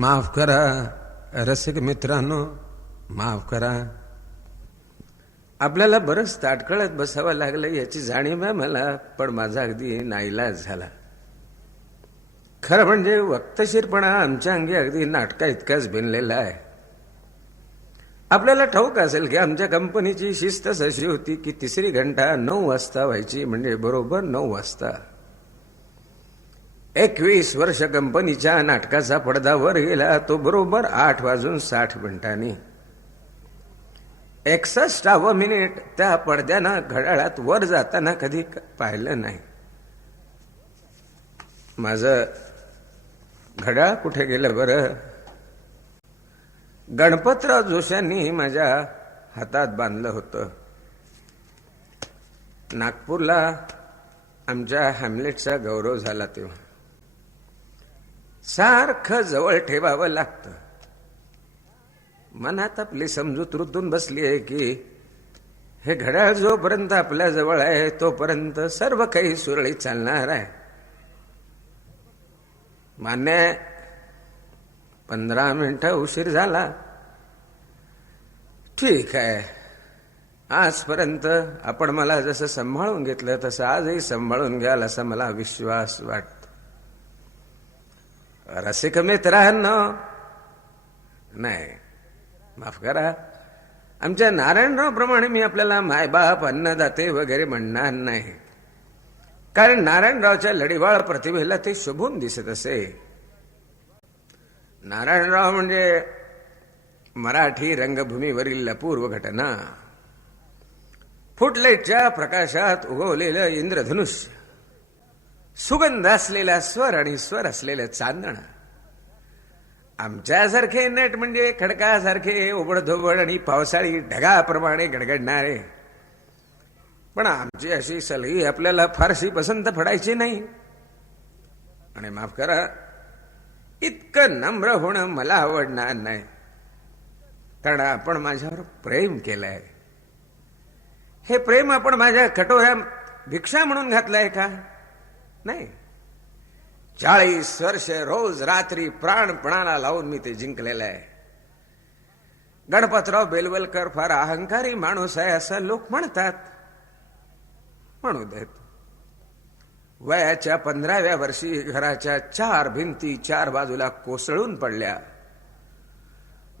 माफ करा रसिक मित्रांनो, माफ करा. आपल्याला बरंच ताटकळत बसावं लागलं याची जाणीव आहे मला, पण माझा अगदी नाईलाज झाला. खरं म्हणजे वक्तशीरपणा आमच्या अंगी अगदी नाटका इतकाच भिनलेला आहे. आपल्याला ठाऊक असेल की आमच्या कंपनीची शिस्तच अशी होती की तिसरी घंटा 9 वाजता व्हायची, म्हणजे बरोबर 9 वाजता. 21 वर्ष कंपनीच्या नाटकाचा पडदा वर गेला तो बरोबर 8:60 61वे मिनिट त्या पडद्यानं घड्याळात वर जाताना कधी पाहिलं नाही. माझं घड्याळ कुठे गेलं बरं? गणपतराव जोशांनी माझ्या हातात बांधलं होतं. नागपूरला आमच्या हॅमलेटचा गौरव झाला तेव्हा सारखं जवळ ठेवावं लागतं. मनात आपली समजूत रुतून बसली आहे की हे घड्याळ जोपर्यंत आपल्या जवळ आहे तोपर्यंत सर्व काही सुरळीत चालणार आहे. मान्य 15 मिनिटं उशीर झाला, ठीक आहे. आजपर्यंत आपण मला जसं सांभाळून घेतलं तसं आजही सांभाळून घ्याल असा मला विश्वास वाटतो. रसिक मित्रांनो, नाही माफ करा, आमच्या नारायणराव प्रमाणे मी आपल्याला मायबाप अन्नदाते वगैरे म्हणणार नाही, कारण नारायणरावच्या लढीवाळ प्रतिभेला ते शोभून दिसत असे. नारायणराव म्हणजे मराठी रंगभूमीवरील अपूर्व घटना, फुटलाईटच्या प्रकाशात उगवलेलं इंद्रधनुष्य, सुगंध असलेला स्वर आणि स्वर असलेलं चांदण. आमच्यासारखे नट म्हणजे खडकासारखे ओबडधोबड आणि पावसाळी ढगाप्रमाणे गडगडणारे. पण आमची अशी सलगी आपल्याला फारशी पसंत पडायची नाही. आणि माफ करा, इतकं नम्र होणं मला आवडणार नाही, कारण आपण माझ्यावर प्रेम केलंय. हे प्रेम आपण माझ्या कटोऱ्या भिक्षा म्हणून घातलंय का? नाही. 40 वर्ष रोज रात्री प्राणपणाला लावून मी ते जिंकलेलं आहे. गणपतराव बेलवलकर फार अहंकारी माणूस आहे असं लोक म्हणतात. म्हणू देत. वयाच्या 15व्या वर्षी घराच्या 4 भिंती 4 बाजूला कोसळून पडल्या.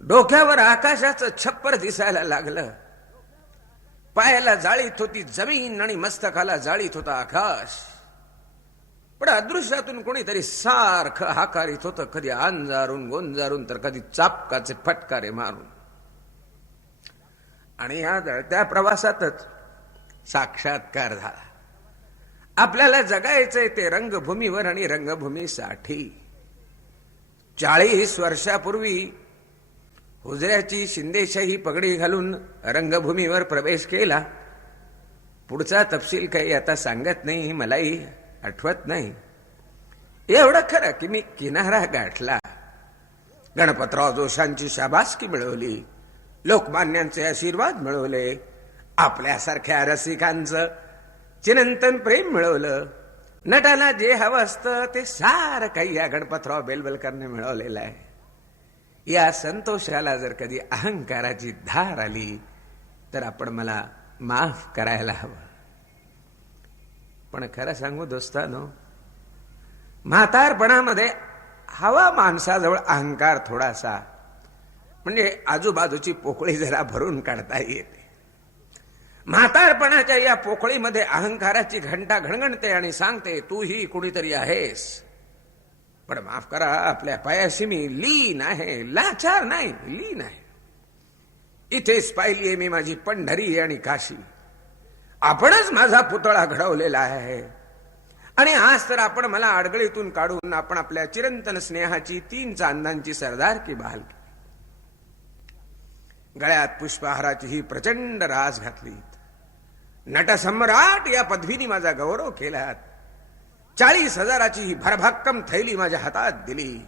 डोक्यावर आकाशाचं छप्पर दिसायला लागलं. पायाला जाळीत होती जमीन आणि मस्तकाला जाळीत होता आकाश. पण अदृश्यातून कोणीतरी सारखं हाकारित होतं, कधी अंजारून गोंजारून तर कधी चापकाचे फटकारे मारून. आणि या जळत्या प्रवासातच साक्षात्कार झाला. आपल्याला जगायचंय ते रंगभूमीवर आणि रंगभूमीसाठी. 40 वर्षापूर्वी हुजऱ्याची शिंदेशाही पगडी घालून रंगभूमीवर प्रवेश केला. पुढचा तपशील काही आता सांगत नाही, मलाही आठवत नाही. एवढं खरं की मी किनारा गाठला. गणपतराव जोशांची शाबासकी मिळवली, लोकमान्यांचे आशीर्वाद मिळवले, आपल्यासारख्या रसिकांचं चिरंतन प्रेम मिळवलं, नटाला जे हवं असतं ते सारं काही या गणपतराव बेलबलकरने मिळवलेलं आहे. या संतोषाला जर कधी अहंकाराची धार आली तर आपण मला माफ करायला हवं. पण खरं सांगू दोस्तानो, म्हातारपणामध्ये हवा माणसाजवळ अहंकार थोडासा, म्हणजे आजूबाजूची पोकळी जरा भरून काढता येते. म्हातारपणाच्या या पोकळीमध्ये अहंकाराची घंटा घणघणते आणि सांगते तूही कुणीतरी आहेस. पण माफ करा, आपल्या पायाशी मी लीन आहे, लाचार नाही, लीन आहे. इथेच पाहिलीये मी माझी पंढरी आणि काशी. आपणच माझा पुतळा घडवलेला आहे आणि आज तर आपण मला अडगळीतून काढून आपण आपल्या चिरंतन स्नेहाची 3 चांदांची सरदारकी बहाल केली. गळ्यात पुष्पहाराची ही प्रचंड रास घातली. नटसम्राट या पदवीने माझा गौरव केला. 40,000ची ही भरभक्कम थैली माझ्या हातात दिली.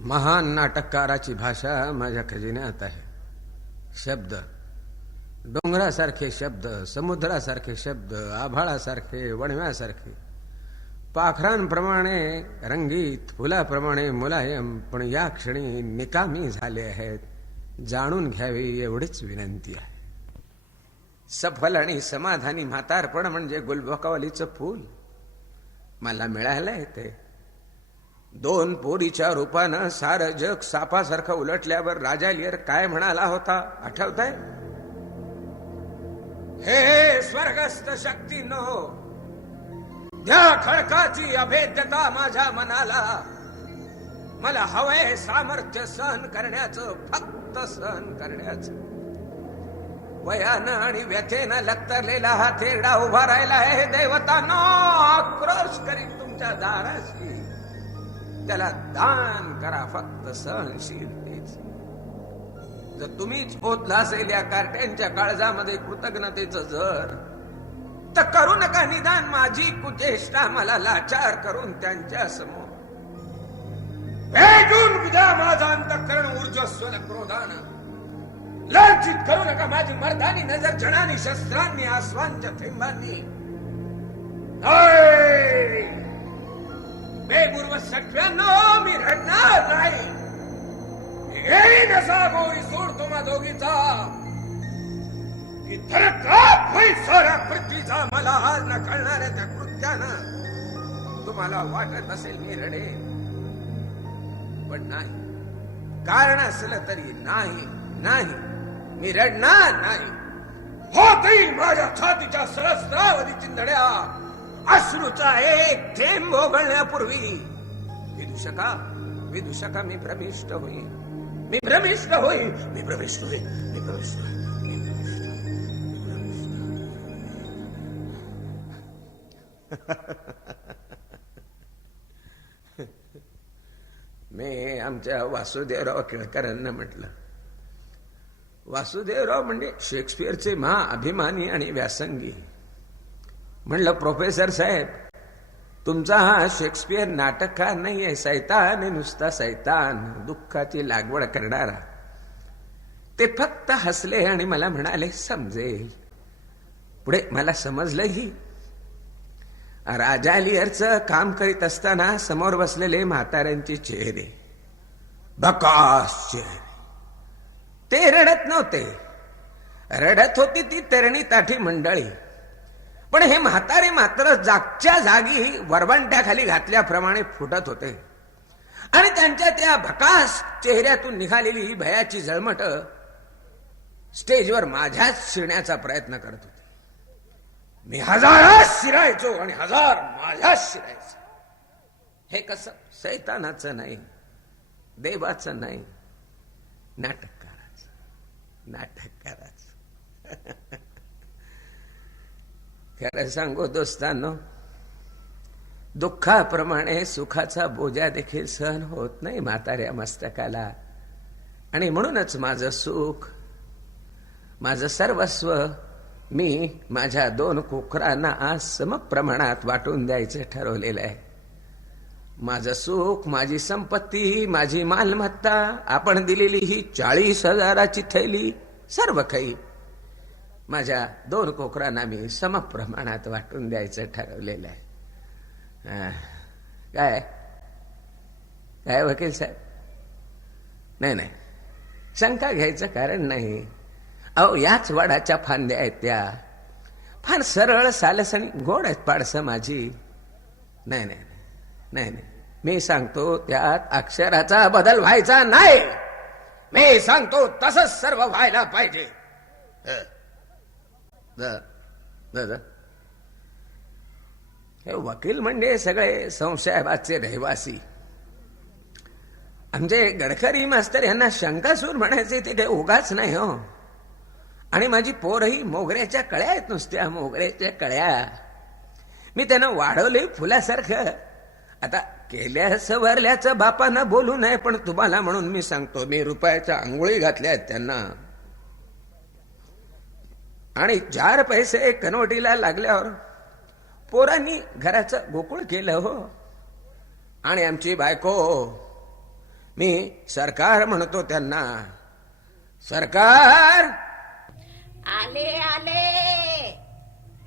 महान नाटककाराची भाषा माझ्या खजिन्यात आहे. शब्द, डोंगरासारखे शब्द, समुद्रासारखे शब्द, आभाळासारखे, वणव्यासारखे, पाखरांप्रमाणे रंगीत, फुलाप्रमाणे मुलायम, पण या क्षणी निकामी झाले आहेत. जाणून घ्यावी एवढीच विनंती आहे. सफल आणि समाधानी म्हातारपण म्हणजे गुलबकवलीचं फूल. मला मिळालंय ते. 2 पोरीच्या रूपानं सारं जग सापासारखं उलटल्यावर राजा लिअर काय म्हणाला होता आठवतंय? हे स्वर्गस्थ शक्तीनो, द्या खळकाची अभेद्यता माझ्या मनाला. मला हवंय सामर्थ्य सहन करण्याचं, फक्त सहन करण्याचं. वयानं आणि व्यथेनं लक्तरलेला हा थेरडा उभा राहिला आहे. देवतांनो, आक्रोश करीत तुमच्या दाराशी. त्याला दान करा फक्त सहनशीलतेच. जर तुम्हीच ओतला असेल या कार्ट्यांच्या काळजामध्ये कृतज्ञतेचं जर, तर करू नका निदान माझी कुचेष्टा मला लाचार करून त्यांच्या समोर. भेटून उद्या माझा अंतःकरण ऊर्जस्वल क्रोधानं. लांछित करू नका माझी मर्दानी नजर जणानी शस्त्रांनी, आसवांच्या थेंबांनी. बेबुर्व सगळ्यांना मी रडणार नाही. येईन असा गोळी सोड तुम्हा दोघीचा की धरकाप होईल साऱ्या पृथ्वीचा. मला आज न कळणाऱ्या त्या कृत्यानं तुम्हाला वाटत असेल मी रडेन, पण नाही. कारण असलं तरी नाही, नाही, मी रडणार नाही. होतील माझ्या छातीच्या सहस्रावधी चिंधड्या. अश्रूचा एक थेंब ओघळण्यापूर्वी विदूषका, विदूषका, मी भ्रमिष्ट होईन, मी भ्रमिष्ट होईन, मी भ्रमिष्ट होईन, मी भ्रमिष्ट होईन. मी आमच्या वासुदेवराव केळकरांना म्हटलं, वासुदेवराव म्हणजे शेक्सपियरचे महाअभिमानी आणि व्यासंगी. म्हणलं प्रोफेसर साहेब, तुमचा हा शेक्सपियर नाटककार नाहीये, सैतान आहे, नुसता सैतान, दुःखाची लागवड करणारा. ते फक्त हसले आणि मला म्हणाले समजेल. पुढे मला समजलंही. राजा लिअरचं काम करीत असताना समोर बसलेले म्हाताऱ्यांचे चेहरे, बकास चेहरे, ते रडत नव्हते. रडत होती ती तरुणी ताठी मंडळी. पण हे म्हातारे मात्र जागच्या जागी वरवंट्याखाली घातल्याप्रमाणे फुटत होते आणि त्यांच्या त्या भकास चेहऱ्यातून निघालेली ही भयाची झळमट स्टेजवर माझ्याच शिरण्याचा प्रयत्न करत होते. मी हजारात शिरायचो आणि हजार माझ्याच शिरायचो. हे कसं? सैतानाचं नाही, देवाचं नाही, नाटककाराचं, नाटककाराचं. खरं सांगू दोस्तांनो, दुःखाप्रमाणे सुखाचा बोजा देखील सहन होत नाही म्हाताऱ्या मस्तकाला. आणि म्हणूनच माझं सुख, माझं सर्वस्व मी माझ्या 2 कुकरांना आज समप्रमाणात वाटून द्यायचं ठरवलेलं आहे. माझं सुख, माझी संपत्ती, माझी मालमत्ता, आपण दिलेली ही 40,000ची थैली, सर्व काही माझ्या 2 कोकरांना मी समप्रमाणात वाटून द्यायचं ठरवलेलं आहे. काय काय वकील साहेब? नाही नाही, शंका घ्यायचं कारण नाही. अहो, याच वडाच्या फांद्या आहेत त्या, फार सरळ सालसणी गोड आहेत पाडसं माझी. नाही नाही नाही नाही, मी सांगतो त्यात अक्षराचा बदल व्हायचा नाही. मी सांगतो तसंच सर्व व्हायला पाहिजे. हे वकील म्हणजे सगळे संशयाबादचे रहिवासी. आमचे गडकरी मास्तर यांना शंकासूर म्हणायचे ते काही उगाच नाही हो. आणि माझी पोरही मोगऱ्याच्या कळ्या आहेत, नुसत्या मोगऱ्याच्या कळ्या. मी त्यांना वाढवले फुलासारखं. आता केल्या सवरल्याचं बापानं बोलू नये, पण तुम्हाला म्हणून मी सांगतो, मी रुपयाच्या आंघोळी घातल्या आहेत त्यांना. आणि 4 पैसे कनवटीला लागल्यावर पोरांनी घराचं गोकुळ केलं हो. आणि आमची बायको, मी सरकार म्हणतो त्यांना. सरकार आले आले.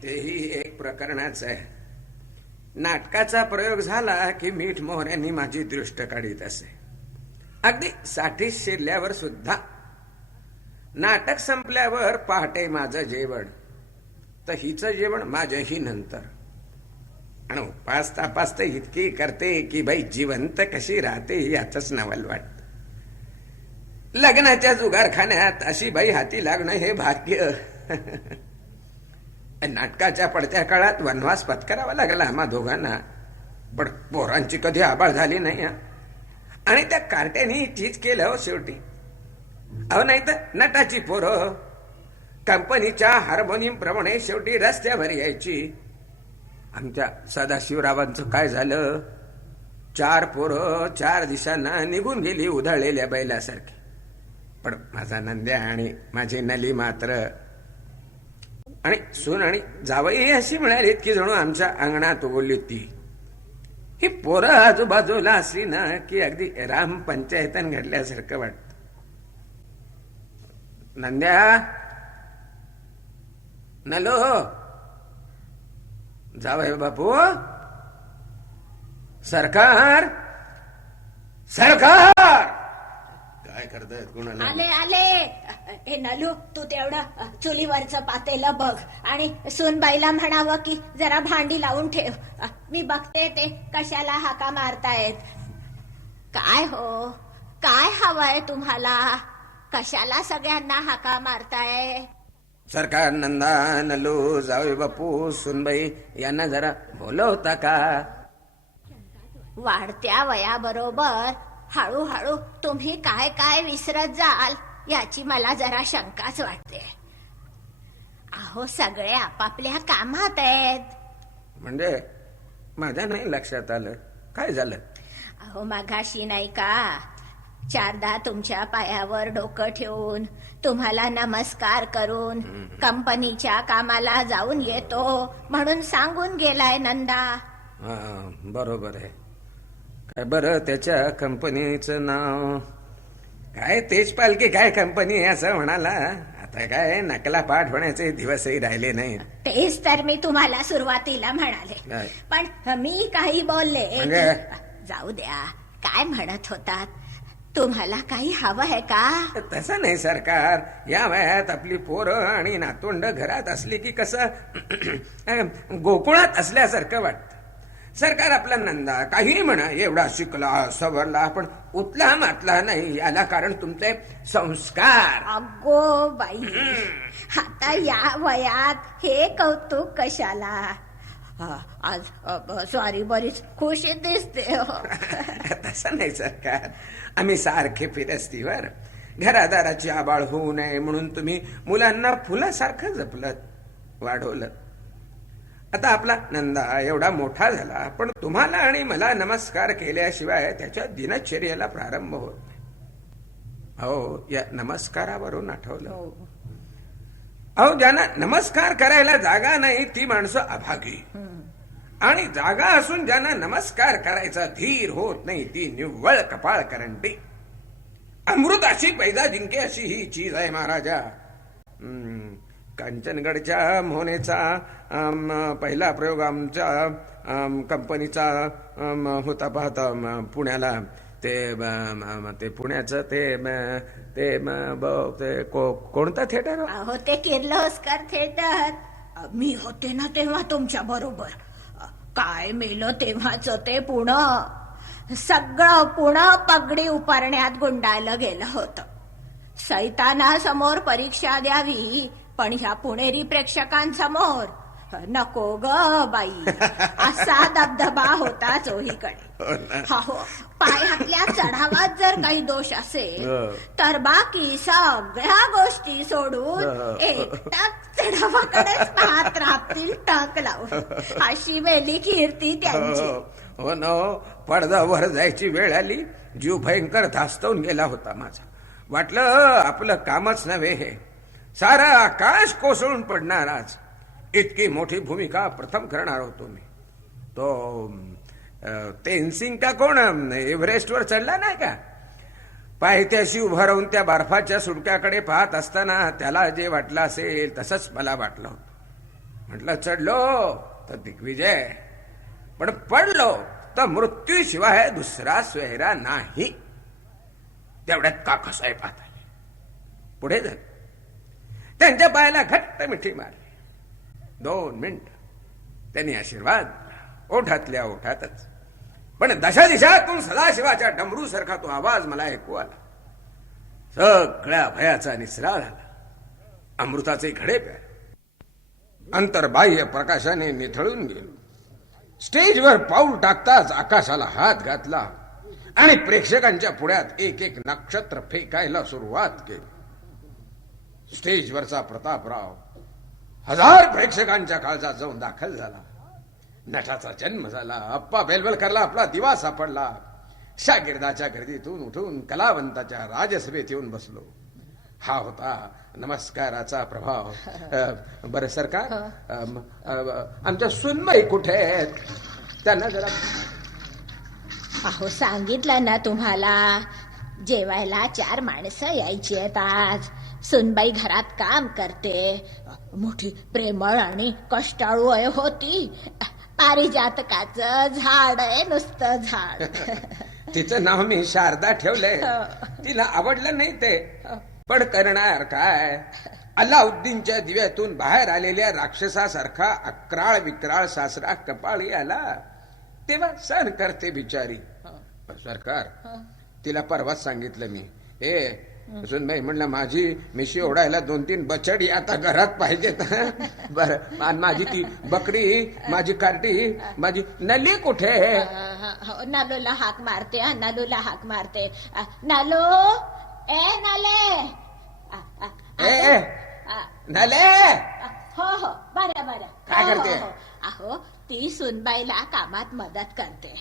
तेही एक प्रकरणाच आहे. नाटकाचा प्रयोग झाला की मीठ मोहऱ्यांनी माझी दृष्ट काढीत असे. अगदी 60 शिरल्यावर सुद्धा. नाटक संपल्यावर पहाटे माझं जेवण, तर हिचं जेवण माझ्याही नंतर. आणि उपास तापास इतकी करते की बाई जिवंत कशी राहते याचंच नवल वाटत. लग्नाच्या जुगारखान्यात अशी बाई हाती लागणं हे भाग्य. नाटकाच्या पडत्या काळात वनवास पत्करावा लागला आम्हा दोघांना, पण पोरांची कधी आबाळ झाली नाही. आणि त्या कार्ट्याने चीज केलं हो शेवटी. अहो, नाही तर नटाची पोरं कंपनीच्या हार्मोनियम प्रमाणे शेवटी रस्त्यावर यायची. आमच्या सदाशिवरावांचं काय झालं? 4 पोरं 4 दिवसांना निघून गेली उधळलेल्या बैलासारखी. पण माझा नंद्या आणि माझी नली मात्र, आणि सून आणि जावई अशी मिळालीत की जणू आमच्या अंगणात उगवली ती. ही पोरं आजूबाजूला असली ना की अगदी राम पंचायतन घडल्यासारखं वाटत. नंद्या, नलो, जावई बापू, सरकार, सरकार. काय करतायत कोणाला? आले आले. हे नलू, तू तेवढं चुलीवरचं पातेलं बघ आणि सुनबाईला म्हणावं की जरा भांडी लावून ठेव. मी बघते ते कशाला हाका मारतायत. काय हो, काय हवंय तुम्हाला? कशाला सगळ्यांना हाका मारताय? सरकार, नंदा, नलू, जावई बापू, सुनबाई यांना जरा बोलवता का? वाढत्या वयाबरोबर हळूहळू तुम्ही काय काय विसरत जाल याची मला जरा शंकाच वाटते. अहो, सगळे आपापल्या कामात आहेत. म्हणजे माझ्या नाही लक्षात आलं. काय झालं? अहो, माघाशी नाही का 4दा तुमच्या पायावर डोकं ठेवून तुम्हाला नमस्कार करून कंपनीच्या कामाला जाऊन येतो म्हणून सांगून गेलाय नंदा. बरोबर आहे. काय बरं त्याच्या कंपनीचं नाव काय? तेजपाल की काय कंपनी असं म्हणाला. आता काय नकला पाठ होण्याचे दिवसही राहिले नाही. तेच तर मी तुम्हाला सुरुवातीला म्हणाले, पण मी काही बोलले. जाऊ द्या, काय म्हणत होतात? तुम्हाला काही हवं आहे का? तसं नाही सरकार. या वयात आपली पोरं आणि नातोंड घरात असली की कसं गोकुळात असल्यासारखं वाटतं. सरकार, आपला नंदा काही म्हणा, एवढा शिकला सवरला पण उतला मातला नाही, याला कारण तुमचे संस्कार. अगो बाई, आता या वयात हे कौतुक कशाला? आज सॉरी, बरीच खुशी दिसते हो. तसं नाही सरकार, आम्ही सारखे फिरस्तीवर घरादाराची आबाळ होऊ नये म्हणून तुम्ही मुलांना फुलासारखं जपलं, वाढवलं. आता आपला नंदा एवढा मोठा झाला पण तुम्हाला आणि मला नमस्कार केल्याशिवाय त्याच्या दिनचर्येला प्रारंभ होत नाही. अहो, या नमस्कारावरून आठवलं, अहो ज्यांना नमस्कार करायला जागा नाही ती माणसं अभागी, आणि जागा असून ज्यांना नमस्कार करायचा धीर होत नाही ती निव्वळ कपाळ करंटी. अमृत अशी पैदा जिंके अशी ही चीज आहे महाराजा. कांचनगडच्या मोहनेचा पहिला प्रयोग आमच्या कंपनीचा होता पाहता पुण्याला ते पुण्याचं ते कोणतं थिएटर? अहो ते किर्लोस्कर थिएटर. मी होते ना तेव्हा तुमच्या बरोबर. काय मेलं तेव्हाच ते पुणं. सगळं पुणं पगडी उपरण्यात गुंडाळलं गेलं होतं. सैतानासमोर परीक्षा द्यावी, पण ह्या पुणेरी प्रेक्षकांसमोर नको ग बाई. असा दबदबा होता चोहीकडे. हो, पायातल्या चढावात जर काही दोष असेल तर बाकी सगळ्या गोष्टी सोडून एकटाच चढावाकडेच पाहत राहतील टक लावून. अशी वेली कीर्ती त्यांची. हो ना, पडदा वर जायची वेळ आली. जीव भयंकर धास्तवून गेला होता माझा. वाटलं आपलं कामच नव्हे हे, सारा आकाश कोसळून पडणार आज. इतकी मोठी भूमिका प्रथम करणार होतो मी. तो तेनसिंग का कोण एव्हरेस्टवर चढला नाही का, पायथ्याशी उभा राहून त्या बर्फाच्या सुडक्याकडे पाहत असताना त्याला जे वाटलं असेल तसंच मला वाटलं होतं. म्हटलं चढलो तर दिग्विजय, पण पडलो तर मृत्यूशिवाय दुसरा सोयरा नाही. तेवढ्यात काकासाहेब पाहत आले. पुढे झाले, त्यांच्या पायाला घट्ट मिठी मारली. 2 मिनिट त्यांनी आशीर्वाद ओठातल्या ओठातच. पण दशा दिशातून सदाशिवाच्या डमरू सारखा तो आवाज मला ऐकू आला. सगळ्या भयाचा निसरा झाला. अमृताचे घडे प्याले. अंतर्बाह्य प्रकाशाने निथळून गेलो. स्टेजवर पाऊल टाकताच आकाशाला हात घातला आणि प्रेक्षकांच्या पुढ्यात एक एक नक्षत्र फेकायला सुरुवात केली. स्टेजवरचा प्रतापराव 1000 प्रेक्षकांच्या काळजात जाऊन दाखल झाला. नटाचा जन्म झाला. अप्पा बेलवलकरला आपला दिवा सापडला. शागिर्दाच्या गर्दीतून उठून कलावंताच्या राजसभेत येऊन बसलो. हा होता नमस्काराचा प्रभाव. बरं सरकार, आमच्या सुनबाई कुठे आहेत? त्यांना जरा. अहो सांगितलं ना तुम्हाला, जेवायला 4 माणसं यायची आहेत आज. सुनबाई घरात काम करते. मोठी प्रेमळ आणि कष्टाळू आहे होती. पारिजातकाचं झाड आहे, नुसतं झाड. तिचं नाव मी शारदा ठेवलंय. तिला आवडलं नाही ते, पण करणार काय. अल्लाउद्दीनच्या दिव्यातून बाहेर आलेल्या राक्षसासारखा अक्राळ विक्राळ सासरा कपाळी आला तेव्हा सहन करते बिचारी. सरकार, तिला परवाच सांगितलं मी, सुनबाई म्हणलं माझी मिशी ओढायला 2-3 बछडी आता घरात पाहिजेत. बर, माझी ती बकरी, माझी कार्टी, माझी नली कुठे? नालूला हाक मारते. नालूला हाक मारते. नालू, ए नाले, ए नाले. हो हो, बऱ्या बऱ्या. काय करते? अहो ती सुनबाईला कामात मदत करते.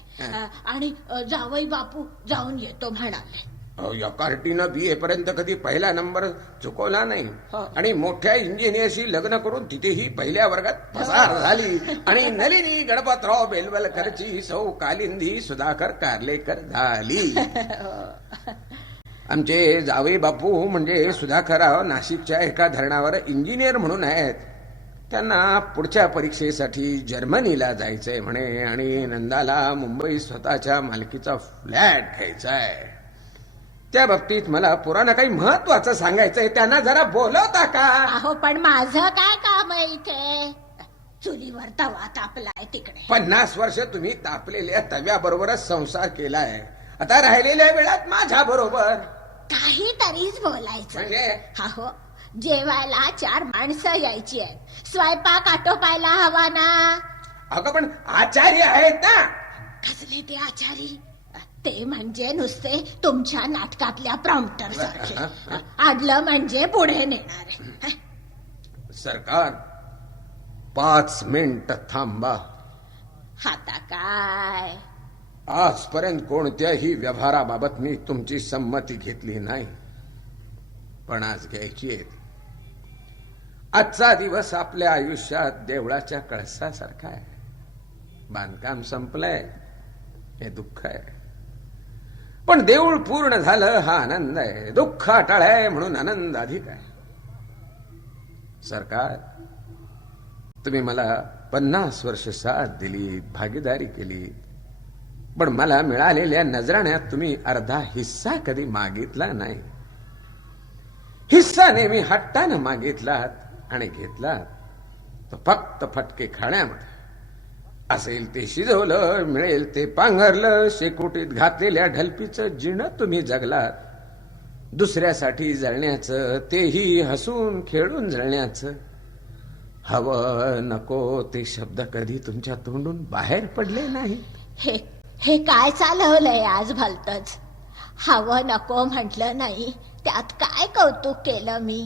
आणि जावई बापू जाऊन येतो म्हणाले. या कार्टीनं BA पर्यंत कधी पहिला नंबर चुकवला नाही. आणि मोठ्या इंजिनियरशी लग्न करून तिथेही पहिल्या वर्गात पसार झाली. आणि नलिनी गणपतराव बेलवलकरची सौ कालिंदी सुधाकर कार्लेकर झाली. आमचे जावई बापू म्हणजे सुधाकरराव नाशिकच्या एका धरणावर इंजिनियर म्हणून आहेत. त्यांना पुढच्या परीक्षेसाठी जर्मनीला जायचंय म्हणे आणि नंदाला मुंबई स्वतःच्या मालकीचा फ्लॅट घ्यायचा आहे. त्या बाबतीत मला पुराणं काही महत्वाचं सांगायचंय. त्यांना जरा बोलवता का? अहो पण माझं काय काम आहे इथे? चुलीवर तवा तापलाय तिकडे. 50 वर्ष तुम्ही तापलेल्या तव्याबरोबरच संसार केलाय. आता राहिलेल्या वेळात माझ्या बरोबर काहीतरीच बोलायचं. म्हणजे अहो जेवायला 4 माणसं यायची आहेत. स्वयंपाक आटोपायला हवा ना. अगं पण आचार्य आहेत ना. कसले ते आचारी? ते म्हणजे नुसते तुमच्या नाटकातल्या प्रॉम्प्टर सारखे. आडलं म्हणजे पुढे नेणारे. सरकार, 5 मिनिट थांबा. आता काय? आजपर्यंत कोणत्याही व्यवहाराबाबत मी तुमची संमती घेतली नाही, पण आज घ्यायची आहे. आजचा दिवस आपल्या आयुष्यात देवळाच्या कळसासारखा आहे. बांधकाम संपलंय हे दुःख आहे, पण देऊळ पूर्ण झालं हा आनंद आहे. दुःख अटाळ आहे म्हणून आनंद अधिक आहे. सरकार, तुम्ही मला 50 वर्ष साथ दिली, भागीदारी केली, पण मला मिळालेल्या नजराण्यात तुम्ही अर्धा हिस्सा कधी मागितला नाही. हिस्सा नेहमी हट्टानं मागितलात आणि घेतलात तर फक्त फटके खाण्यामध्ये. असेल ते शिजवलं, मिळेल ते पांघरलं, शेकोटीत घातलेल्या ढलपीचं जिणं तुम्ही जगलात. दुसऱ्यासाठी जळण्याचं, तेही हसून खेळून जळण्याचं. हवं नको ते शब्द कधी तुमच्या तोंडून बाहेर पडले नाही. हे हे काय चालवलंय आज भलतच. हवं नको म्हटलं नाही, त्यात काय कौतुक केलं मी.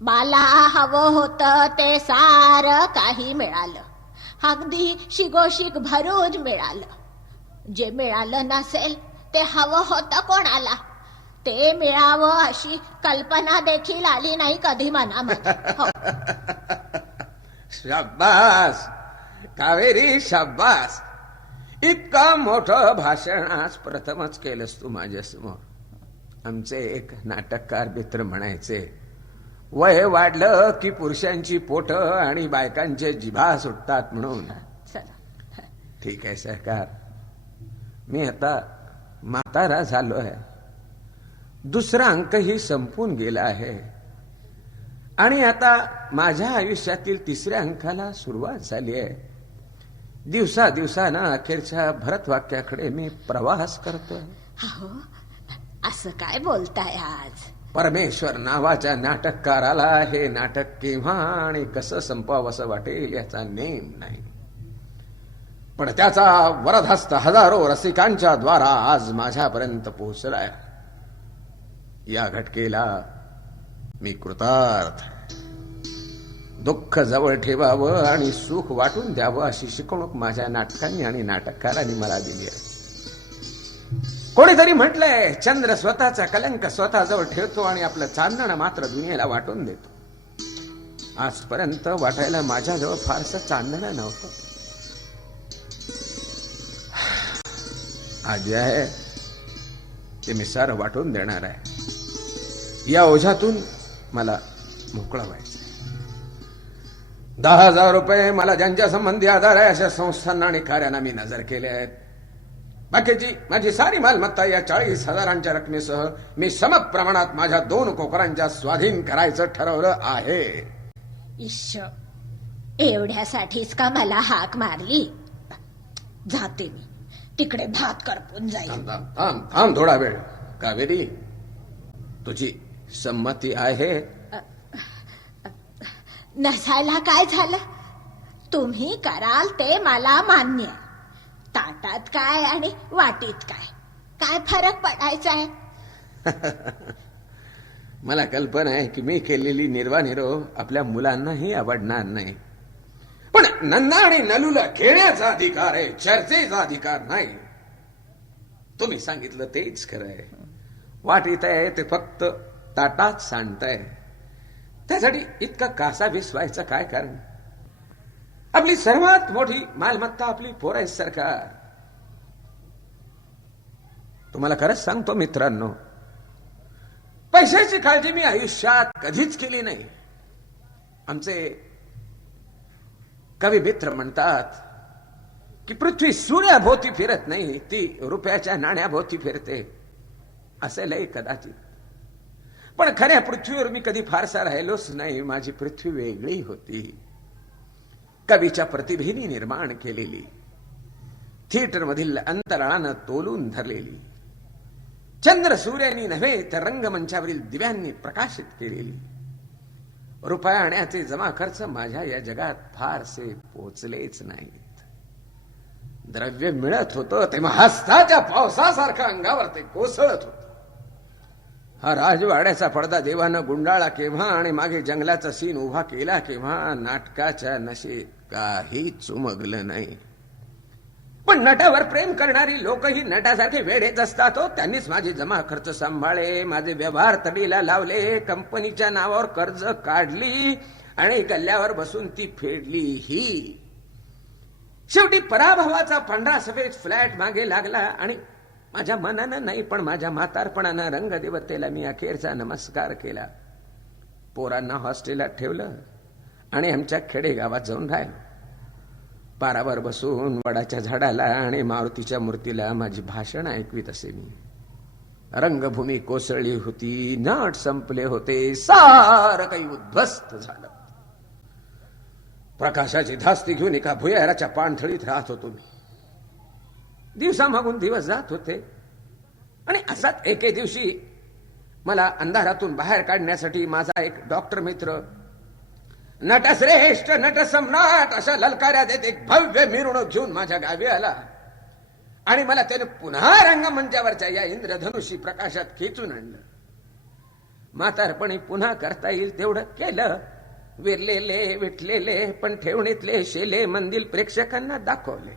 मला हवं होतं ते सारं काही मिळालं, अगदी शिगोशिक भरून मिळालं. जे मिळालं नसेल ते हवं होतं कोणाला, ते मिळावं अशी कल्पना देखील आली नाही कधी मनामध्ये. हो. शाब्बास कावेरी, शाब्बास. इतकं मोठं भाषण आज प्रथमच केलंस तू माझ्यासमोर. आमचे एक नाटककार मित्र म्हणायचे, वय वाढलं की पुरुषांची पोट आणि बायकांचे जिभा सुटतात म्हणून. ठीक आहे सरकार, मी आता म्हातारा झालो आहे. दुसरा अंकही संपून गेला आहे आणि आता माझ्या आयुष्यातील तिसऱ्या अंकाला सुरुवात झाली आहे. दिवसा दिवसानं अखेरच्या भरतवाक्याकडे मी प्रवास करतोय. अहो, असं काय बोलताय आज? परमेश्वर नावाच्या नाटककाराला हे नाटक केव्हा आणि कसं संपवावं वाटेल याचा नेम नाही, पण त्याचा वरदहस्त हजारो रसिकांच्या द्वारा आज माझ्यापर्यंत पोहोचलाय. या घटकेला मी कृतार्थ. दुःख जवळ ठेवावं आणि सुख वाटून द्यावं अशी शिकवणूक माझ्या नाटकांनी आणि नाटककारांनी मला दिली आहे. कोणीतरी म्हटलंय, चंद्र स्वतःचा कलंक स्वतःजवळ ठेवतो आणि आपलं चांदणं मात्र दुनियेला वाटून देतो. आजपर्यंत वाटायला माझ्याजवळ फारसं चांदणं नव्हतं. आज जे आहे ते मी सारं वाटून देणार आहे. या ओझ्यातून मला मोकळं व्हायचं. 10,000 रुपये मला ज्यांच्या संबंधी आधार आहे अशा संस्थांना आणि कार्यांना मी नजर केले आहेत. बाकीची माझी सारी मालमत्ता या 40,000च्या रकमेसह मी सम प्रमाणात माझ्या 2 कोकरांच्या स्वाधीन करायचं ठरवलं आहे. ईश, एवढ्यासाठीच का मला हाक मारली? जाते मी, तिकडे भात करपून जाईल. थांब थोडा वेळ. कावेरी, तुझी संमती आहे? नसायला काय झालं? तुम्ही कराल ते मला मान्य. ताटात काय आणि वाटीत काय, काय फरक पडायचा आहे? मला कल्पना आहे की मी केलेली निर्वानिरो आपल्या मुलांनाही आवडणार नाही, पण नन्ना आणि नलूला खेळण्याचा अधिकार आहे, चर्चेचा अधिकार नाही. तुम्ही सांगितलं तेच खरं आहे. वाटीत आहे ते फक्त ताटात सांडताय, त्यासाठी इतका कासा विसवायचं काय कारण? आपली सर्वात मोठी मालमत्ता आपली पोर आहे सरकार. तुम्हाला खरंच सांगतो मित्रांनो, पैशाची काळजी मी आयुष्यात कधीच केली नाही. आमचे कवी मित्र म्हणतात की पृथ्वी सूर्याभोवती फिरत नाही, ती रुपयाच्या नाण्याभोवती फिरते. असेलही कदाचित, पण खऱ्या पृथ्वीवर मी कधी फारसा राहिलोच नाही. माझी पृथ्वी वेगळी होती, कवीच्या प्रतिभेने निर्माण केलेली, थिएटर मधील अंतराळानं तोलून धरलेली, चंद्र सूर्यांनी नव्हे तर रंगमंचावरील दिव्यांनी प्रकाशित केलेली. रुपया आणण्याचे जमा खर्च माझ्या या जगात फारसे पोचलेच नाहीत. द्रव्य मिळत होतं तेव्हा हस्ताच्या पावसासारखं अंगावर ते कोसळत होतं. हा राजवाड्याचा पडदा देवानं गुंडाळा केव्हा आणि मागे जंगलाचा सीन उभा केला केव्हा नाटकाच्या नशेत काही चुमगलं नाही. पण नटावर प्रेम करणारी लोकही नटासारखे वेडेच असतात. त्यांनीच माझी जमा खर्च सांभाळे, माझे व्यवहार तडीला लावले, कंपनीच्या नावावर कर्ज काढली आणि गल्ल्यावर बसून ती फेडली. ही शेवटी पराभवाचा पांढरा सफेद फ्लॅट मागे लागला आणि माझ्या मनानं नाही पण माझ्या म्हातारपणानं रंगदेवतेला मी अखेरचा नमस्कार केला. पोरांना हॉस्टेलात ठेवलं आणि आमच्या खेडेगावात जाऊन राहिलो. पारावर बसून वडाच्या झाडाला आणि मारुतीच्या मूर्तीला माझी भाषण ऐकवीत असे मी. रंगभूमी कोसळली होती, नाट संपले होते, सारं काही उद्ध्वस्त झालं. प्रकाशाची धास्ती घेऊन एका भुयाराच्या पाणथळीत राहत होतो मी. दिवसामागून दिवस जात होते आणि असाच एके दिवशी मला अंधारातून बाहेर काढण्यासाठी माझा एक डॉक्टर मित्र नटश्रेष्ठ नटसम्राट अशा ललकाऱ्या देत एक भव्य मिरवणूक घेऊन माझ्या गावी आला आणि मला त्याने पुन्हा रंगमंचावरच्या या इंद्रधनुषी प्रकाशात खेचून आणलं. म्हातारपणी पुन्हा करता येईल तेवढं केलं. विरलेले विटलेले पण ठेवणीतले शेले मंदिर प्रेक्षकांना दाखवले.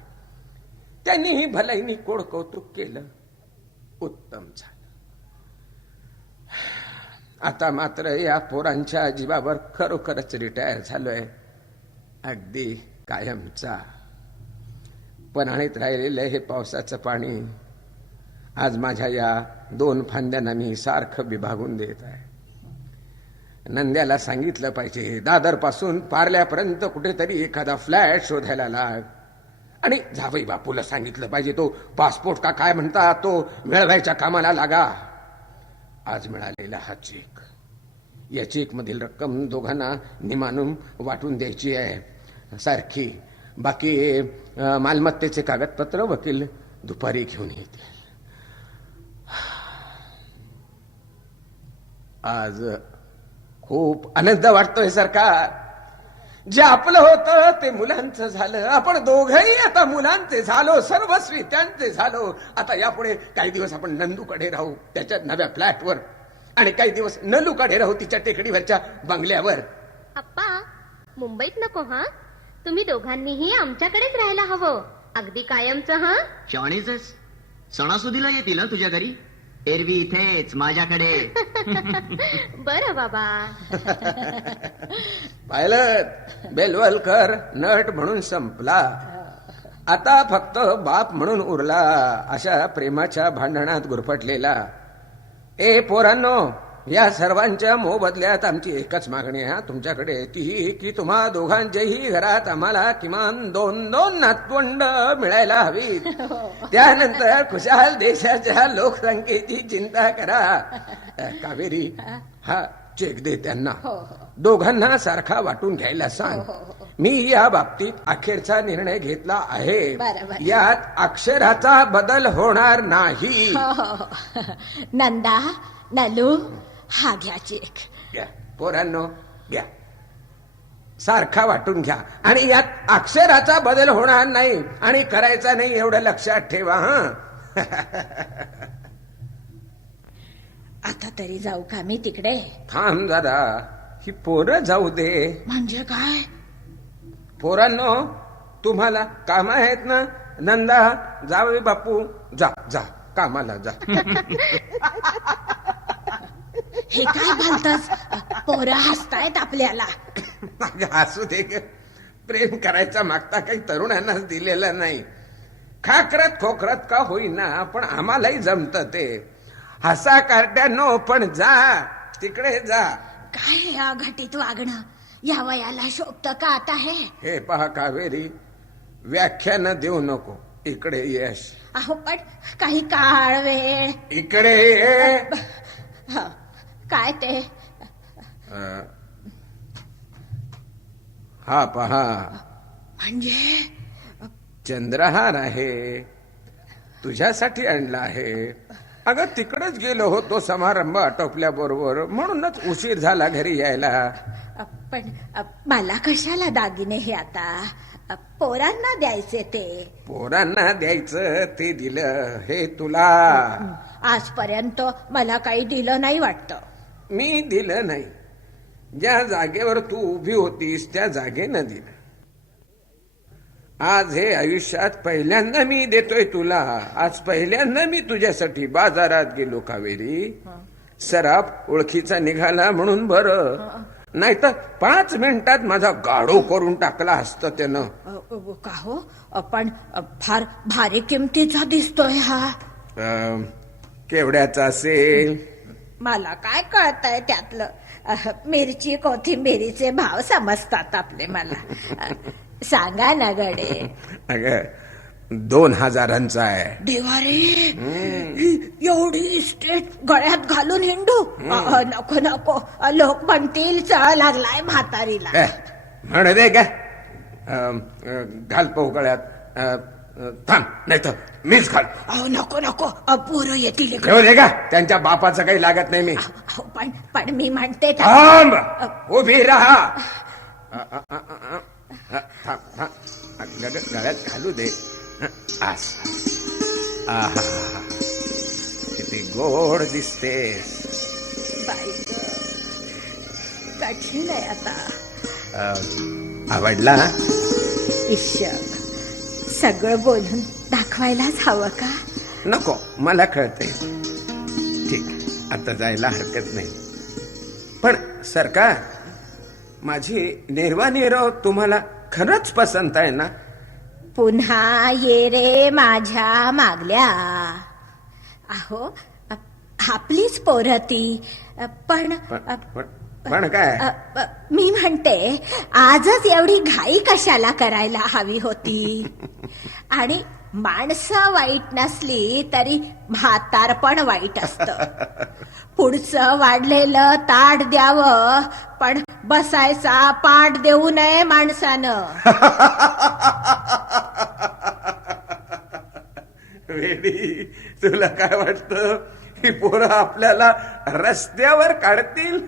त्यांनीही भलाईनी कोड कौतुक केलं. उत्तम झालं. आता मात्र या पोरांच्या जीवावर खरोखरच रिटायर झालोय, अगदी कायमचा. पन्हाळीत राहिलेलं हे पावसाचं पाणी आज माझ्या या 2 फांद्यांना मी सारखं विभागून देत आहे. नंद्याला सांगितलं पाहिजे, दादर पासून पार्ल्यापर्यंत कुठेतरी एखादा फ्लॅट शोधायला लाग. आणि जावई बापूला सांगितलं पाहिजे, तो पासपोर्ट का काय म्हणतात तो मिळवायच्या कामाला लागा. आज मिळालेला हा चेक, या चेक मधील रक्कम दोघांना निमानून वाटून द्यायची आहे सारखी. बाकी मालमत्तेचे कागदपत्र वकील दुपारी घेऊन येतील. आज खूप आनंद वाटतोय सरकार. जे आपलं होतं ते मुलांचं झालं. आपण दोघंही आता मुलांचे झालो, सर्वस्वी त्यांचे झालो. आता यापुढे काही दिवस आपण नंदूकडे राहू त्याच्या नव्या फ्लॅटवर, आणि काही दिवस नलूकडे राहू तिच्या टेकडीवरच्या बंगल्यावर. अप्पा, मुंबईत नको हा. तुम्ही दोघांनीही आमच्याकडेच राहायला हवं, अगदी कायमचं. हा, शाणीच सणासुदीला येतील ना तुझ्या घरी. एरवी इथेच माझ्याकडे. बरं बाबा. पाहिलं, बेलवलकर नट म्हणून संपला, आता फक्त बाप म्हणून उरला. अशा प्रेमाच्या भांडणात गुरफटलेला. ए पोरांनो, या सर्वांच्या मोबदल्यात आमची एकच मागणी आहे तुमच्याकडे, ती की तुम्हा दोघांच्याही घरात आम्हाला किमान 2-2 नातवंड मिळायला हवीत. त्यानंतर खुशाल देशाच्या लोकसंख्येची चिंता करा. कावेरी, हा चेक दे त्यांना. दोघांना सारखा वाटून घ्यायला सांग. मी या बाबतीत अखेरचा निर्णय घेतला आहे. यात अक्षराचा बदल होणार नाही. नंदा, नलू, हा घ्या चेक. घ्या पोरांनो, घ्या. सारखा वाटून घ्या आणि यात अक्षराचा बदल होणार नाही आणि करायचा नाही, एवढं लक्षात ठेवा. हा, आता तरी जाऊ का मी तिकडे? थांब जरा, ही पोरं जाऊ दे. म्हणजे काय? पोरांनो, तुम्हाला काम आहेत ना. नंदा, जावे बापू, जा जा कामाला जा. हे काय भालतस? पोरं हसतायत आपल्याला. हसू दे ग. प्रेम करायचा मागता काही तरुणांनाच दिलेला नाही. खाकरत खोकरत का होईना, पण आम्हालाही जमत ते. हसा कार्ट्यानो, पण जा तिकडे जा. काय या घटीत वागणं या वयाला शोभत का आता? हे पहा कावेरी, व्याख्यान देऊ नको. इकडे यश. अहो पण काही काळ वेळ. इकडे ये. काय ते? हा पहा, म्हणजे चंद्रहार आहे, तुझ्यासाठी आणला आहे. अगं तिकडेच गेलो होतो समारंभ आटोपल्याबरोबर, म्हणूनच उशीर झाला घरी यायला. पण मला कशाला दागिने हे आता? पोरांना द्यायचे ते. पोरांना द्यायचं ते दिलं, हे तुला आजपर्यंत मला काही दिलं नाही वाटतं. मी दिलं नाही. ज्या जागेवर तू उभी होतीस त्या जागेनं दिलं. आज हे आयुष्यात पहिल्यांदा मी देतोय तुला. आज पहिल्यांदा मी तुझ्यासाठी बाजारात गेलो कावेरी. सराफ ओळखीचा निघाला म्हणून बरं, नाहीतर 5 मिनिटात माझा गाडो करून टाकला असतं त्यानं. का हो? पण फार भारी किमतीचा दिसतोय हा. केवढ्याचा असेल? मला काय कळतंय त्यातलं? मिरची कोथिंबिरीचे भाव समजतात आपले मला. सांगा ना गडे. अगं 2000 आहे. देवारे, एवढी इस्टेट गळ्यात घालून हिंडू? नको नको, लोक म्हणतील चळ लागलाय म्हातारीला. म्हण दे का, घाल पाहू गळ्यात. थांब, नाही तर मीच घाल. अहो नको नको, पोरं येतील इकडे. ठेवू दे का, त्यांच्या बापाचं काही लागत नाही मी. अहो, पण मी म्हणते थांब, उभी राहा. थांब थांब, गळ्यात घालू दे. आहा, किती गोड दिसतेस. बाई ग, कठीण आहे आता. आवडला? ईश्वर, सगळं बोलून दाखवायलाच हवं का? नको, मला कळते. ठीक, आता जायला हरकत नाही. पण सरकार, माझी निर्वाणीराव तुम्हाला खरंच पसंत आहे ना? पुन्हा ये रे माझ्या मागल्या. अहो, आपलीच पोरं ती. पण पण काय, मी म्हणते, आजच एवढी घाई कशाला करायला हवी होती? आणि माणसं वाईट नसली तरी म्हातार पण वाईट असतं. पुढचं वाढलेलं ताट द्यावं, पण बसायचा पाठ देऊ नये माणसानं. वेडी, तुला काय वाटतं ही पोरं आपल्याला रस्त्यावर काढतील?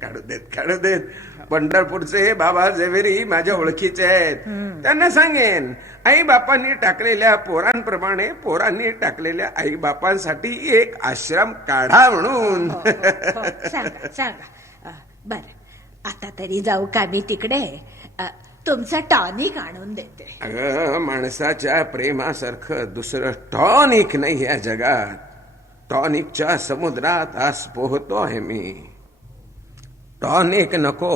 काढू देत. पंढरपूरचे बाबा झवेरी माझ्या ओळखीचे आहेत. त्यांना सांगेन, आई बापांनी टाकलेल्या पोरांप्रमाणे पोरांनी टाकलेल्या आई बापांसाठी एक आश्रम काढा म्हणून. सांगा. बर, आता तरी जाऊ का मी तिकडे? तुमचं टॉनिक आणून देते. अगं, माणसाच्या प्रेमासारखं दुसरं टॉनिक नाही या जगात. टॉनिकच्या समुद्रात आज पोहतो आहे मी. टॉनिक नको,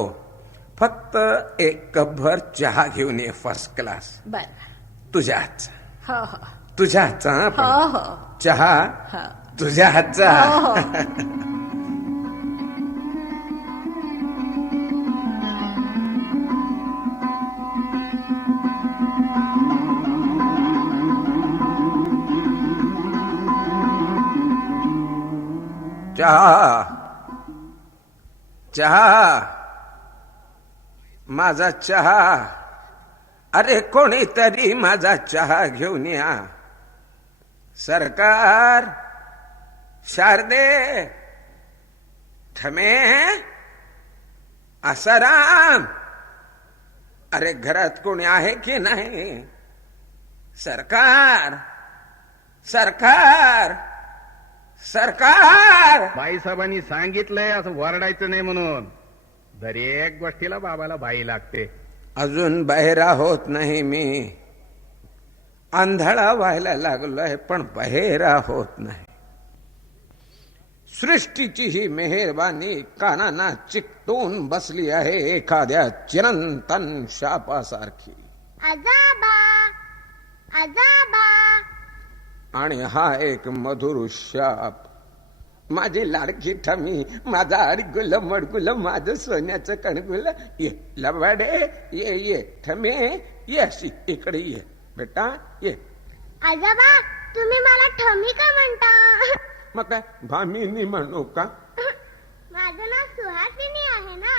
फक्त एक कपभर चहा घेऊन ये, फर्स्ट क्लास. बर, तुझ्या हातचा. हो हो तुझ्या हातचा. हो हो चहा हो. तुझ्या हातचा. हो. चहा, चहा, माझा चहा. अरे कोणीतरी माझा चहा घेऊन या. सरकार, शारदे, ठमे, आसाराम, अरे घरात कोणी आहे की नाही? सरकार, सरकार, सरकार. बाईसाहेबांनी सांगितलंय असं वरडायचं नाही म्हणून. दरेक गोष्टीला बाबाला बाई लागते. अजून बहिरा होत नाही मी. आंधळा व्हायला लागलोय, पण बहिरा होत नाही. सृष्टीची ही मेहरबानी कानांना चिकटून बसली आहे एखाद्या चिरंतन शापासारखी. आजोबा, आजोबा. आणि हा एक मधुर शाप. माझी लाडकी ठमी, माझा अडगुल मडगुल, माझं सोन्याचं कणगुल. ये लबाडे, ये ठमे, ये अशी इकडे ये बेटा, ये. आजोबा, तुम्ही मला ठमी का म्हणता? मग काय भामिनी म्हणू का? माझं नाव सुहासिनी आहे ना.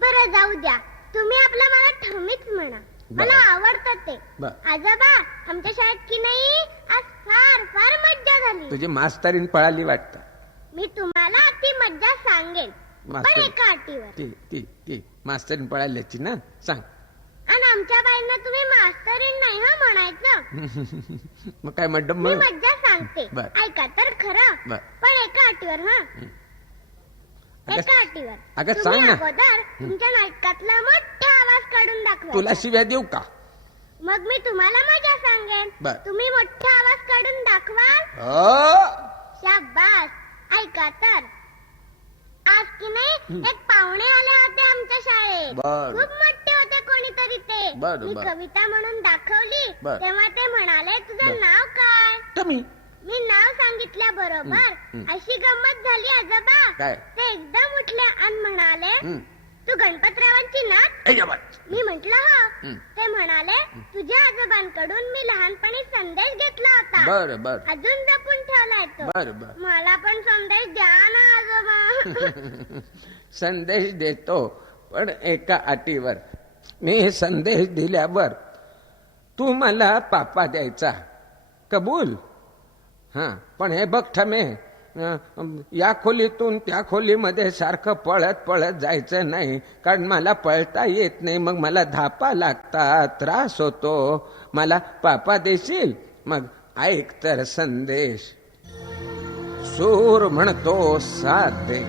बरं, जाऊ द्या, तुम्ही आपला मला ठमीच म्हणा. मला आवडतं ते. आजोबा, आमच्या शाळेत की नाही आज फार फार मज्जा झाली. तुझी मास्तरीन पळाली वाटतं. मी तुम्हाला ती मज्जा सांगेन, पण एका अटीवर. ती मास्तरीन पळाल्याची ना, सांग. आणि आमच्या बाईंना तुम्ही मास्तरीन नाही हा म्हणायचं. मग काय मॅडम, मी मज्जा सांगते, ऐका तर खरं. पण एका अटीवर. हा, एका अटीवर. अगं सांग ना. अगोदर तुमच्या नाटकातला मोठा आवाज काढून दाखवा. तुला शिव्या देऊ का? मग मी तुम्हाला मजा सांगेन. तुम्ही मोठा आवाज काढून दाखवाल? शाबास. ऐका तर, आज की नाही एक पाहुणे आले होते आमच्या शाळेत. खूप मोठे होते कोणीतरी ते. मी कविता म्हणून दाखवली तेव्हा ते म्हणाले, तुझं नाव काय? मी नाव सांगितल्याबरोबर अशी गंमत झाली आजोबा. ते एकदम उठले आणि म्हणाले, तू गणपतरावांची नात? मी म्हंटल हो. ते म्हणाले तुझ्या आजोबांकडून मी लहानपणी संदेश घेतला होता. बरं बरं अजून जपून ठेवलाय तो. बरं बरं मला पण संदेश द्या ना आजोबा. संदेश देतो, पण एका अटीवर. मी संदेश दिल्यावर तू मला पापा द्यायचा, कबूल? हा, पण हे बघ ठमे, या खोलीतून त्या खोलीमध्ये सारखं पळत पळत जायचं नाही, कारण मला पळता येत नाही. मग मला धापा लागतात, त्रास होतो. मला पापा देशील? मग ऐक तर संदेश. सूर म्हणतो साथ दे,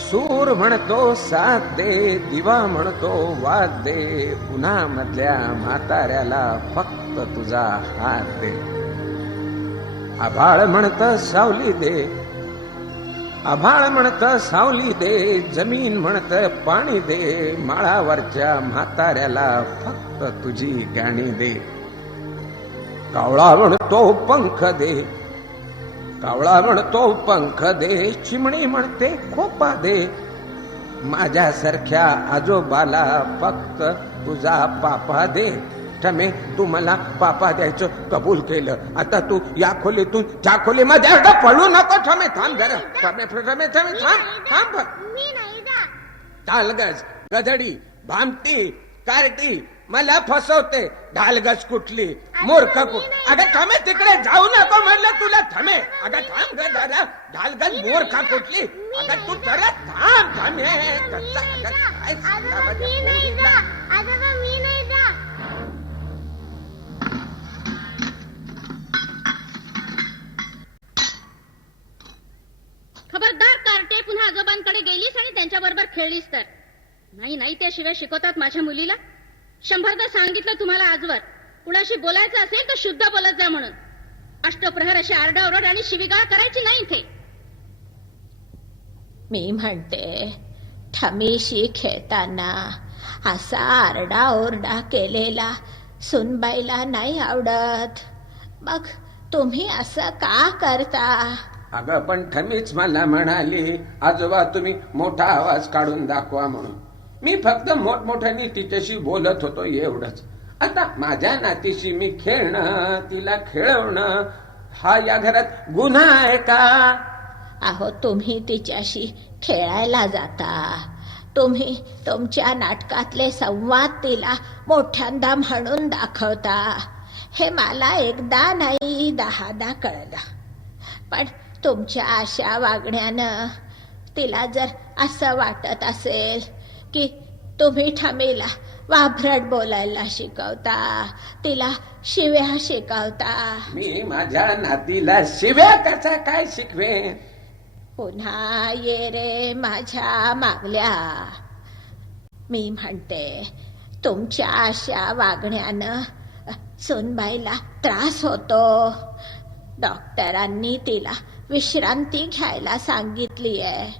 सूर म्हणतो साथ दे, दिवा म्हणतो वाद दे, उन्हामधल्या म्हाताऱ्याला फक्त तुझा हात दे. आभाळ म्हणत सावली दे, आभाळ म्हणत सावली दे, जमीन म्हणत पाणी दे, माळावरच्या म्हाताऱ्याला फक्त तुझी गाणी दे. कावळा म्हणतो पंख दे, कावळा म्हणतो पंख दे, चिमणी म्हणते खोपा दे, माझ्यासारख्या आजोबाला फक्त तुझा पापा दे. ठमे, तू मला पापा द्यायचं कबूल केलं. आता तू या खोलीतून त्या खोलीमध्ये पळू नको. ठमे थांब जरा, ठमे ठमे ठमे थांब थांब. मी नाही जा. ढालगज, गधडी, भामटी, कार्टी मला फसवते. ढालगज कुठली, मूर्ख कुठली? अगं ठमे, तिकडे जाऊ नको म्हणलं तुला. ठमे, अगं थांब ग जरा. ढालगज मूर्ख कुठली? अगं तू जरा थांब. ठमे, आजोबा मी नाही जा. आजोबा मी नाही जा. खबरदार कार्टे, पुन्हा आजोबांकडे गेलीस आणि त्यांच्या बरोबर खेळलीस तर. नाही नाही, त्याशिवाय शिकवतात माझ्या मुलीला. 100दा सांगितलं तुम्हाला आजवर, कुणाशी बोलायचं असेल तर शुद्ध बोलत जा म्हणून. अष्टप्रहर अशी आरडाओरड आणि शिवीगाळ करायची नाही इथे. मी म्हणते, ठमीशी खेळताना असा आरडाओरडा केलेला सुनबाईला नाही आवडत. मग तुम्ही असं का करता? अगं पण ठमीच मला म्हणाली, आजोबा तुम्ही मोठा आवाज काढून दाखवा म्हणून. मी फक्त मोठमोठ्याने तिच्याशी बोलत होतो, एवढंच. आता माझ्या नातीशी मी खेळणं, तिला खेळवणं, हा या घरात गुन्हा आहे का? अहो, तुम्ही तिच्याशी खेळायला जाता, तुम्ही तुमच्या नाटकातले संवाद तिला मोठ्यांदा म्हणून दाखवता. हे मला एकदा नाही 10दा कळलं. पण तुमच्या अशा वागण्यानं तिला जर असं वाटत असेल की तुम्ही ठमीला वाभरट बोलायला शिकवता, तिला शिव्या शिकवता. मी माझ्या नातीला शिव्या कसा काय शिकवेन? पुन्हा ये रे माझ्या मागल्या. मी म्हणते, तुमच्या अशा वागण्यानं सुनबाईला त्रास होतो. डॉक्टरांनी तिला विश्रांती घ्यायला सांगितली आहे.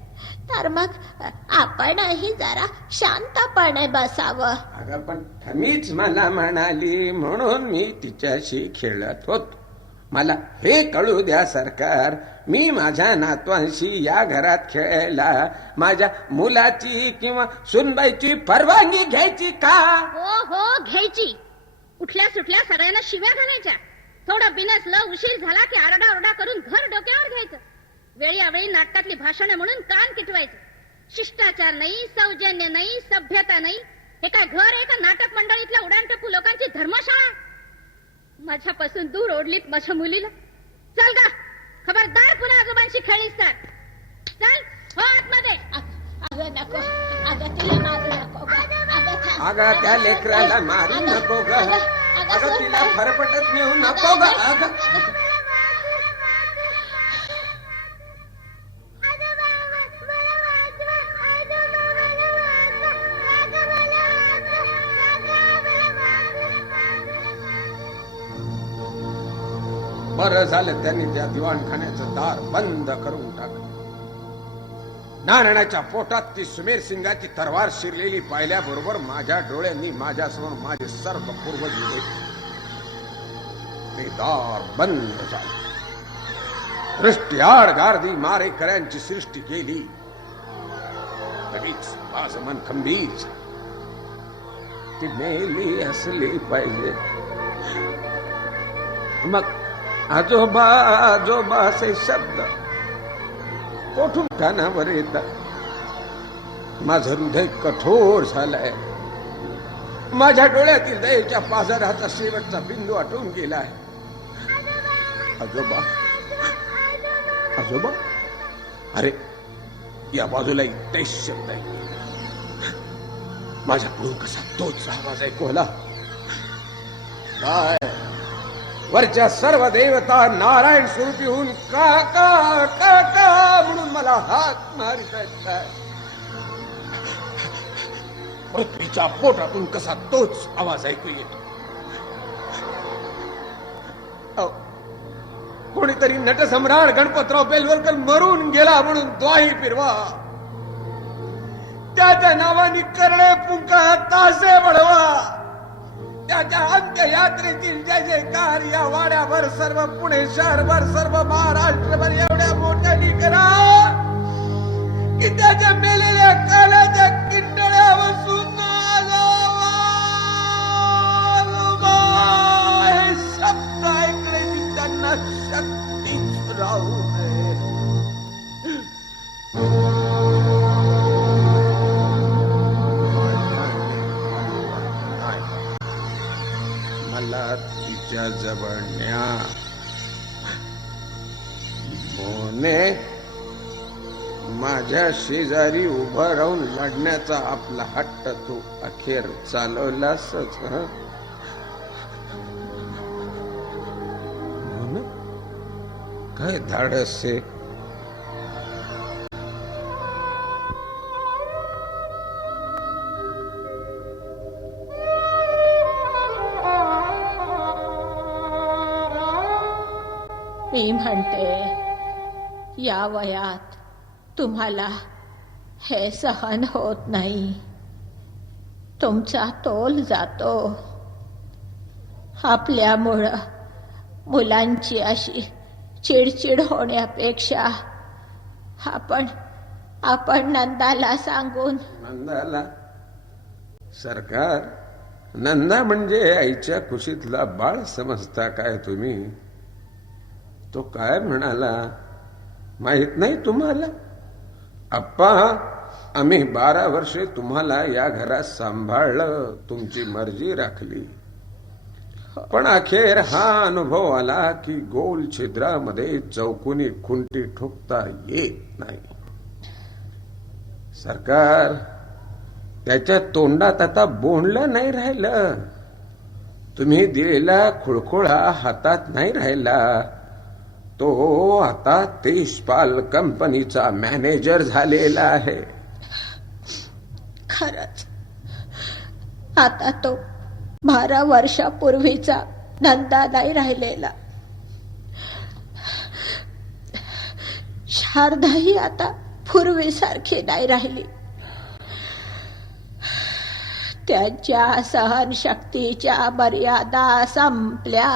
तर मग आपणही जरा शांतपणे बसावं. अगं पण ठमीच मला म्हणाली म्हणून मी तिच्याशी खेळत होतो. मला हे कळू द्या सरकार, मी माझ्या नातवांशी या घरात खेळायला माझ्या मुलाची किंवा सुनबाईची परवानगी घ्यायची का? हो हो, घ्यायची. उठल्या सुटल्या सगळ्यांना शिव्या घालायच्या. थोडं बिनसलं, उशीर झाला की आरडाओरडा करून घर डोक्यावर घ्यायचं. वेळी अवेळी नाटकातली भाषणे म्हणून कान किटवायचं. शिष्टाचार नाही, सौजन्य नाही, सभ्यता नाही. हे काय घर आहे का नाटक मंडळीतल्या उडाणटप्पू लोकांची धर्मशाळा? माझ्यापासून दूर ओढलीत माझ्या मुलीला. चल गा, खबरदार पुन्हा आजोबांशी खेळलीस तर. चल हो आतमध्ये. अगं नको, अगं तिला मारू नको. अगं त्या लेकराला मारू नको ग. अगं तिला फरफटत नेऊ नको ग. अगं बरं झालं त्यांनी त्या दिवाणखान्याचं दार बंद करून टाकलं. नारायणाच्या पोटात ती सुमेर सिंगाची तरवार शिरलेली पाहिल्याबरोबर माझ्या डोळ्यांनी माझ्यासमोर माझे सर्व पूर्वज उभे. ते दार बंद झालं. दृष्टी आड गारदी मारेकऱ्यांची सृष्टी केली. लगेच माझं मन खंबीर. ती मेली असली पाहिजे. मग आजोबा आजोबा असे शब्द कोठून कानावर येतात. माझं हृदय कठोर झालंय. माझ्या डोळ्यातील दयेच्या पाझराचा शेवटचा बिंदू आटून गेलाय. आजोबा आजोबा, अरे या बाजूला तेच शब्द आहे. माझ्या पुढून कसा तोच आवाज ऐकू आला. काय वरच्या सर्व देवता नारायण स्वरूपी होऊन काका काका म्हणून मला हात मारित आहेत काय. पृथ्वीच्या पोटातून कसा तोच आवाज ऐकू येतो. कोणीतरी नटसम्राट गणपतराव बेलवलकर मरून गेला म्हणून द्वाही फिरवा. त्याच्या नावाने करणे पुंका तासे बढवा. त्याच्या अंत्ययात्रेतील जय जयकार या वाड्यावर, सर्व पुणे शहरभर, सर्व महाराष्ट्रभर एवढ्या मोठ्याने करा की त्याच्या मेलेल्या कानाच्या किंडळ्या बसून हे शब्द ऐकण्याची त्यांना शक्तीच राहू नये. मला तिच्या जवळ न्या. मोने माझ्या शेजारी उभा राहून लढण्याचा आपला हट्ट तू अखेर चालवलासच. काय धाडस आहे. मी म्हणते या वयात तुम्हाला हे सहन होत नाही. तुमचा तोल जातो. आपल्यामुळं मुलांची अशी चिडचिड होण्यापेक्षा आपण नंदाला सांगून. नंदाला? सरकार, नंदा म्हणजे आईच्या कुशीतला बाळ समजता काय तुम्ही? तो काय म्हणाला माहित नाही तुम्हाला? अप्पा, आम्ही 12 वर्षे तुम्हाला या घरात सांभाळलं, तुमची मर्जी राखली. पण अखेर हा अनुभव आला की गोल छिद्रामध्ये चौकोनी खुंटी ठोकता येत नाही. सरकार, त्याच्या तोंडात आता बोंडलं नाही राहिलं. तुम्ही दिलेला खुळखुळा हातात नाही राहिला. तो आता तेजपाल कंपनीचा मॅनेजर झालेला आहे. खरंच आता तो 12 वर्षापूर्वीचा नंदा नाही राहिलेला. शारदाही आता पूर्वीसारखी नाही राहिली. त्यांच्या सहनशक्तीच्या मर्यादा संपल्या.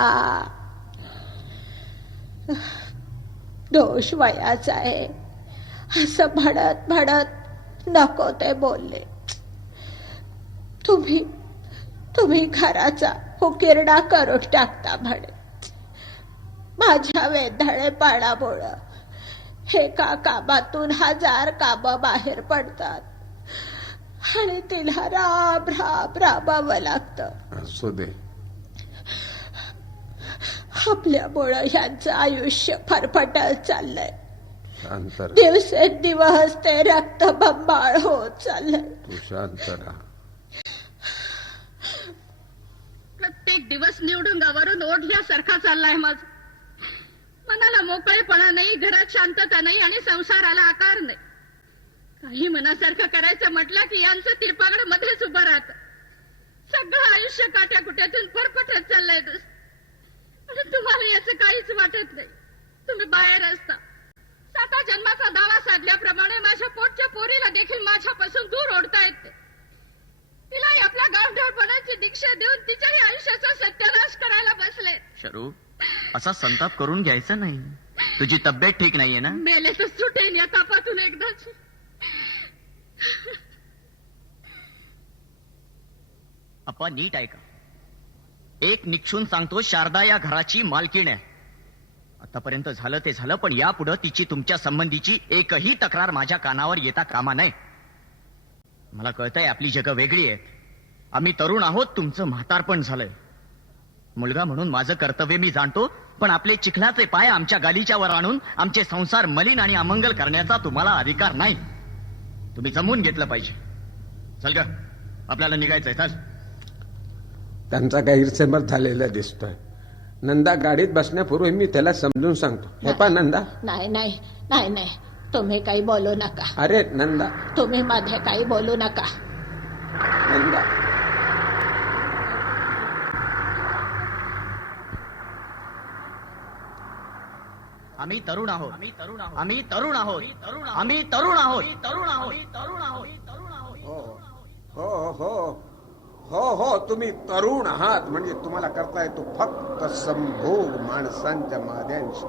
दोष वयाचा आहे असं म्हणत म्हणत नको ते बोलले. तुम्ही घराचा उकिरडा करून टाकता म्हणे. माझ्या वेंधळेपणामुळं एका कामातून 1000 कामं बाहेर पडतात आणि तिला राब राब राबावं लागतं. असू दे. आपल्यामुळं ह्यांचं आयुष्य फरफटत चाललंय. शांत राहा. दिवसेंदिवस ते रक्त बंबाळ होत चाललंय. तू शांत राहा. प्रत्येक दिवस निवडुंगावरून ओढल्यासारखा चाललाय माझ. मनाला मोकळेपणा नाही, घरात शांतता नाही आणि संसाराला आकार नाही. काही मनासारखं करायचं म्हटलं की यांचं तिरपागड मध्येच उभं राहत. सगळं आयुष्य काट्याकुट्यातून फरफटत चाललंय. तुम्हाला याचं काहीच वाटत नाही. तुम्ही बाहेर असता. 7 जन्माचा दावा साधल्याप्रमाणे माझ्या पोटच्या पोरीला देखील माझ्यापासून दूर ओढता येते. तिलाही आपल्या गावढळपणाची दीक्षा देऊन तिच्याही आयुष्याचा सत्यानाश करायला बसले. शरू, असा संताप करून घ्यायचा नाही. तुझी तब्येत ठीक नाहीये ना? मेले तर सुटेन या तापातून एकदाच. अप्पा नीट ऐका. एक निक्षून सांगतो, शारदा या घराची मालकीण आहे. आतापर्यंत झालं ते झालं, पण यापुढं तिची तुमच्या संबंधीची एकही तक्रार माझ्या कानावर येता कामा नये. मला कळतंय आपली जगं वेगळी आहेत. आम्ही तरुण आहोत, तुमचं म्हातारपण झालंय. मुलगा म्हणून माझं कर्तव्य मी जाणतो, पण आपले चिखलाचे पाय आमच्या गालीच्या वर आणून आमचे संसार मलिन आणि अमंगल करण्याचा तुम्हाला अधिकार नाही. तुम्ही जमवून घेतलं पाहिजे. चल ग, आपल्याला निघायचंय. चल. त्यांचा गैरसमज झालेला दिसतोय. नंदा गाडीत बसण्यापूर्वी मी त्याला समजून सांगतो. हे पा नंदा. नाही नाही नाही नाही, तुम्ही काही बोलू नका. अरे नंदा. तुम्ही मध्ये काही बोलू नका. नंदा. आम्ही तरुण आहोत. आम्ही तरुण आहोत. आम्ही तरुण आहोत. आम्ही तरुण आहोत. तरुण आहोत. तरुण आहोत. तरुण आहोत. हो हो हो हो, तुम्ही तरुण आहात म्हणजे तुम्हाला करता येतो फक्त संभोग माणसांच्या माद्यांशी.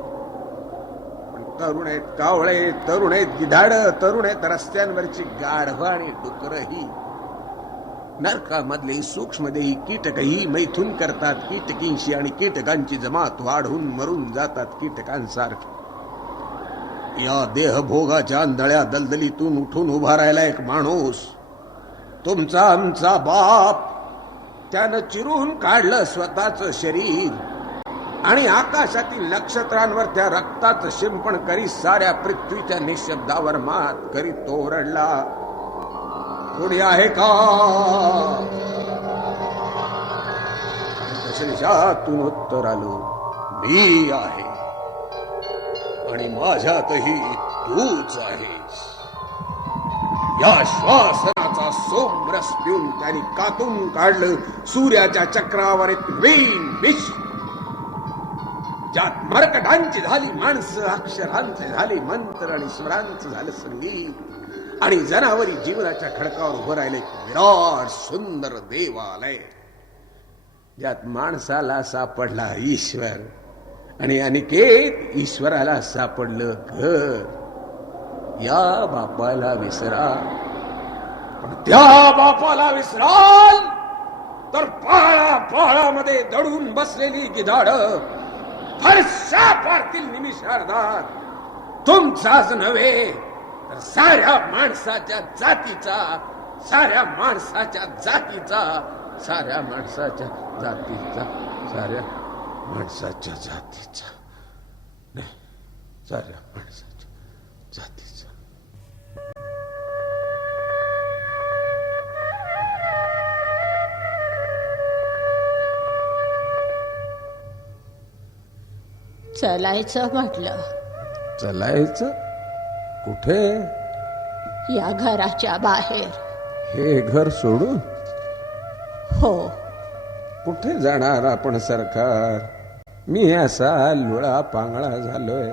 पण तरुण आहेत कावळे, तरुण आहेत गिधाड, तरुण आहेत रस्त्यांवरची गाढवं आणि डुकरही. नरकामधले सूक्ष्मदेही कीटकही मैथून करतात कीटकींशी आणि कीटकांची जमात वाढून मरून जातात कीटकांसारखी. या देहभोगाच्या आंधळ्या दलदलीतून उठून उभा राहिला एक माणूस, तुमचा आमचा बाप. त्यानं चिरून काढलं स्वतःच शरीर आणि आकाशातील नक्षत्रांवर त्या रक्ताचं शिंपण करीत साऱ्या पृथ्वीच्या निशब्दावर मात करीत तो ओरडला, कोणी आहे का? दशदिशातून उत्तर आलो, मी आहे आणि माझ्यातही तूच आहेस. या श्वासनाचा सोमरस पिऊन त्यांनी कातून काढलं सूर्याच्या चक्रावर एक नवीन विश्व, ज्यात मरकटांची झाली माणसं, अक्षरांचे झाले मंत्र आणि स्वरांचं झालं संगीत, आणि जनावरी जीवनाच्या खडकावर उभं राहिले विराट सुंदर देवालय, ज्यात माणसाला सापडला ईश्वर आणि अनिकेत ईश्वराला सापडलं घर. या बापाला विसरा, पण त्या बापाला विसराल तर पाळा पाळामध्ये दडून बसलेली गिधाड फरशा पाडतील निमिषार्धात. तुमचाच नव्हे तर साऱ्या माणसाच्या जातीचा, साऱ्या माणसाच्या जातीचा, साऱ्या माणसाच्या जातीचा, साऱ्या माणसाच्या जातीचा, नाही, साऱ्या माणसाच्या जातीचा. चलायचं म्हटलं. चलायचं कुठे? या घराच्या बाहेर. हे घर सोडून? हो. कुठे जाणार आपण सरकार? मी असा लुळा पांगळा झालोय.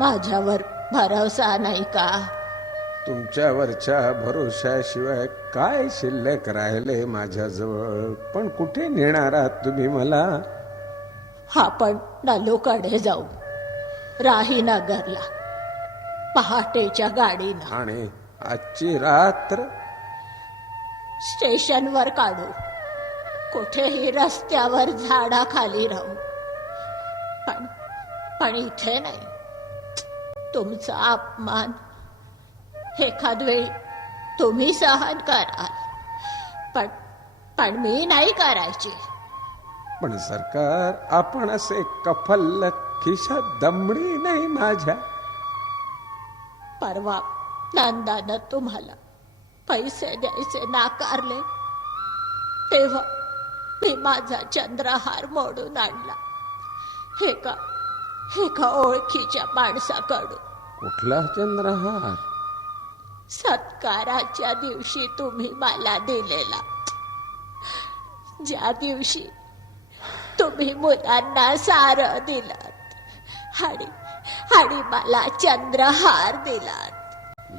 माझ्यावर भरोसा नाही का? तुमच्यावरच्या भरोशाशिवाय काय शिल्लक राहिले माझ्याजवळ? पण कुठे नेणार आहात तुम्ही मला? आपण नलूकडे जाऊ, राहीनगरला, पहाटेच्या गाडीनं. आणि आजची रात्र स्टेशनवर काढू, कुठेही रस्त्यावर झाडाखाली राहू. पण इथे नाही. तुमचा अपमान एखाद वेळी तुम्ही सहन कराल, पण मी नाही करायची. पण सरकार, आपण असे कफल्ल खिशात दमडी नाही माझ्या. परवा नंदानं तुम्हाला पैसे द्यायचे नाकारले, तेव्हा मी माझा चंद्रहार मोडून आणला. एका ओळखीच्या माणसाकडून. कुठला चंद्रहार? सत्काराच्या दिवशी तुम्ही मला दिलेला, ज्या दिवशी तुम्ही मुलांना सारं दिलात आणि मला चंद्रहार दिलात.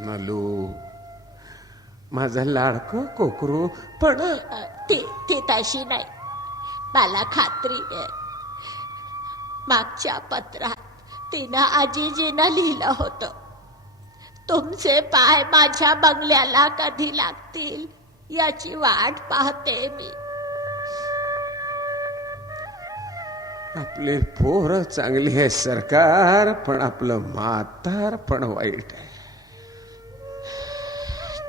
नलू, माझा लाडकं कोकरू. पण ती तशी नाही, मला खात्री आहे. मागच्या पत्रात तिनं आजीजीनं लिहिलं होतं, तुमचे पाय माझ्या बंगल्याला कधी लागतील याची वाट पाहते मी. आपली पोरं चांगली आहे सरकार, पण आपलं म्हातार पण वाईट आहे.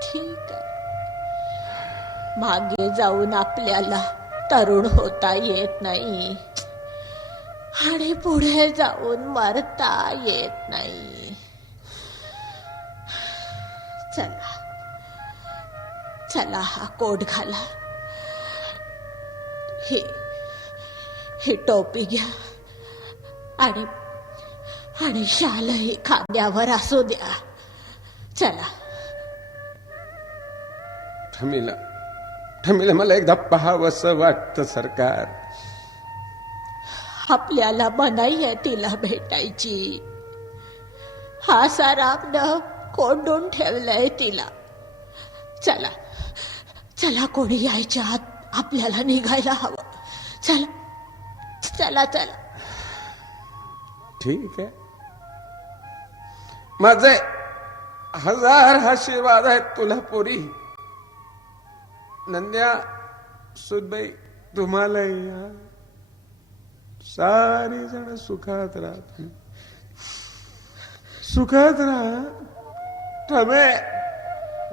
ठीक आहे, मागे जाऊन आपल्याला तरुण होता येत नाही आणि पुढे जाऊन मरता येत नाही. चला चला, हा कोट घाला, ही टोपी घ्या आणि आणि शालही खांद्यावर असू द्या. चला. ठमीला मला एकदा पाहावंसं वाटतं सरकार. आपल्याला मनाई आहे तिला भेटायची. हा सारामनं कोंडून ठेवलंय तिला. चला चला, कोणी यायच्या आत आपल्याला निघायला हवं. चला चला चला. ठीक आहे, माझे 1000 आशीर्वाद आहेत तुला पोरी. नंद्या, सुदबाई, तुम्हालाही. सारी जण सुखात राहा, सुखात राहा. ठमे,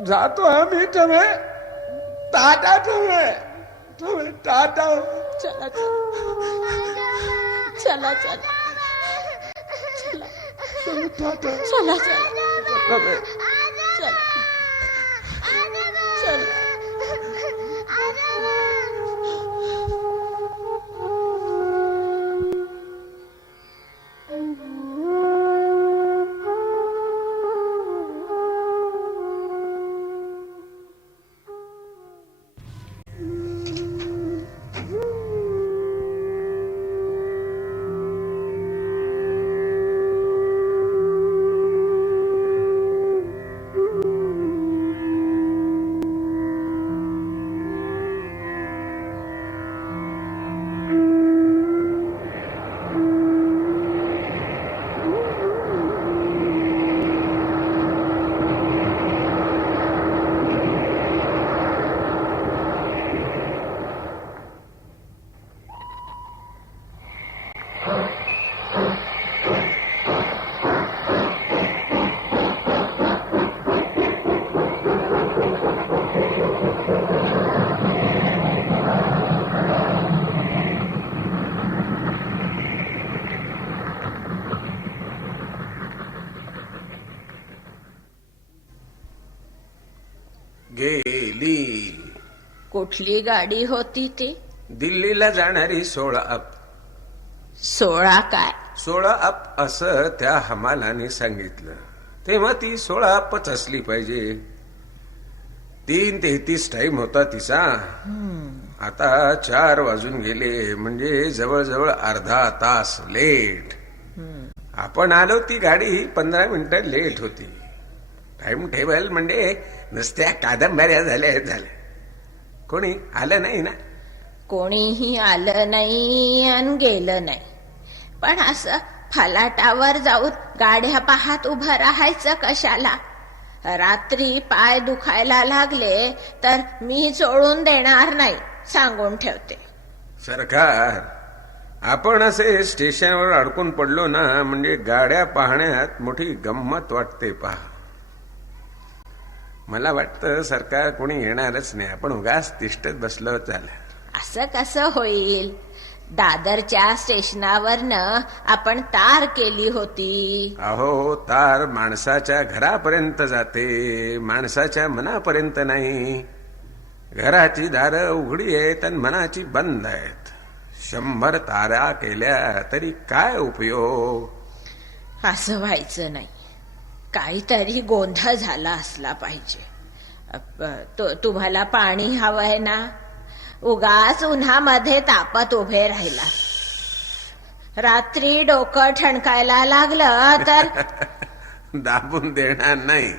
जातो आम्ही. ठमे, टाटा. ठमे, टाटा. चला चला चला टाटा. चला चला ठमे. चला चला. गेली. कुठली गाडी होती ती? दिल्लीला जाणारी 16 अप. 16 काय? 16 अप असं त्या हमालाने सांगितलं. तेव्हा ती 16 अपच असली पाहिजे. 3:33 टाइम होता तिचा. आता 4 वाजून गेले, म्हणजे जवळजवळ अर्धा तास लेट. आपण आलो ती गाडी 15 मिनिटं लेट होती. टाइम टेबल म्हणजे नुसत्या कादंबऱ्या झाल्या. कोणी आलं नाही ना? कोणीही आलं नाही आणि गेलं नाही. पण असं फलाटावर जाऊन गाड्या पाहत उभं राहायचं कशाला? रात्री पाय दुखायला लागले तर मी सोडून देणार नाही, सांगून ठेवते. सरकार, आपण असे स्टेशनवर अडकून पडलो ना, म्हणजे गाड्या पाहण्यात मोठी गंमत वाटते. पहा, मला वाटतं सरकार कोणी येणारच नाही. आपण उगाच तिष्ठत बसलो झालं. असं कसं होईल? दादरच्या स्टेशनावरनं आपण तार केली होती. अहो, तार माणसाच्या घरापर्यंत जाते, माणसाच्या मनापर्यंत नाही. घराची दारं उघडी आहेत आणि मनाची बंद आहेत. 100 तारा केल्या तरी काय उपयोग? असं व्हायचं नाही. काहीतरी गोंधळ झाला असला पाहिजे. तुम्हाला पाणी हवंय ना? उगाच उन्हामध्ये तापत उभे राहिला. रात्री डोकं ठणकायला लागलं तर दाबून देणार नाही,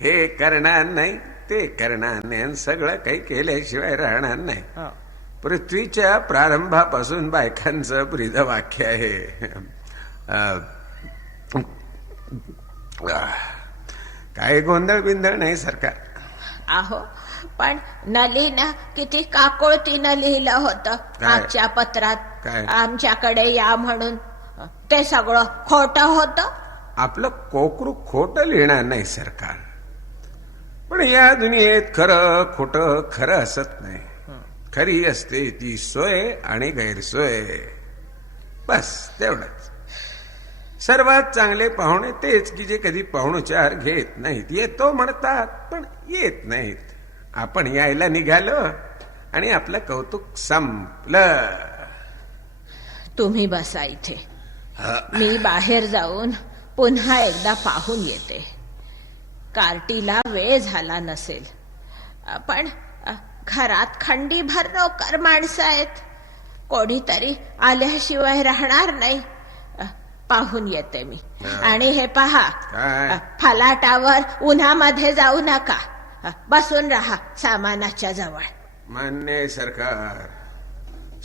हे करणार नाही, ते करणार नाही, आणि सगळं काही केल्याशिवाय राहणार नाही. पृथ्वीच्या प्रारंभापासून बायकांचं ब्रीदवाक्य आहे. काही गोंधळ बिंधळ नाही सरकार. अहो, पण नलीनं किती काकुळतीनं लिहिलं होतं मागच्या पत्रात. काय? आमच्याकडे या म्हणून. ते सगळं खोटं होतं. आपलं कोकरू खोटं लिहिणार नाही सरकार, पण या दुनियेत खरं खोटं खरं असत नाही. खरी असते ती सोय आणि गैरसोय, बस तेवढंच. सर्वात चांगले पाहुणे तेच की जे कधी पाहुणचार घेत नाहीत. येतो म्हणतात पण येत नाहीत. आपण यायला निघालो आणि आपलं कौतुक संपलं. तुम्ही बसा इथे, मी बाहेर जाऊन पुन्हा एकदा पाहून येते. कार्टीला वेळ झाला नसेल, पण घरात खंडीभर नोकर माणसं आहेत. कोणीतरी आल्याशिवाय राहणार नाही. पाहून येते मी. आणि हे पहा, फलाटावर उन्हामध्ये जाऊ नका. बसून राहा सामानाच्या जवळ. मान्य आहे सरकार.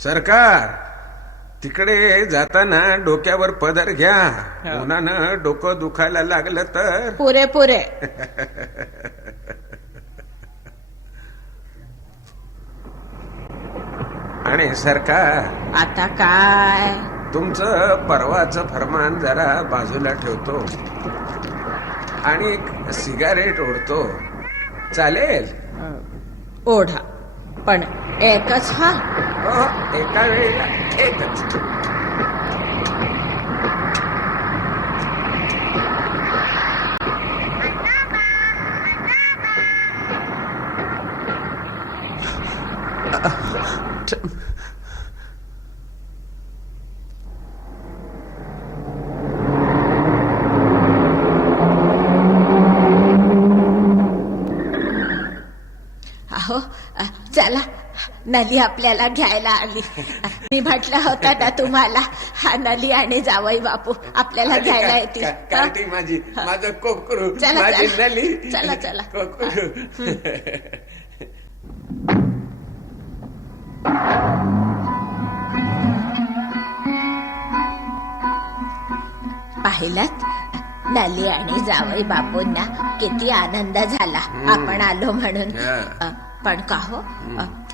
सरकार, तिकडे जाताना डोक्यावर पदर घ्या. उन्हानं डोकं दुखायला लागलं तर. पुरे आणि सरकार, आता काय? तुमचं परवाचं फरमान जरा बाजूला ठेवतो आणि एक सिगारेट ओढतो. चालेल? ओढा, पण एकच. हा, हो, एका वेळेला एकच. अहो, चला, नली आपल्याला घ्यायला आली. मी म्हटलं होतं ना तुम्हाला, हा नली आणि जावई बापू आपल्याला घ्यायला येतील. कार्टी माझी, माझं कोकरू, चला, माझी चला. नली, चला, चला. कोकरू. पाहिलात, नली आणि जावई बापूंना किती आनंद झाला आपण आलो म्हणून. पण का हो,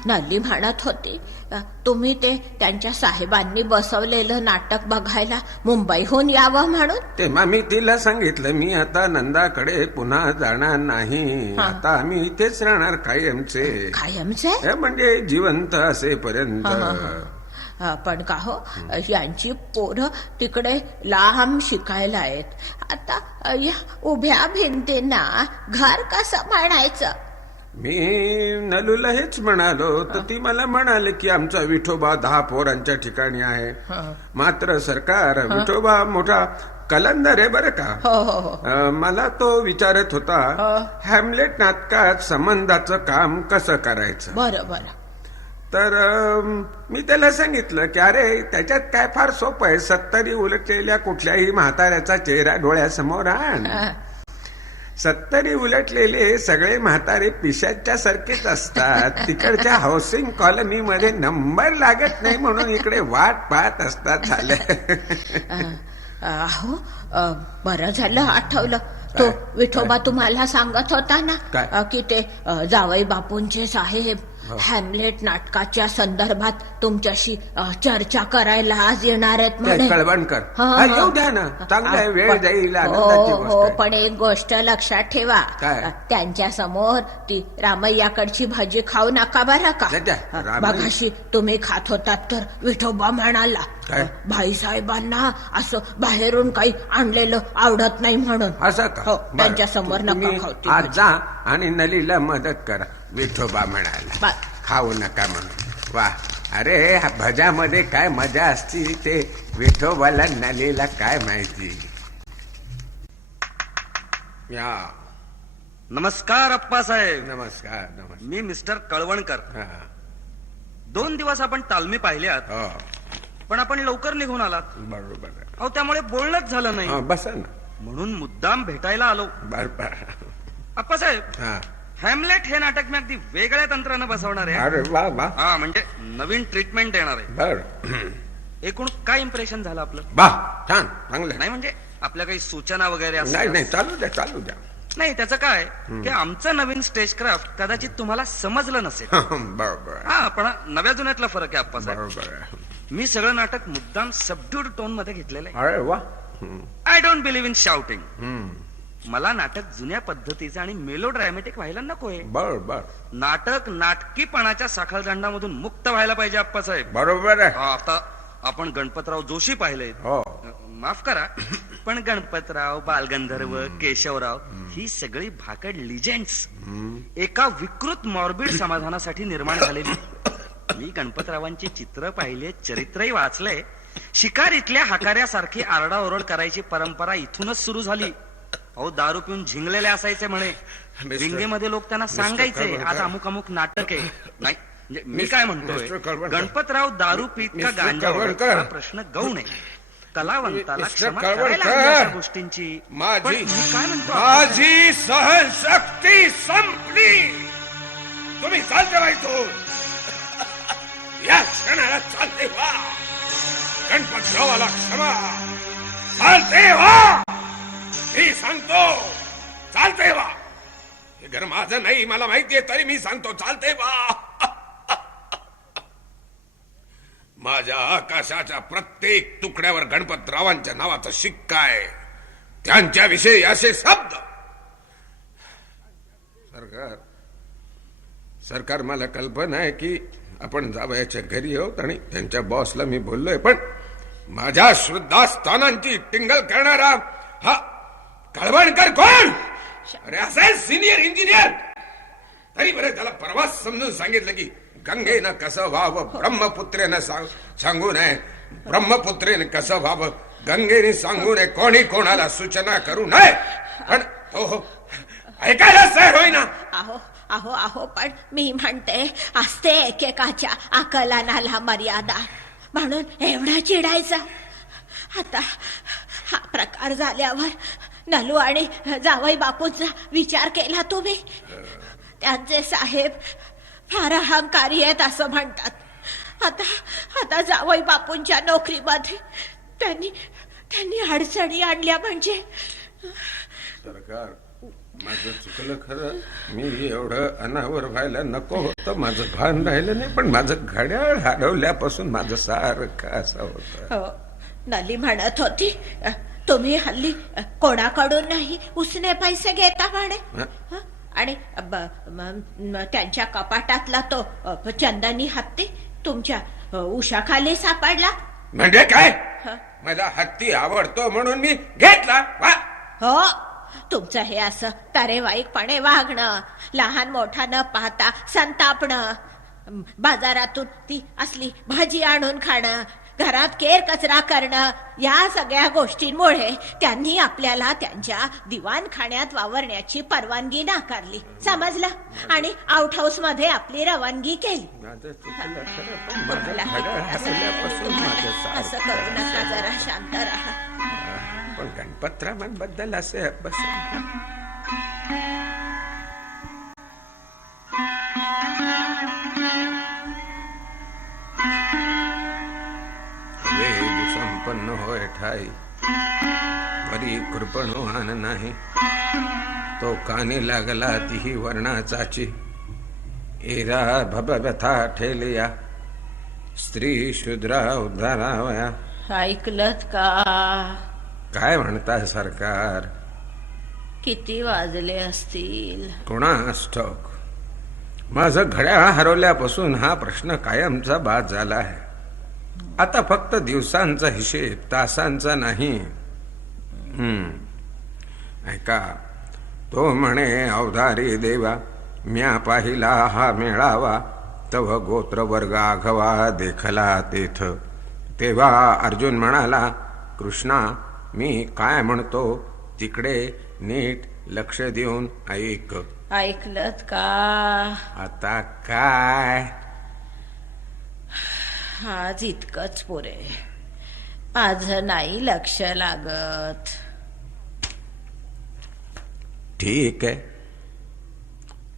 नली म्हणत होती तुम्ही ते त्यांच्या साहेबांनी बसवलेलं नाटक बघायला मुंबईहून यावं म्हणून. तेव्हा मी तिला सांगितलं मी आता नंदाकडे पुन्हा जाणार नाही. आता आम्ही इथेच राहणार कायमचे. कायमचे म्हणजे जिवंत असेपर्यंत. पण का हो, यांची पोरं तिकडे लांब शिकायला आहेत. आता या उभ्या भिंतींना घर कसं म्हणायचं? मी नलूला हेच म्हणालो तर ती मला म्हणाले की आमचा विठोबा 10 पोरांच्या ठिकाणी आहे. मात्र सरकार, विठोबा मोठा कलंदर आहे बरं का. मला तो विचारत होता हॅमलेट नाटकात संबंधाचं काम कसं करायचं. बरोबर. तर मी त्याला सांगितलं की अरे त्याच्यात काय फार सोपं आहे. 70 उलटलेल्या कुठल्याही म्हाताऱ्याचा चेहरा डोळ्यासमोर आण. 70 उलटलेले सगळे म्हातारे पिशाच्या सारखेच असतात. तिकडच्या हाऊसिंग कॉलनीमध्ये नंबर लागत नाही म्हणून इकडे वाट पाहत असतात. झालं. अहो, बरं झालं आठवलं. तो विठोबा तुम्हाला सांगत होता ना की ते जावई बापूंचे साहेब हॅमलेट नाटकाच्या संदर्भात तुमच्याशी चर्चा करायला आज येणार आहेत म्हणे. कळवणकर, येऊ द्या ना, चांगला वेळ जाईल. हो, पण एक गोष्ट लक्षात ठेवा, त्यांच्या समोर ती रामय्याकडची भाजी खाऊ नका बरं का. बघाशी तुम्ही खात होतात तर विठोबा म्हणाला भाईसाहेबांना असं बाहेरून काही आणलेलं आवडत नाही म्हणून. असं का? त्यांच्या समोर नका खाऊ. आज जा आणि नलीला मदत करा. विठोबा म्हणाला खाऊ नका म्हणून. वा, अरे भजामध्ये काय मजा असती ते विठोबाला नलीला काय माहिती. या नमस्कार अप्पासाहेब. नमस्कार. नमस्कार. मी मिस्टर कळवणकर. 2 दिवस आपण तालमी पाहिल्यात, पण आपण लवकर निघून आलात. बरोबर. अहो, त्यामुळे बोलणंच झालं नाही. बसा ना. म्हणून मुद्दाम भेटायला आलो. बरोबर. अप्पासाहेब, हॅमलेट हे नाटक मी अगदी वेगळ्या तंत्रानं बसवणार आहे. अरे वा वा. हा, म्हणजे नवीन ट्रीटमेंट देणार आहे. बर. एकूण काय इम्प्रेशन झालं आपलं? वा, छान, चांगलं. नाही म्हणजे आपल्या काही सूचना वगैरे नाही, चालू द्या. नाही त्याचं काय की आमचं नवीन स्टेज क्राफ्ट कदाचित तुम्हाला समजलं नसेल. बरोबर हा पण नव्या जुन्यातला फरक आहे आप्पासाहेब. बरोबर. मी सगळं नाटक मुद्दाम सबड्यूड टोन मध्ये घेतलेलं आहे. अरे वा. I don't believe in shouting. मला नाटक जुन्या पद्धतीचं आणि मेलो ड्रॅमॅटिक व्हायला नकोय. बरोबर नाटक नाटकीपणाच्या साखळदंडामधून मुक्त व्हायला पाहिजे आप्पासाहेब. बरोबर आहे. आता आपण गणपतराव जोशी पाहिले. हो माफ करा पण गणपतराव, बालगंधर्व, केशवराव ही सगळी भाकड लिजेंड्स एका विकृत मॉर्बिड समाधानासाठी निर्माण झालेली. मी गणपतरावांची चित्र पाहिले, चरित्रही वाचलंय. शिकारीतल्या हाकाऱ्यासारखी आरडाओरड करायची परंपरा इथूनच सुरू झाली. अहो दारू पिऊन झिंगलेले असायचे म्हणे. विंगेमध्ये लोक त्यांना सांगायचे आज अमुक अमुक नाटक आहे. नाही म्हणजे मी काय म्हणतोय, गणपतराव दारू पीत का गांजा ओढत हा प्रश्न गौण आहे. कलावंताला क्षमा करायला हवी अशा गोष्टींची. पण मी काय म्हणतो, माझी सहनशक्ती संपली. तुम्ही चालते व्हायचो या क्षणाला चालते व्हा. गणपतरावाला क्षमा. चालते व्हा. मी सांगतो चालते व्हा. हे घर माझं नाही मला माहितीये तरी मी सांगतो चालते व्हा. माझ्या आकाशाच्या प्रत्येक तुकड्यावर गणपतरावांच्या नावाचा शिक्का आहे. त्यांच्याविषयी असे शब्द. सरकार मला कल्पना आहे की आपण जावयाच्या घरी आहोत आणि त्यांच्या बॉसला मी बोललोय, पण माझ्या श्रद्धास्थानांची टिंगल करणारा हा कळवणकर कोण? अरे असेल सिनियर इंजिनियर. तरी बरं त्याला परवाच समजून सांगितलं की गंगेनं कसं व्हावं ब्रह्मपुत्रेनं सांगू नये, ब्रह्मपुत्रेनं कसं व्हावं गंगेने सांगू नये, कोणी कोणाला सूचना करू नये. पण हो ऐकायला सर होईना. अहो अहो अहो पण मी म्हणते असते एकेकाच्या आकलनाला मर्यादा. म्हणून एवढा चिडायचा. आता हा प्रकार झाल्यावर नलू आणि जावई बापूंचा विचार केला तुम्ही? त्यांचे साहेब फार अहंकारी आहेत असं म्हणतात. आता जावई बापूंच्या नोकरीमध्ये त्यांनी अडचणी आणल्या म्हणजे. सरकार माझं चुकलं खरं. मी एवढं अनावर व्हायला नको होतं. माझं भान राहिलं नाही, पण माझं घड्याळ हरवल्यापासून माझं सारखं असं होतं. हो नली म्हणत होती तुम्ही हल्ली कोणाकडून नाही उसने पैसे घेता म्हणे. आणि त्यांच्या कपाटातला तो चंदनी हत्ती तुमच्या उशाखाली सापडला. म्हणजे काय? मला हत्ती आवडतो म्हणून मी घेतला. हो तुमचं हे असं तरेवाईकपणे वागणं, लहान मोठा न पाहता संतापणं, बाजारातून ती असली भाजी आणून खाणं, घरात केर कचरा करणं, या सगळ्या गोष्टींमुळे त्यांनी आपल्याला त्यांच्या दिवाणखान्यात वावरण्याची परवानगी नाकारली. समजलं? आणि आउट हाऊस मध्ये आपली रवानगी केली. असं करू नका, जरा शांत राहा. पण गणपतरावांबद्दल असे बस संपन्न होय ठाई परी कृपणवान नाही. तो कानी लागला तीही वर्णाचाची एरा भबव्यथा ठेलिया. स्त्री शूद्रा उद्धारावया. ऐकलत का? काय म्हणता सरकार? किती वाजले असतील कोणास ठाऊक. माझं घड्याळ हरवल्यापासून हा प्रश्न कायमचा बाद झाला आहे. आता फक्त दिवसांचा हिशेब, तासांचा नाही. ऐका, तो म्हणे अवधारी देवा म्या पाहिला हा मेळावा. तव गोत्र वर्ग आघवा देखला तेथ. तेव्हा अर्जुन म्हणाला कृष्णा मी काय म्हणतो तिकडे नीट लक्ष देऊन ऐक. ऐकलत का? आता काय? आज इतकंच पुरे. माझं नाही लक्ष लागत. ठीक आहे.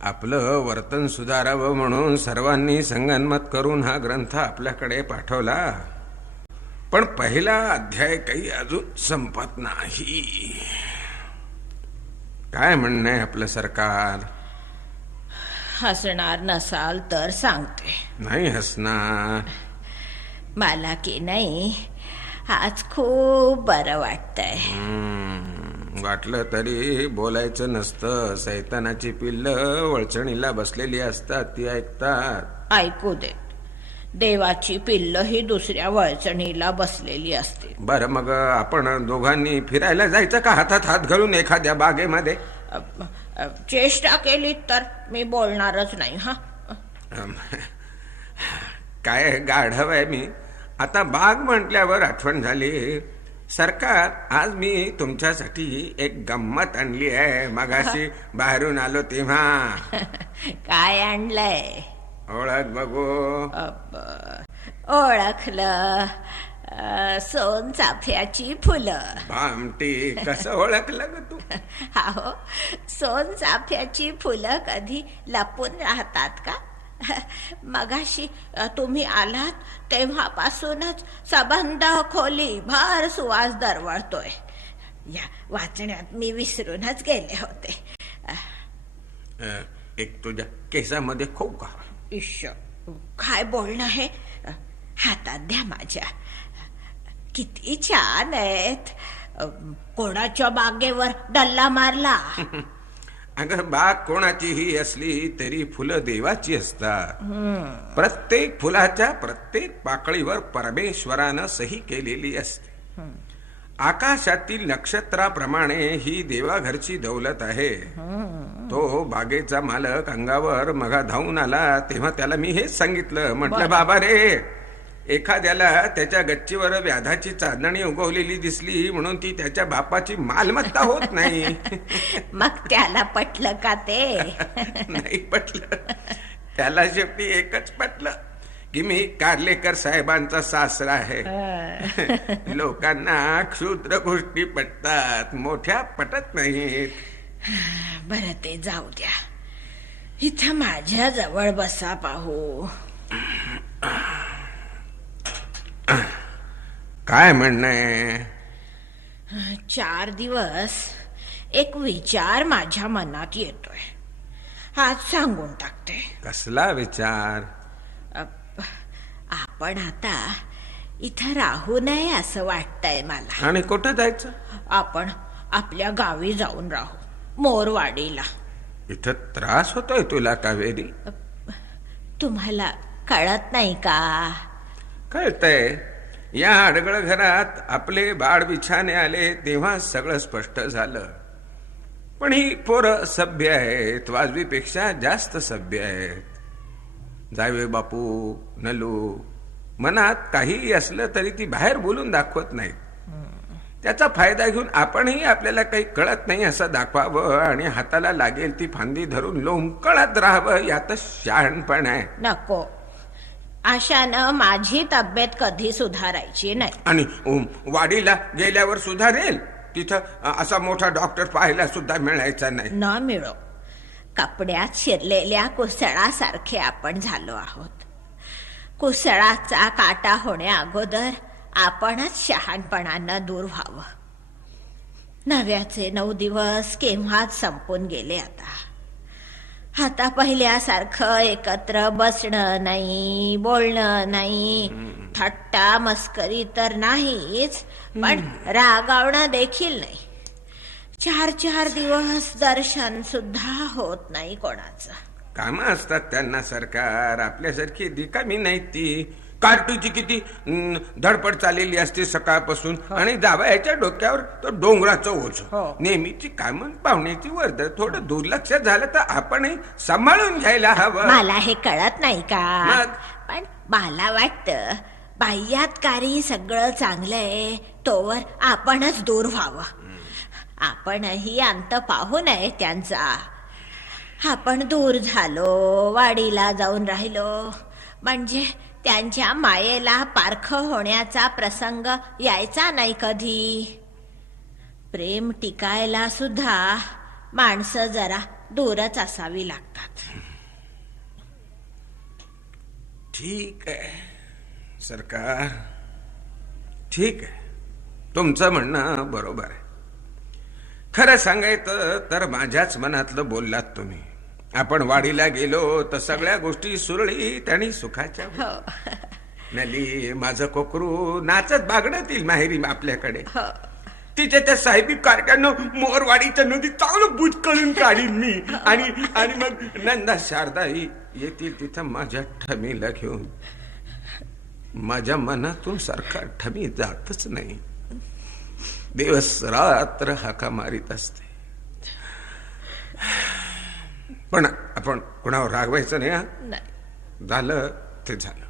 आपलं वर्तन सुधारावं म्हणून सर्वांनी संगनमत करून हा ग्रंथ आपल्याकडे पाठवला. पण पहिला अध्याय काही अजून संपत नाही. काय म्हणणं आहे आपलं सरकार? हसणार नसाल तर सांगते. नाही हसणार. मला की नाही आज खूप बरं वाटतंय. वाटलं तरी बोलायचं नसतं. सैतानाची पिल्लं वळचणीला बसलेली असतात, ती ऐकतात. ऐकू दे. देवाची पिल्ल ही दुसऱ्या वळचणीला बसलेली असते. बरं मग आपण दोघांनी फिरायला जायचं का, हातात हात घालून एखाद्या बागेमध्ये? चेष्टा केली तर मी बोलणारच नाही. हा काय गाढव आहे मी. आता बाग म्हटल्यावर आठवण झाली. सरकार, आज मी तुमच्यासाठी एक गंमत आणली आहे. मगाशी बाहेरून आलो तेव्हा. काय आणलंय? ओळख बघू. ओळखलं. सोनचाफ्याची फुलं. भामटी, कसं ओळखलं ग तू? हो, सोनचाफ्याची फुलं कधी लपून राहतात का? मगाशी तुम्ही आलात तेव्हापासूनच सबंध खोली भर सुवास दरवळतोय. या वाचण्यात मी विसरूनच गेले होते. एक तुझ्या केसामध्ये खो का? इश्श, काय बोलणं हे. हातात द्या माझ्या. किती छान आहेत. कोणाच्या बागेवर डल्ला मारला? अगं बाग कोणाचीही असली तरी फुलं देवाची असतात. प्रत्येक फुलाच्या प्रत्येक पाकळीवर परमेश्वरानं सही केलेली असते. आकाशातील नक्षत्राप्रमाणे ही देवाघरची दौलत आहे. तो बागेचा मालक अंगावर मगा धावून आला तेव्हा त्याला मी हेच सांगितलं. म्हटलं बाबा रे, एखाद्याला त्याच्या गच्चीवर व्याधाची चांदणी उगवलेली दिसली म्हणून ती त्याच्या बापाची मालमत्ता होत नाही. मग त्याला पटलं का ते? नाही पटलं. त्याला शेवटी एकच पटलं की मी कार्लेकर साहेबांचा सासरा आहे. लोकांना क्षुद्र गोष्टी पटतात, मोठ्या पटत नाहीत. बरं ते जाऊ द्या. इथं माझ्या जवळ बसा पाहू. काय म्हणणं? 4 दिवस एक विचार माझ्या मनात येतोय. आज सांगून टाकते. कसला विचार? आपण आता इथं राहू नये असं वाटतंय मला. आणि कुठं जायचं? आपण आपल्या गावी जाऊन राहू, मोरवाडीला. इथं त्रास होतोय तुला कावेरी? तुम्हाला कळत नाही का? कळतंय. या अडगळ घरात आपले बाळ बिछाने आले तेव्हा सगळं स्पष्ट झालं. पण ही पोरं सभ्य आहेत, वाजवीपेक्षा जास्त सभ्य आहेत. जावे बापू, नलू, मनात काहीही असलं तरी ती बाहेर बोलून दाखवत नाहीत. त्याचा फायदा घेऊन आपणही आपल्याला काही कळत नाही असं दाखवावं आणि हाताला लागेल ती फांदी धरून लोंबकळत राहावं, यातच शहाणपण आहे. नको. अशानं माझी तब्येत कधी सुधारायची नाही. आणि वाडीला गेल्यावर सुधारेल. तिथं असा मोठा डॉक्टर पाहायला सुद्धा मिळायचा नाही. न मिळो. कपड्यात शिरलेल्या कुसळासारखे आपण झालो आहोत. कुसळाचा काटा होण्या अगोदर आपणच शहाणपणानं दूर व्हावं. नव्याचे 9 दिवस केव्हाच संपून गेले. आता पहिल्यासारखं एकत्र बसणं नाही, बोलणं नाही, थट्टा मस्करी तर नाहीच, पण रागावणं देखील नाही. 4 दिवस दर्शन सुद्धा होत नाही कोणाचं. कामं असतात त्यांना सरकार. आपल्यासारखी रिकामी नाही ती. कार्टूची किती धडपड चाललेली असते सकाळपासून, आणि जावयाच्या डोक्यावर तो डोंगराचं ओझं. नेहमीची कामं, पाहुण्याची वर्दळ. थोडं दुर्लक्ष झालं तर आपणही सांभाळून घ्यायला हवं. मला हे कळत नाही का? पण मला वाटतं बाह्यातकारी सगळं चांगलंय तोवर आपणच दूर व्हावं. आपणही अंत पाहू नये त्यांचा. आपण दूर झालो, वाडीला जाऊन राहिलो म्हणजे त्यांच्या मायेला पारख होण्याचा प्रसंग यायचा नाही कधी. प्रेम टिकायला सुद्धा माणसं जरा दूरच असावी लागतात. ठीक आहे सरकार, ठीक आहे. तुमचं म्हणणं बरोबर आहे. खरं सांगायचं तर माझ्याच मनातलं बोललात तुम्ही. आपण वाडीला गेलो तर सगळ्या गोष्टी सुरळीत आणि सुखाच्या हो नली माझं कोकरू नाचत बागडतील माहेरी आपल्याकडे. हो तिच्या त्या साहेबी कारट्यानं मोरवाडीच्या नदीत चांगलं बुचकळून काढीन मी. आणि आणि मग नंदा शारदा येतील तिथं माझ्या ठमीला घेऊन. माझ्या मनातून सारखा ठमी जातच नाही. दिवस रात्र हाका मारित असते. पण आपण कुणावर रागवायचं नाही. हा नाही झालं ते झालं.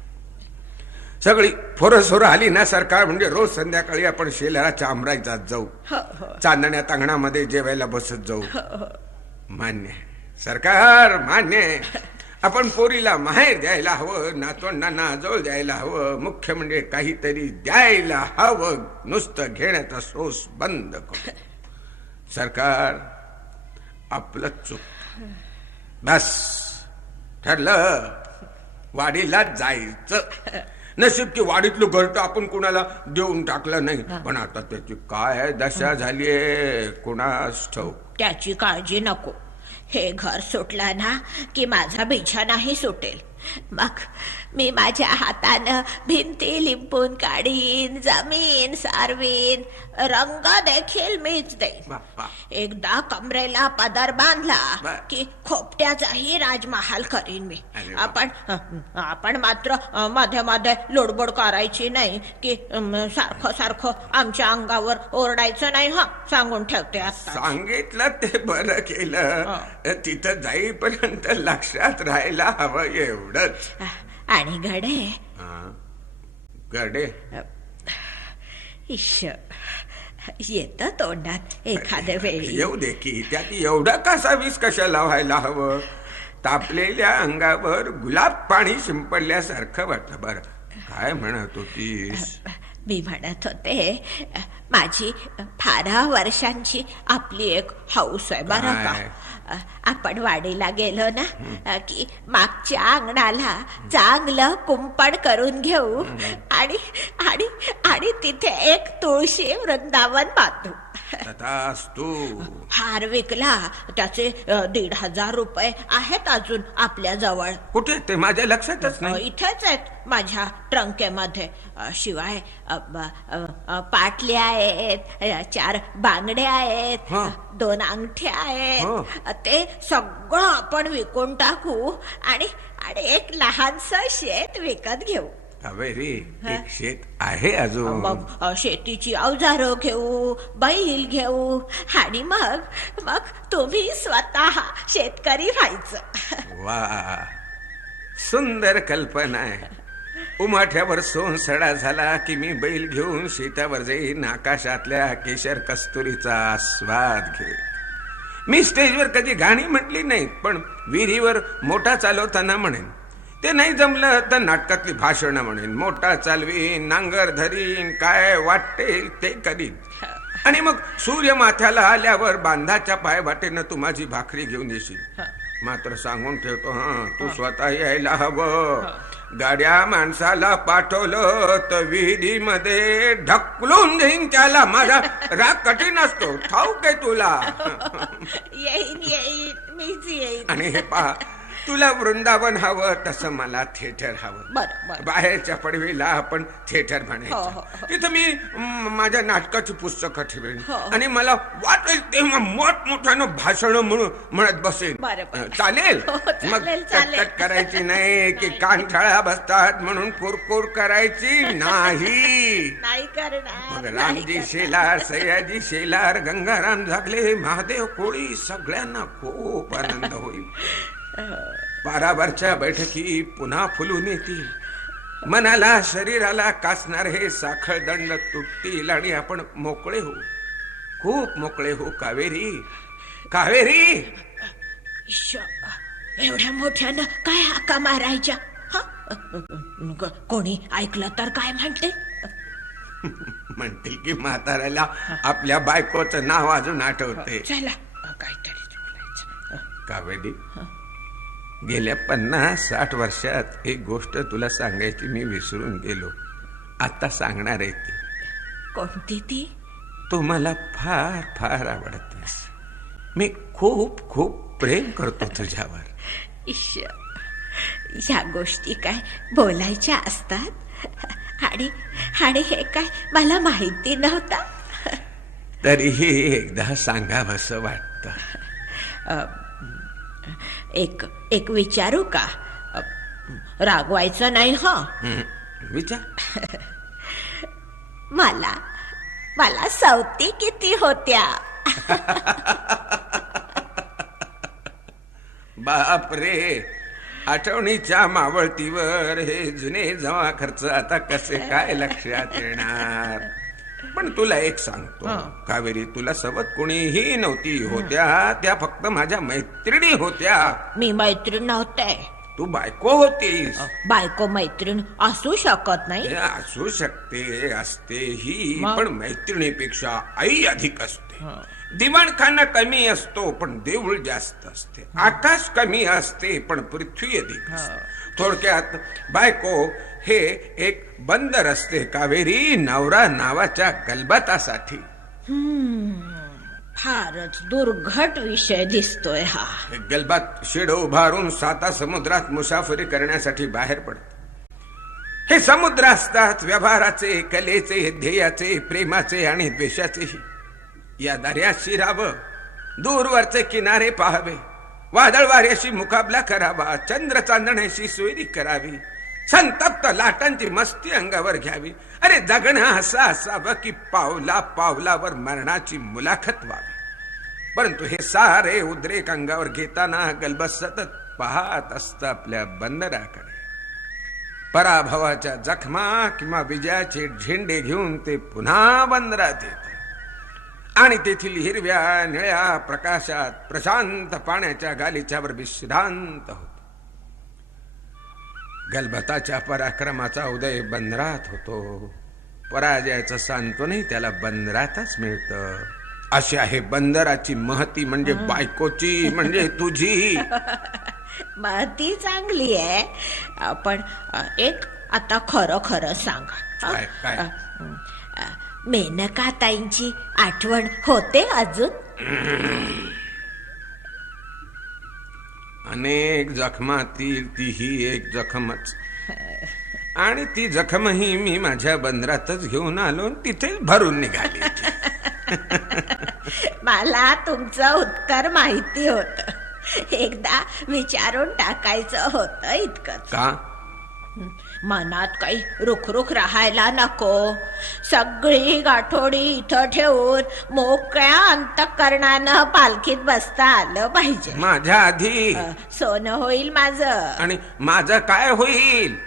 सगळी फोरसोर आली ना सरकार म्हणजे रोज संध्याकाळी आपण शेलाराच्या आमराईजात जाऊ. हो हो चांदण्यात अंगणामध्ये जेवायला बसत जाऊ. मान्य आहे सरकार, मान्य आहे. आपण पोरीला माहेर द्यायला हवं, नातवंडांना आजोळ द्यायला हवं, मुख्य म्हणजे काहीतरी द्यायला हवं. नुसतं घेण्याचा सोस बंद करू. सरकार आपलं चूक. बस ठरलं वाडीला जायचं. नशीब की वाडीतलं घरट आपण कुणाला देऊन टाकलं नाही. पण आता त्याची काय दशा झालीये कुणास ठाऊक. त्याची काळजी नको. हे घर सुटलं ना की माझा बिछानाही सुटेल. मग मी माझ्या हातानं भिंती लिंपून काढीन, जमीन सारवीन, रंग देखील मीच देईन. बाप्पा. एकदा कमरेला पदर बांधला बर. की खोपट्याचाही राजमहाल करीन मी. अरे वा. आपण मात्र मध्ये मध्ये लोडबोड करायची नाही की सारखं सारखं आमच्या अंगावर ओरडायचं नाही. हा सांगून ठेवते आता. सांगितलं ते बरं केलं. तिथं जाईपर्यंत लक्षात राहायला हवं एवढंच. आणि गडे गडे इश्श येत तोंडात एखाद्या वेळी. येऊ दे की त्यात एवढं कसा वीस कशाला व्हायला हवं. तापलेल्या अंगावर गुलाब पाणी शिंपडल्यासारखं वाटलं. बरं काय म्हणत होतीस. मी म्हणत होते माझी फार वर्षांची आपली एक हौस आहे बरं का. आपण वाडीला गेलो ना की मागच्या अंगणाला चांगलं कुंपण करून घेऊ आणि आणि आणि तिथे एक तुळशी वृंदावन बांधू. तथास्तु. हार विकला त्याचे 1,500 रुपये आहेत अजून आपल्या जवळ. कुठे ते माझ्या लक्षातच नाही. इथेच आहेत माझ्या ट्रंकेमध्ये. शिवाय पाटल्या आहेत, 4 बांगड्या आहेत, 2 अंगठ्या आहेत. ते सगळं आपण विकून टाकू आणि एक लहानसं शेत विकत घेऊ. कावेरी एक शेत आहे अजून. मग शेतीची अवजारं घेऊ, बैल घेऊ आणि मग तुम्ही स्वतः शेतकरी व्हायचं. वा सुंदर कल्पना आहे. उमाठ्यावर सोनसडा झाला की मी बैल घेऊन शेतावर जाईन, आकाशातल्या केशर कस्तुरीचा आस्वाद घेईन. मी स्टेजवर कधी गाणी म्हटली नाही, पण विहिरीवर मोठा चालवताना म्हणेन. ते नाही जमलं तर नाटकातली भाषणं म्हणेन. मोठा चालवीन, नांगर धरीन, काय वाटेल ते करीन. आणि मग सूर्य माथ्याला आल्यावर बांधाच्या पायवाटेनं तू माझी भाकरी घेऊन येशील. मात्र सांगून ठेवतो तू स्वतः यायला हवं. गाड्या माणसाला पाठवलं तर विहिरीमध्ये ढकलून देईन त्याला. माझा राग कठीण असतो, ठाऊक आहे तुला. येईन मीच येईन. आणि हे पहा, तुला वृंदावन हवं तसं मला थिएटर हवं. बरं. बाहेरच्या पडवीला आपण थिएटर म्हणायचं. तिथं मी माझ्या नाटकाची पुस्तकं ठेवेन आणि मला वाटेल तेव्हा मोठमोठ्यानं भाषण म्हणत बसेन. चालेल. मग कटकट करायची नाही की कानठाळा बसतात म्हणून कुरकुर करायची नाही. नाही करणार. मग रामजी शेलार, सयाजी शेलार, गंगाराम झागले, महादेव कोळी सगळ्यांना खूप आनंद होईल. बाराबारच्या बैठकी पुन्हा फुलून येतील. मनाला शरीराला कासणार हे साखळ दंड तुटतील आणि आपण मोकळे होऊ, खूप मोकळे होऊ. कावेरी कावेरी. एवढ्या मोठ्यानं काय हाका मारायच्या. कोणी ऐकलं तर काय म्हणते. म्हणतील की म्हाताऱ्याला आपल्या बायकोचं नाव अजून आठवते. चला काहीतरी कावेरी, गेल्या 50-60 वर्षात एक गोष्ट तुला सांगायची मी विसरून गेलो. आता सांगणार आहे ती. कोणती ती. तू मला फार फार आवडतेस. मी खूप खूप प्रेम करतो तुझ्यावर. इश्श, ह्या गोष्टी काय बोलायच्या असतात? आणि आणि हे काय मला माहिती नव्हता. तरीही एकदा सांगावंसं वाटतं. एक विचारू का? रागवायचं नाही हा. विचार. मला सवती किती होत्या? बापरे, आठवणीच्या मावळतीवर हे जुने जमा खर्च आता कसे काय लक्षात येणार? पण तुला एक सांगतो कावेरी, तुला सोबत कोणीही नव्हती. होत्या त्या फक्त माझ्या मैत्रिणी होत्या. मी मैत्रीण नव्हते. तू बायको होतीस. बायको मैत्रीण असू शकत नाही. हे असू शकते, असतेही, पण मैत्रिणीपेक्षा आई अधिक असते. दिवाणखाना कमी असतो पण देऊळ जास्त असते. आकाश कमी असते पण पृथ्वी अधिक असते. थोडक्यात बायको हे एक बंदर असते कावेरी, नवरा नावाच्या गलबतासाठी. फारच दुर्घट विषय दिसतोय हा. गलबात शिड उभारून 7 समुद्रात मुसाफरी करण्यासाठी बाहेर पडत. हे समुद्र असतात व्यवहाराचे, कलेचे, ध्येयाचे, प्रेमाचे आणि द्वेषाचेही. या दर्यात शिरावं, दूरवरचे किनारे पाहावे, वादळ वाऱ्याशी मुकाबला करावा, चंद्र चांदण्याशी सोयरी करावी, संतप्त लाटांची मस्ती अंगावर घ्यावी. अरे जगणं असं असावं की पावला पावलावर मरणाची मुलाखत व्हावी. परंतु हे सारे उद्रेक अंगावर घेताना गलबत सतत पाहत असतं आपल्या बंदराकडे. पराभवाच्या जखमा किंवा विजयाचे झेंडे घेऊन ते पुन्हा बंदरात येत आणि तेथील हिरव्या निळ्या प्रकाशात प्रशांत पाण्याच्या गालिच्यावर विश्रांत होत. गलबताच्या पराक्रमाचा उदय बंदरात होतो. पराजयाचं सांत्वनही त्याला बंदरातच मिळतं. अशी आहे बंदराची महती, म्हणजे बायकोची, म्हणजे तुझी. महती चांगली आहे, पण एक आता खरं खरं सांगा. काय? मेनकाताईंची आठवण होते अजून? अनेक जखमातील तीही एक जखमच. आणि ती जखमही मी माझ्या बंदरातच घेऊन आलो, तिथेच भरून निघाली. मला तुमचं उत्तर माहिती होत. एकदा विचारून टाकायचं होतं इतकंच. का? मनात काही रुखरुख राहायला नको. सगळी गाठोडी इथं ठेवून मोकळ्या अंतःकरणानं पालखीत बसता आलं पाहिजे. माझ्या आधी सोनं होईल माझं. आणि माझं काय होईल?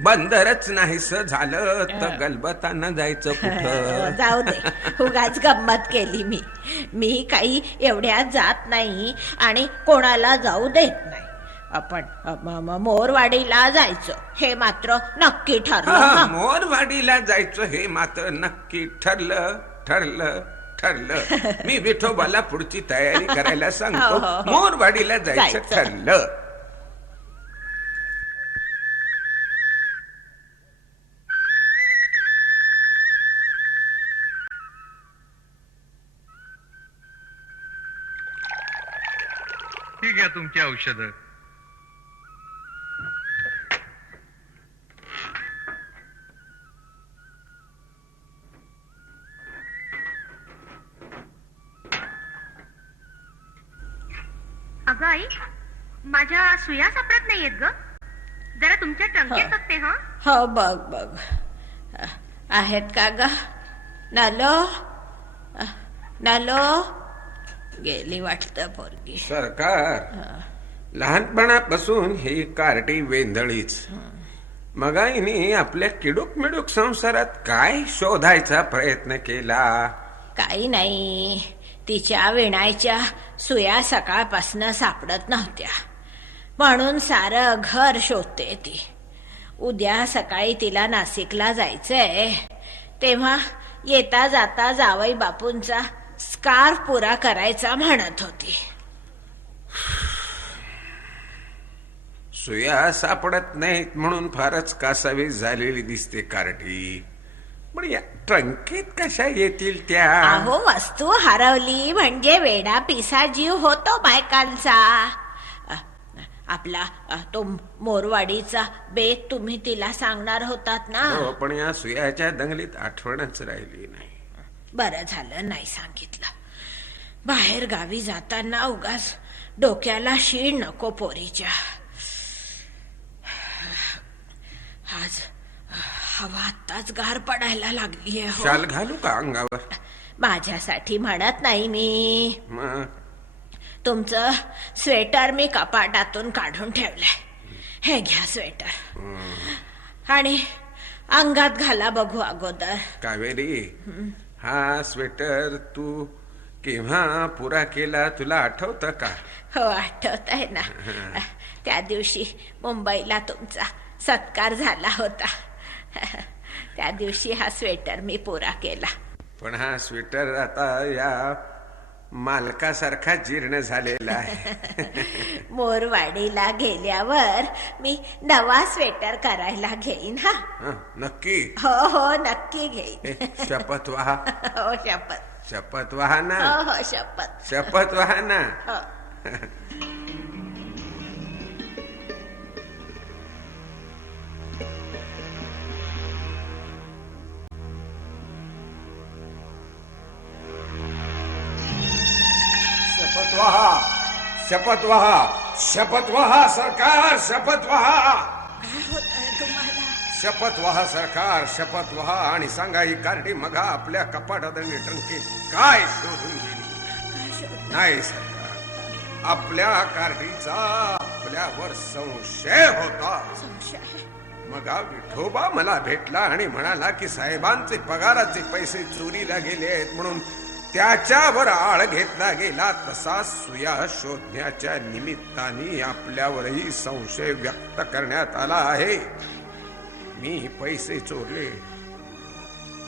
बंदरच नाहीस झालं तर गलबतानं जायचं कुठं? जाऊ दे, उगाच गंमत केली मी काही एवढ्या जात नाही आणि कोणाला जाऊ देत नाही. आपण मोरवाडीला जायचं हे मात्र नक्की ठरलं. मोरवाडीला जायचं हे मात्र नक्की ठरलं. मी विठोबाला पुढची तयारी करायला सांगतो. मोरवाडीला जायचं ठरलं. ठीक आहे, तुमची औषधं. अगं आई, माझ्या सुया सापडत नाहीयेत ग. जरा तुमच्या टंकेत बघते. हो बघ आहेत का ग? नालो गेली वाटतं पोरगी. सरकार लहानपणापासून ही कार्टी वेंधळीच. मगाईने आपल्या किडूक मिडूक संसारात काय शोधायचा प्रयत्न केला? काही नाही, तिच्या विणायच्या सुया सकाळपासनं सापडत नव्हत्या म्हणून सारं घर शोधते ती. उद्या सकाळी तिला नाशिकला जायचंय, तेव्हा येता जाता जावई बापूंचा स्कार्फ पुरा करायचा म्हणत होती. सुया सापडत नाहीत म्हणून फारच कासावीस झालेली दिसते कार्टी. पण या ट्रंकीत कशा येतील त्या? अहो वस्तू हरवली म्हणजे वेडा पिसा जीव होतो बायकांचा. आपला तो मोरवाडीचा बेत तुम्ही तिला सांगणार होतात ना. हो, पण या सुयाच्या दंगलीत आठवणच राहिली नाही. बरं झालं नाही सांगितलं. बाहेर गावी जाताना उगाच डोक्याला शीळ नको पोरीच्या. आज हवा आत्ताच गार पडायला लागलीये. शाल घालू का अंगावर? माझ्यासाठी म्हणत नाही मी. मग तुमचं स्वेटर मी कपाटातून काढून ठेवलंय. हे घ्या स्वेटर आणि अंगात घाला बघू अगोदर. कावेरी, हा स्वेटर तू केव्हा पुरा केला तुला आठवतं का? हो आठवत आहे ना. त्या दिवशी मुंबईला तुमचा सत्कार झाला होता. त्या दिवशी हा स्वेटर मी पुरा केला. पण हा स्वेटर आता या मालकासारखा जीर्ण झालेला आहे. मोरवाडीला गेल्यावर मी नवा स्वेटर करायला घेईन. हा हं, नक्की? हो हो नक्की घेईन. शपथ वहा. हो शपथ. शपथ वहा ना. हो हो शपथ. शपथ वहा ना. हो. शपथ वहा. शपथ वहा. शपथ वहा सरकार. शपथ वहा. काय होतंय तुम्हाला? शपथ वहा सरकार. शपथ वहा आणि सांगा ही कार्डी मघा आपल्या कपाटात आणि ट्रंकीत काय शोधून गेली? नाही सरकार, आपल्या कार्डीचा आपल्यावर संशय होता. मगा विठोबा मला भेटला आणि म्हणाला की साहेबांचे पगाराचे पैसे चोरीला गेले आहेत म्हणून त्याच्यावर आळ घेतला गेला. तसा सुया शोधण्याच्या निमित्ताने आपल्यावरही संशय व्यक्त करण्यात आला आहे. मी पैसे चोरले,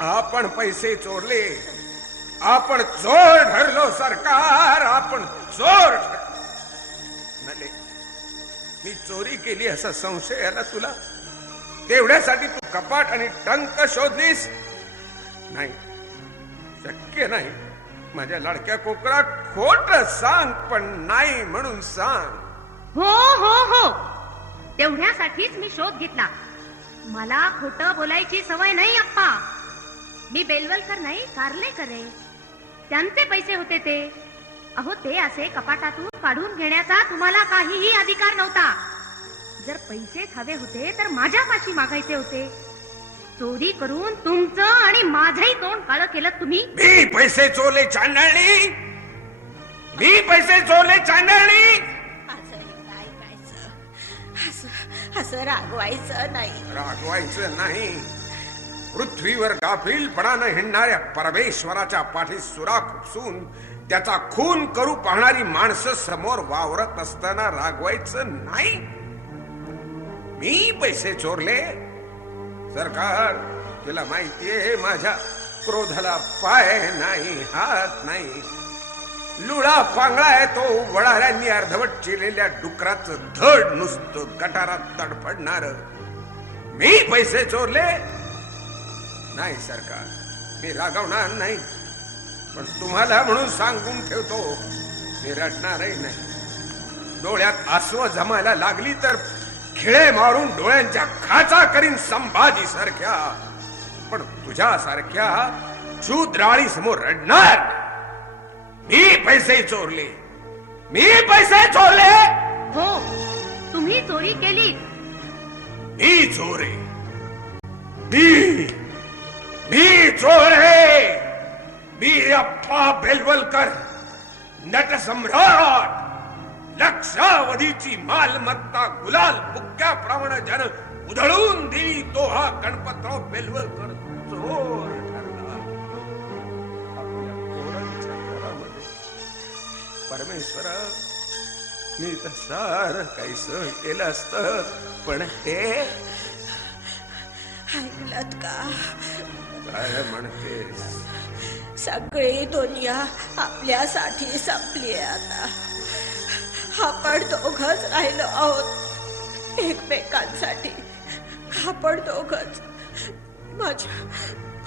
आपण पैसे चोरले, आपण चोर ठरलो सरकार. आपण चोर ठरलो. मी चोरी केली असा संशय आला तुला? तेवढ्यासाठी तू कपाट आणि टंक शोधलीस? नाही, शक्य नाही. माझ्या लाडक्या कोकरा, खोट सांग पण नाही म्हणून सांग. हो हो हो, तेवढ्यासाठीच मी शोध घेतला. मला खोटं बोलायची सवय नाही अप्पा. मी बेलवलकर नाही, कारलेकर आहे. त्यांचे पैसे होते ते. अहो ते असे कपाटातून काढून घेण्याचा तुम्हाला काहीही अधिकार नव्हता. जर पैसेच हवे होते तर माझ्यापाशी मागायचे होते. चोरी करून तुमचं आणि माझंही तोंड काळं केलं तुम्ही. मी पैसे चोरले चांडळी. मी पैसे चोरले चांडळी. असं रागवायचं नाही. रागवायचं नाही. पृथ्वीवर गाफीलपणानं हिंडणाऱ्या परमेश्वराच्या पाठी सुरा खुपसून त्याचा खून करू पाहणारी माणसं समोर वावरत असताना रागवायचं नाही. मी पैसे चोरले सरकार. तुला माहितीये माझ्या क्रोधाला पाय नाही, हात नाही. लुळा पांगळाय तो वडाऱ्यांनी अर्धवट चिरलेल्या डुकराचं धड नुसतं गटारात तडफडणार. मी पैसे चोरले नाही सरकार. मी रागवणार नाही, पण तुम्हाला म्हणून सांगून ठेवतो, मी रडणारही नाही. डोळ्यात आसवं जमायला लागली तर खिळे मारून डोळ्यांच्या खाचा करीन संभाजी सारख्या. पण तुझ्यासारख्या शूद्राळी समोर रडणार. मी पैसे चोरले. मी पैसे चोरले. हो, तुम्ही चोरी केली. मी चोरे. मी चोरे. मी अप्पा बेलवलकर, नटसम्राट, लक्षावधीची मालमत्ता गुलाल बुक्क्याप्रमाणे जन उधळून दिली तो हा गणपतराव बेलवलकर चोर ठरला. आपल्या पोरांच्या घरामध्ये परमेश्वरा, मी तर सारं काही सहन केलं असतं, पण हे ऐकलत का? काय म्हणतेस? सगळी दुनिया आपल्यासाठी संपली आता. आपण दोघच राहिलो आहोत एकमेकांसाठी. आपण दोघच.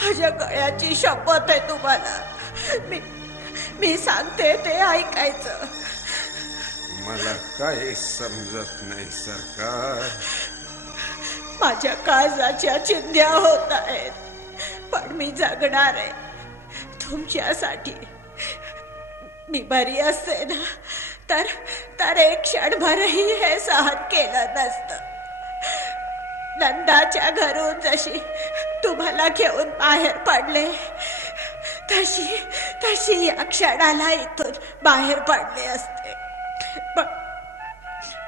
माझ्या गळ्याची शपथ आहे तुम्हाला. मी सांगते ते ऐकायचं. मला काही समजत नाही सरकार. माझ्या काळजाच्या चिंध्या होत आहेत, पण मी जगणार आहे तुमच्यासाठी. मी बरी असते ना तर एक क्षणभरही हे सहन केलं नसतं. नंदाच्या घरून जशी तुम्हाला घेऊन बाहेर पडले तशी या क्षणाला इथून बाहेर पडले असते.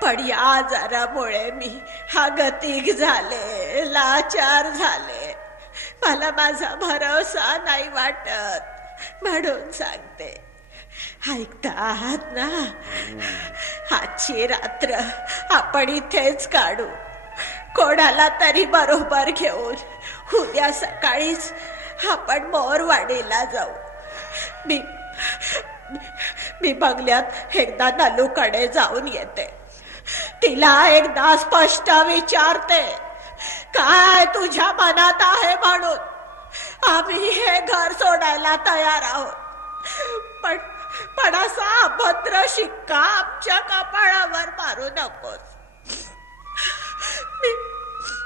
पण या आजारामुळे मी हागतिक झाले, लाचार झाले. मला माझा भरोसा नाही वाटत, म्हणून सांगते. ऐकता आहात ना? आजची रात्र आपण इथेच काढू, कोणाला तरी बरोबर घेऊन. उद्या सकाळीच आपण मोरवाडीला जाऊ. मी बंगल्यात एकदा नलूकडे जाऊन येते. तिला एकदा स्पष्ट विचारते काय तुझ्या मनात आहे म्हणून. आम्ही हे घर सोडायला तयार आहोत, पण असा अभद्र शिक्का आमच्या कपाळावर मारू नकोस.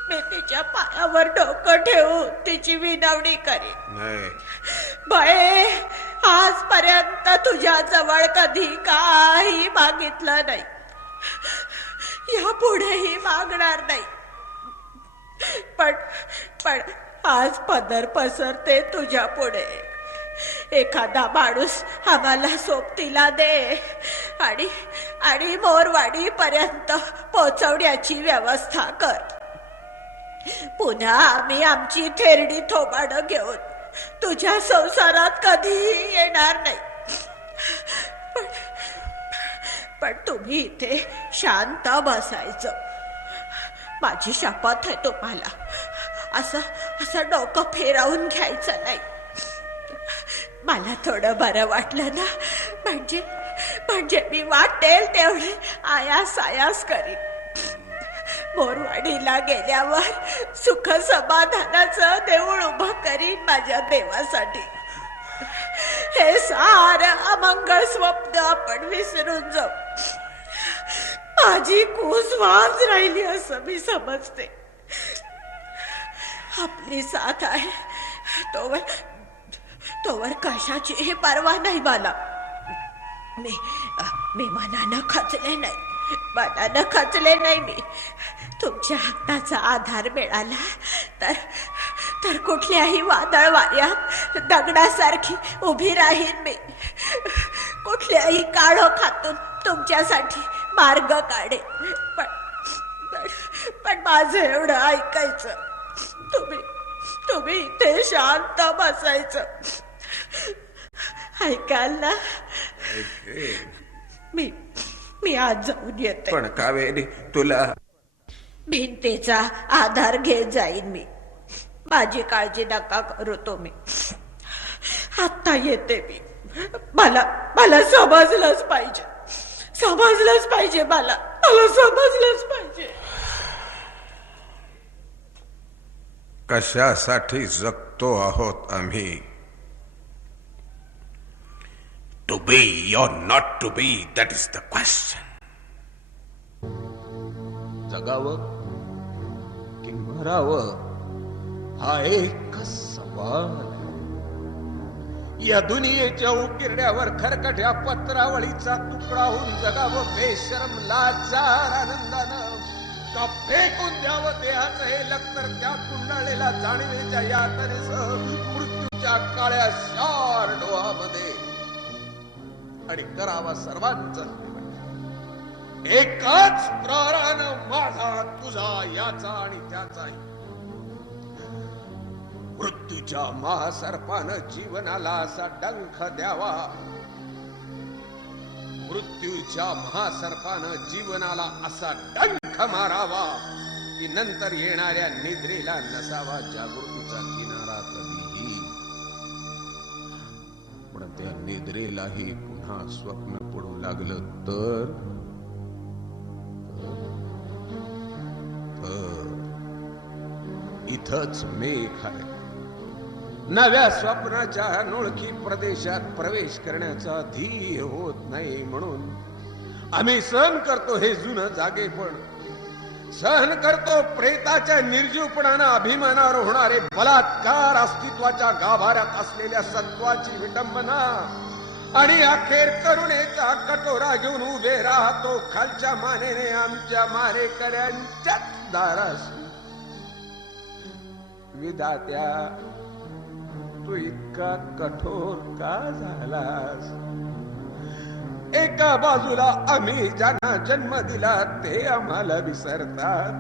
मी तिच्या पायावर डोकं ठेवून तिची विनवणी करीन. बाई, आजपर्यंत तुझ्या जवळ कधी काही मागितलं नाही, यापुढेही मागणार नाही. पण आज पदर पसरते तुझ्या पुढे. एखादा माणूस आम्हाला सोबतीला दे आणि मोरवाडी पर्यंत पोहोचवण्याची व्यवस्था कर. पुन्हा आम्ही आमची थेरडी थोबाडं घेऊन तुझ्या संसारात कधीही येणार नाही. पण तुम्ही इथे शांत बसायचं. माझी शपथ आहे तुम्हाला. असं डोकं फिरवून घ्यायचं नाही. मला थोडं बरं वाटलं ना, म्हणजे मी वाटेल तेवढे आयास करीन. मोरवाडीला गेल्यावर सुख समाधानाचं देऊळ उभं करीन माझ्या देवासाठी. हे सारं अमंगळ स्वप्न आपण विसरून जाऊ. माझी कूस वाज राहिली असं मी समजते. आपली साथ आहे तोवर कशाचीही पर्वा नाही मला. मी मनानं खचले नाही. मी तुमच्या हाताचा आधार मिळाला तर कुठल्याही वादळ वाऱ्यात दगडासारखी उभी राहीन मी. कुठल्याही काळोखातून तुमच्यासाठी मार्ग काढे. पण माझं एवढं ऐकायचं. तुम्ही इथे शांत बसायचं. ऐकाल ना? मी आज जाऊन येते. पण कावेरी, तुला भिंतीचा आधार घेत जाईन मी. माझी काळजी नका करू तुम्ही. आता येते मी. मला समजलंच पाहिजे. मला समजलंच पाहिजे. कशासाठी जगतो आहोत आम्ही? To be or not to be, that is the question. जगावं की मरावं हा एक सवाल. या दुनियेच्या उकिरड्यावर खरकट्या पत्रावळीचा तुकडा होऊन जगावं बेशरम लाचार आनंदानं, का फेकून द्यावं देहाचं हे लक्तर त्या कुंडाळलेला जाणीवेच्या यातनेसह मृत्यूच्या काळ्या शार डोहामध्ये, आणि करावा सर्वांचा एकाच प्रहरानं माझा तुझा याचा आणि त्याचाही. मृत्यूच्या महासर्पानं जीवनाला असा डंख द्यावा. मृत्यूच्या महासर्पानं जीवनाला असा डंख मारावा की नंतर येणाऱ्या निद्रेला नसावा जागृतीचा किनारा कधीही. पण त्या निद्रेलाही पुन्हा स्वप्न पडू लागलं तर इथंच मेघ आहे. नव्या स्वप्नाच्या अनोळखी प्रदेशात प्रवेश करण्याचा धीर होत नाही, म्हणून आम्ही सहन करतो हे जुनं जागेपण, सहन करतो प्रेताच्या निर्जीवपणानं अभिमानावर होणारे बलात्कार, अस्तित्वाच्या गाभाऱ्यात असलेल्या सत्वाची विटंबना, आणि अखेर करुणेचा कटोरा घेऊन उभे राहतो खालच्या मानेने आमच्या मारेकऱ्यांच्याच दारास. विधात्या, तू इतका कठोर का झालास? एका बाजूला आम्ही ज्यांना जन्म दिला ते आम्हाला विसरतात,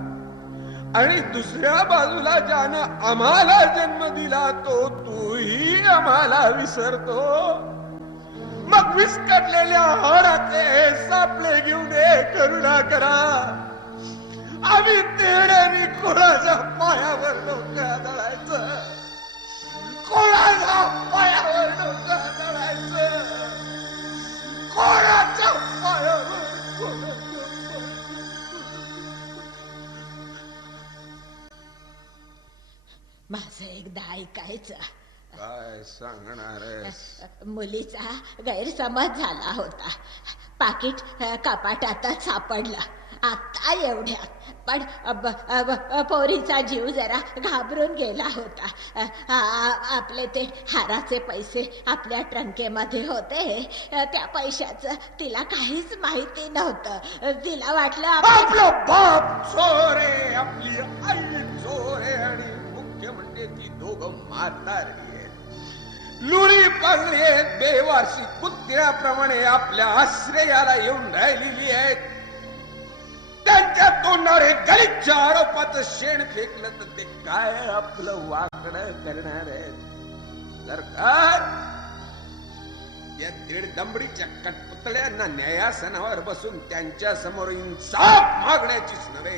आणि दुसऱ्या बाजूला ज्यानं आम्हाला जन्म दिला तो तूही आम्हाला विसरतो. मग विस्कटलेल्या हाडाचे सापळे घेऊन करुणा करा. आम्ही तेड्याने कोणाच्या पायावर डोकं दळायचं, कोणाच्या पायावर डोकं दळायचं, कोणाच्या पायावर माझं एकदा ऐकायचं. काय सांगणार मुलीचा गैरसमज झाला होता. पाकिट कपाटातच सापडलं आता एवढ्यात, पण पोरीचा जीव जरा घाबरून गेला होता. आपले ते हाराचे पैसे आपल्या ट्रंकेमध्ये होते. त्या पैशाचं तिला काहीच माहिती नव्हतं. तिला वाटलं आपलं बाप चोर आहे, आपली आई चोर आहे, आणि मुख्य म्हणजे ती दोघं म्हातारी आहेत, लुळी पांगली आहेत, बेवारशी कुत्र्याप्रमाणे आपल्या आश्रयाला येऊन राहिलेली आहेत. त्यांच्या तोंडावर गलिच्छ आरोपाचं शेण फेकलं तर ते काय आपलं वाकडं करणार आहेत? सरकार या दीड दंबडीच्या कटपुतळ्यांना न्यायासनावर बसून त्यांच्या समोर इन्साफ मागण्याचीच नव्हे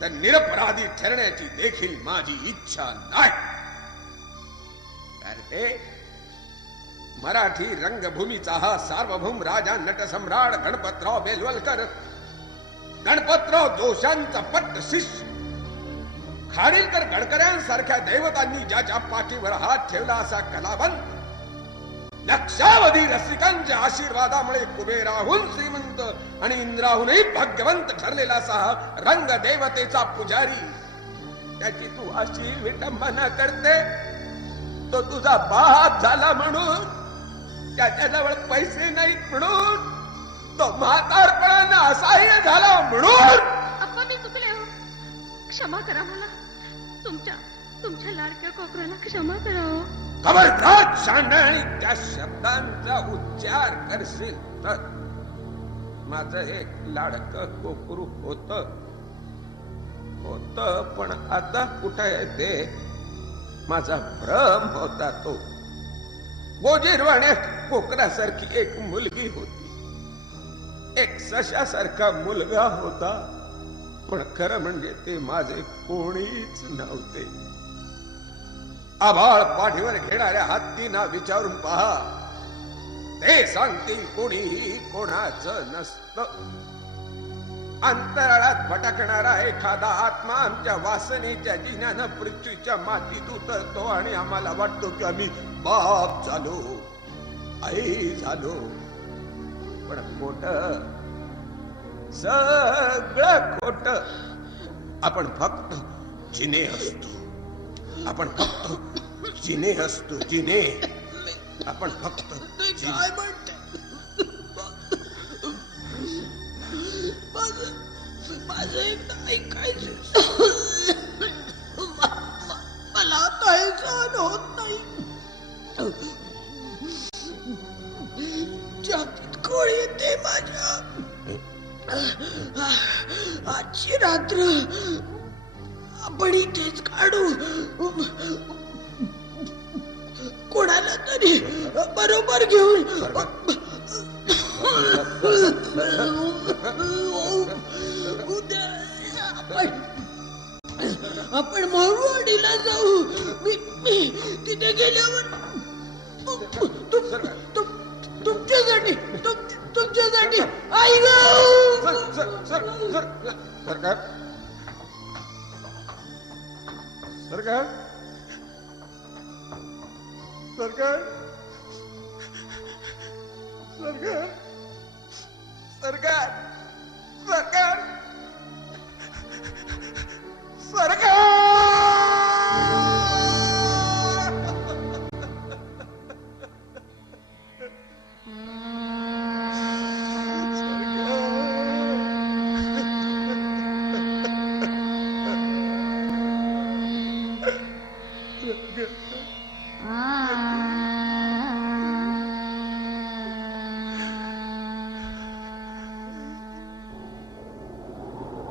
तर निरपराधी ठरण्याची देखील माझी इच्छा नाही. मराठी रंगभूमीचा हा सार्वभौम राजा नटसम्राट गणपतराव बेलवलकर, गणपतराव जोशांचा पट्ट शिष्य, खाडिलकर गडकऱ्यांसारख्या दैवतांनी ज्याच्या पाठीवर हात ठेवला असा कलावंत, लक्षावधी रसिकांच्या आशीर्वादामुळे कुबेराहून श्रीमंत आणि इंद्राहूनही भाग्यवंत ठरलेला असा रंगदेवतेचा पुजारी, त्याची तू अशी विटंबना करते? तो तुझा बाप झाला म्हणून, त्याच्याजवळ पैसे नाहीत म्हणून, तो म्हातारपणानं असहाय्य झाला म्हणून. अप्पा, मी चुकले हो, क्षमा करा मला. तुमच्या लाडक्या कोकराला क्षमा करा हो. खबरदार शांडा, आणि त्या शब्दांचा उच्चार करशील तर माझं एक लाडकं कोकरू होत, पण आता कुठे ते माझा भ्रम होता. तो गोजीरवाण्यात कोकरासारखी एक मुलगी होती, एक सशासारखा मुलगा होता, पण खरं म्हणजे ते माझे कोणीच नव्हते. आभाळ पाठीवर घेणाऱ्या हत्तींना विचारून पहा, ते सांगतील कोणीही कोणाचं नसतं. अंतराळात भटकणारा एखादा आत्मा आमच्या वासनेच्या जिन्यानं पृथ्वीच्या मातीत उतरतो आणि आम्हाला वाटतो की आम्ही बाप झालो, आई झालो. पण खोट, सगळं खोट. आपण फक्त जिने असतो, आपण फक्त जिने असतो, जिने. आपण फक्त काय म्हणते? माझं एकदा ऐकायचं. मला आता सहन होत नाही. छातीत खोड येते माझ्या. आजची रात्र आपण इथेच काढू. कोणाला तरी बरोबर घेऊन उद्या आपण मोरवाडीला जाऊ. मी तिथे गेल्यावर तुमच्यासाठी आई सरकार, सरकार सरकार सरकार सरकार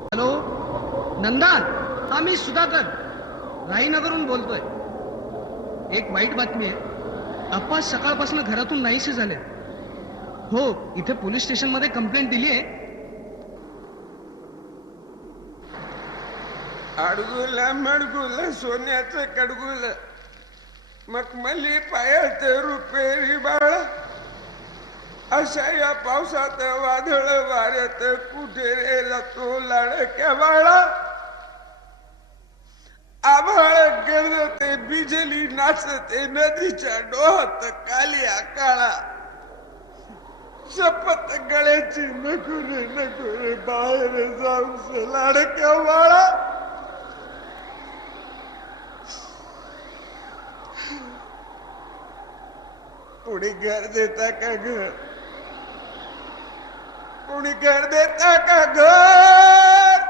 हॅलो नंदा, हा मी सुधाकर राहीनगरून बोलतोय. एक वाईट बातमी आहे. अप्पा सकाळपासून घरातून नाहीसे झाले. हो, इथे पोलीस स्टेशन मध्ये कंप्लेंट दिली आहे. अडगुल मडगुल सोन्याचं कडगुल मखमली पायाचं रुपेरी बाळ अशा या पावसात वादळ वाऱ्यात कुठे रेला तो लाडक्या बाळा. आभाळ गरजते बिजली नाचते नदीच्या डोहात कालिया काळा. शपथ गळ्याची नको रे बाहेर जाऊन लाडक्या बाळा. कोणी घर देता का घर, कोणी घर देता का घर.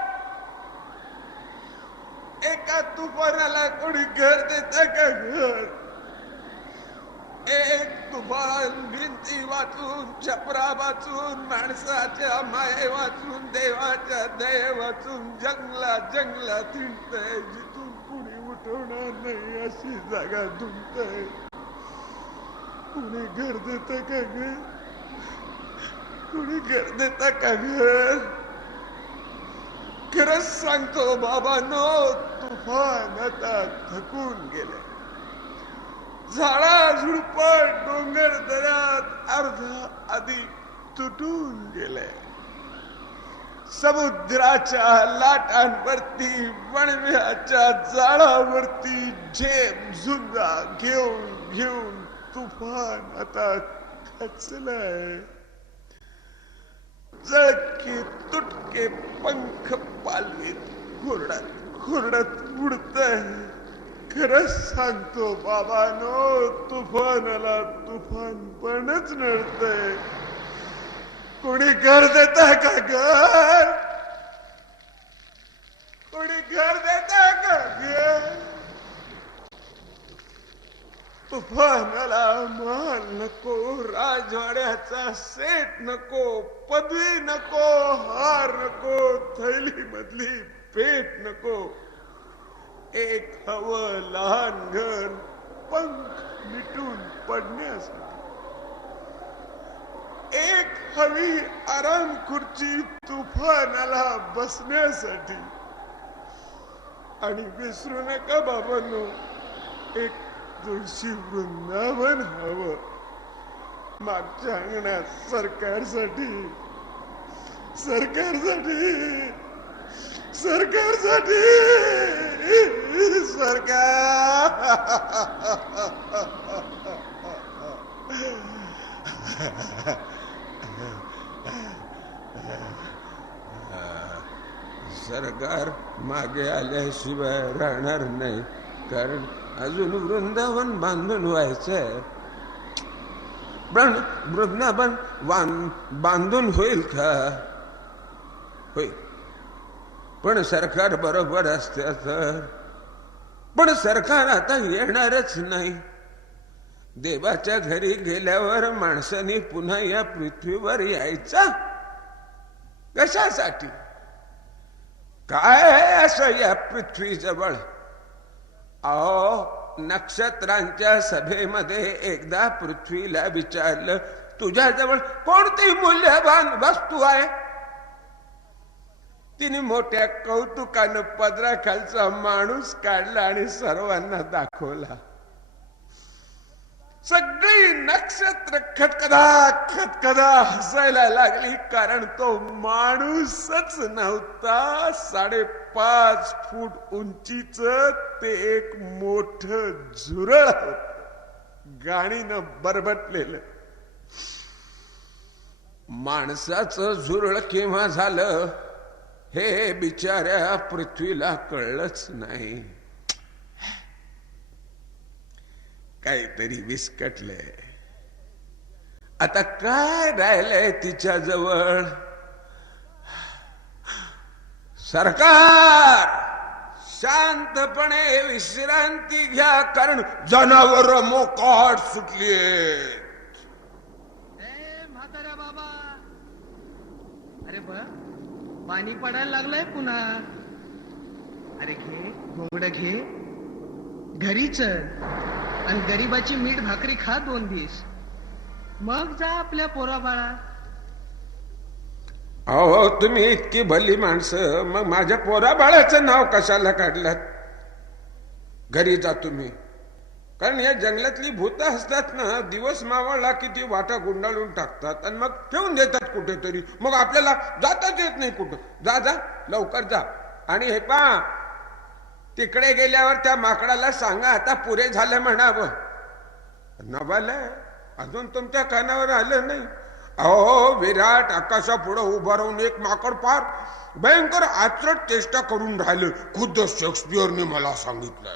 एका तुफानाला कोणी घर देता का घर. एक तुफान भिंती वाचून छपरा वाचून माणसाच्या माये वाचून देवाच्या दये वाचून जंगला थिंडतय. जिथून कुणी उठवणार नाही अशी जागा धुंडतय. कुणी घर देत का घर, कुणी घर देता का घर. खरंच सांगतो बाबांनो, तुफान आता थकून गेले. झाडा झुडपट डोंगर दऱ्यात अर्धा आधी तुटून गेले. समुद्राच्या लाटांवरती वणव्याच्या जाळावरती झेप झुंजा घेऊन तुफान आता खचलाय. जळके तुटके पंख पालवीत घोरडत उडतय. खरंच सांगतो बाबांनो, तुफानाला तुफानपणच नडतय. कोणी घर देता का घर, कोणी घर देता का घर. तुफानाला माल नको, राजवाड्याचा सेट नको, पदवी नको, हार नको, थैली मधली पेट नको. एक हवं लहान घर पंख मिटून पडण्यासाठी. एक हवी आराम खुर्ची तुफानाला बसण्यासाठी. आणि विसरू नका बाबांनो, एक तुळशी वृंदावन हवं मागच्या अंगणात सरकारसाठी. सरकार सरकार मागे आल्याशिवाय राहणार नाही. कारण अजून वृंदावन बांधून व्हायचंय. पण वृंदावन बांधून होईल का? होईल, पण सरकार बरोबर असते तर. पण सरकार आता येणारच नाही. देवाच्या घरी गेल्यावर माणसाने पुन्हा या पृथ्वीवर यायचा कशासाठी? काय असं या पृथ्वीजवळ? अहो, नक्षत्रांच्या सभेमध्ये एकदा पृथ्वीला विचारलं, तुझ्याजवळ कोणती मूल्यवान वस्तू आहे? तिने मोठ्या कौतुकानं पदराखालचा माणूस काढला आणि सर्वांना दाखवला. सगळी नक्षत्र खटकदा हसायला लागली, कारण तो माणूसच नव्हता. 5.5 फूट उंचीच ते एक मोठं झुरळ होत. गाणीनं बरबटलेलं. माणसाचं झुरळ केव्हा झालं हे बिचाऱ्या पृथ्वीला कळलंच नाही. काहीतरी विस्कटलंय. आता काय राहिलंय तिच्या जवळ? सरकार, शांतपणे विश्रांती घ्या, कारण जनावर मोकाट सुटलीये. म्हाताऱ्या बाबा, अरे पाणी पडायला लागलंय पुन्हा. अरे घे घोंगड घे, घरी चल आणि गरीबाची मीठ भाकरी खा 2 दिवस, मग जा आपल्या पोरा बाळा. अहो तुम्ही इतकी भली माणसं, मग माझ्या पोरा बाळाचं नाव कशाला काढलात? घरी जा तुम्ही. कारण या जंगलातली भूतं असतात ना, दिवस मावळला की ती वाटा गुंडाळून टाकतात आणि मग ठेवून देतात कुठेतरी. मग आपल्याला जाताच येत नाही कुठं. जा जा लवकर जा. आणि हे पहा, तिकडे गेल्यावर त्या माकडाला सांगा आता पुरे झालं म्हणावं. नवालय अजून तुमच्या कानावर आलं नाही. अहो विराट आकाशापुढं उभं राहून एक माकड फार भयंकर आचरट चेष्टा करून राहिलं. खुद्द शेक्सपियरने मला सांगितलंय.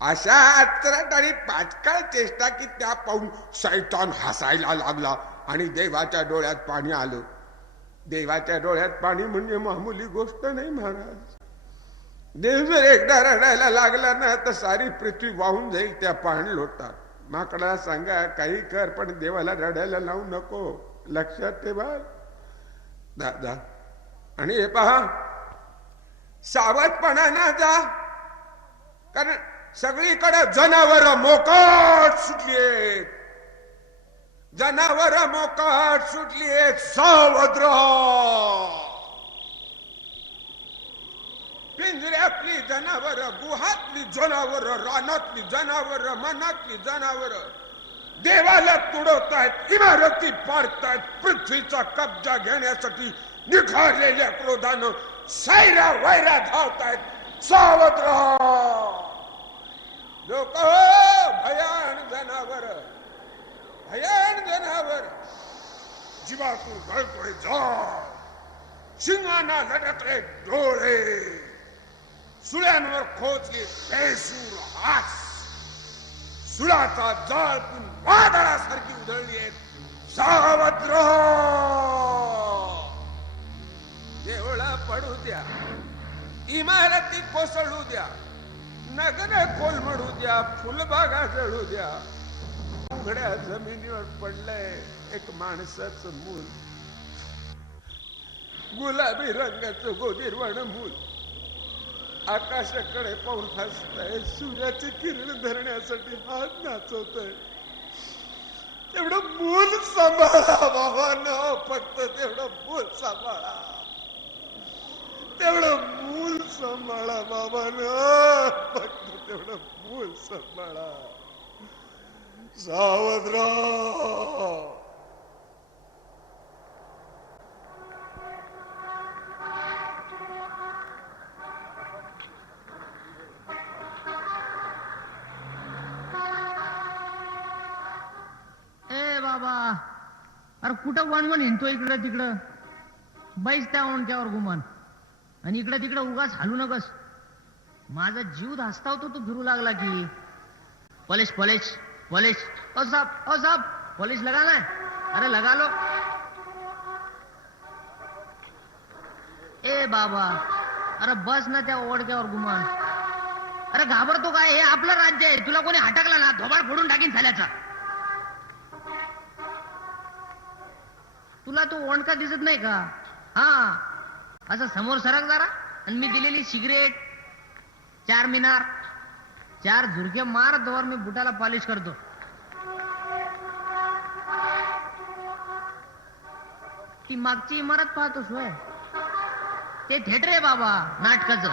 अशा आचरट आणि पाचकाळ चेष्टा की त्या पाहून शैतान हसायला लागला आणि देवाच्या डोळ्यात पाणी आलं. देवाच्या डोळ्यात पाणी म्हणजे मामूली गोष्ट नाही महाराज. देव जर एकदा रडायला लागला ना तर सारी पृथ्वी वाहून जाईल त्या पाणी लोटात. माकडाला सांगा काही कर पण देवाला रडायला लावू नको. लक्षात ठेवा दादा. आणि हे पहा, सावधपणानं जा, कारण सगळीकडे जनावर मोकाट सुटलीयेत. जनावर मोकाट सुटलीयेत. सावध राहा. पिंजऱ्यातली जनावर, गुहातली जनावर, रानातली जनावर, मनातली जनावर देवाला तुडवतायत, इमारती पाडतायत, पृथ्वीचा कब्जा घेण्यासाठी निखारलेल्या क्रोधानं सैरा वैरा धावतायत. सावध राहा लोक. भयान जनावर, भयान जनावर. जीवातून गळतोय जाळ, शिंगांना लटकले डोळे, सुळ्यांवर खोचली बेसूर हास, सुळाचा जाळपून वादळासारखी उधळली आहेत. सावध राहा. देवळा पडू द्या, इमारती कोसळू द्या, नगरे कोलमडू द्या, फुलबागा जळू द्या. उघड्या जमिनीवर पडलंय एक माणसाचं मूल, गुलाबी रंगाचं गोदीरवाण मूल. आकाशाकडे पाहून हसतंय, सूर्याची किरण धरण्यासाठी हात नाचवतंय. तेवढं मूल सांभाळा बाबांनो, फक्त तेवढं मूल सांभाळा. तेवढं मूल सांभाळा बाबांनो, फक्त तेवढं मूल सांभाळा. सावध राहा. बाबा, अरे कुठं वणवण हिंडतो इकडं तिकडं? बैस त्या ओणक्यावर गुमान आणि इकडं तिकडं उगाच हालू नकस. माझा जीव धास्तावतो तू फिरू लागला की. Polish polish polish. ओ साहब पॉलिश लगाना है? अरे लगा लो. ए बाबा, अरे बस ना त्या ओढक्यावर गुमान. अरे घाबरतो काय? हे आपलं राज्य आहे. तुला कोणी हटकला ना धोबाड फोडून टाकीन झाल्याचा. तुला तो ओंडका दिसत नाही का? हा, असं समोर सरक जरा आणि मी दिलेली सिगरेट, 4 मिनार, 4 झुरके मार दोर मी बुटाला पॉलिश करतो. ती मागची इमारत पाहतोस होय? ते थिएटर आहे बाबा नाटकाचं.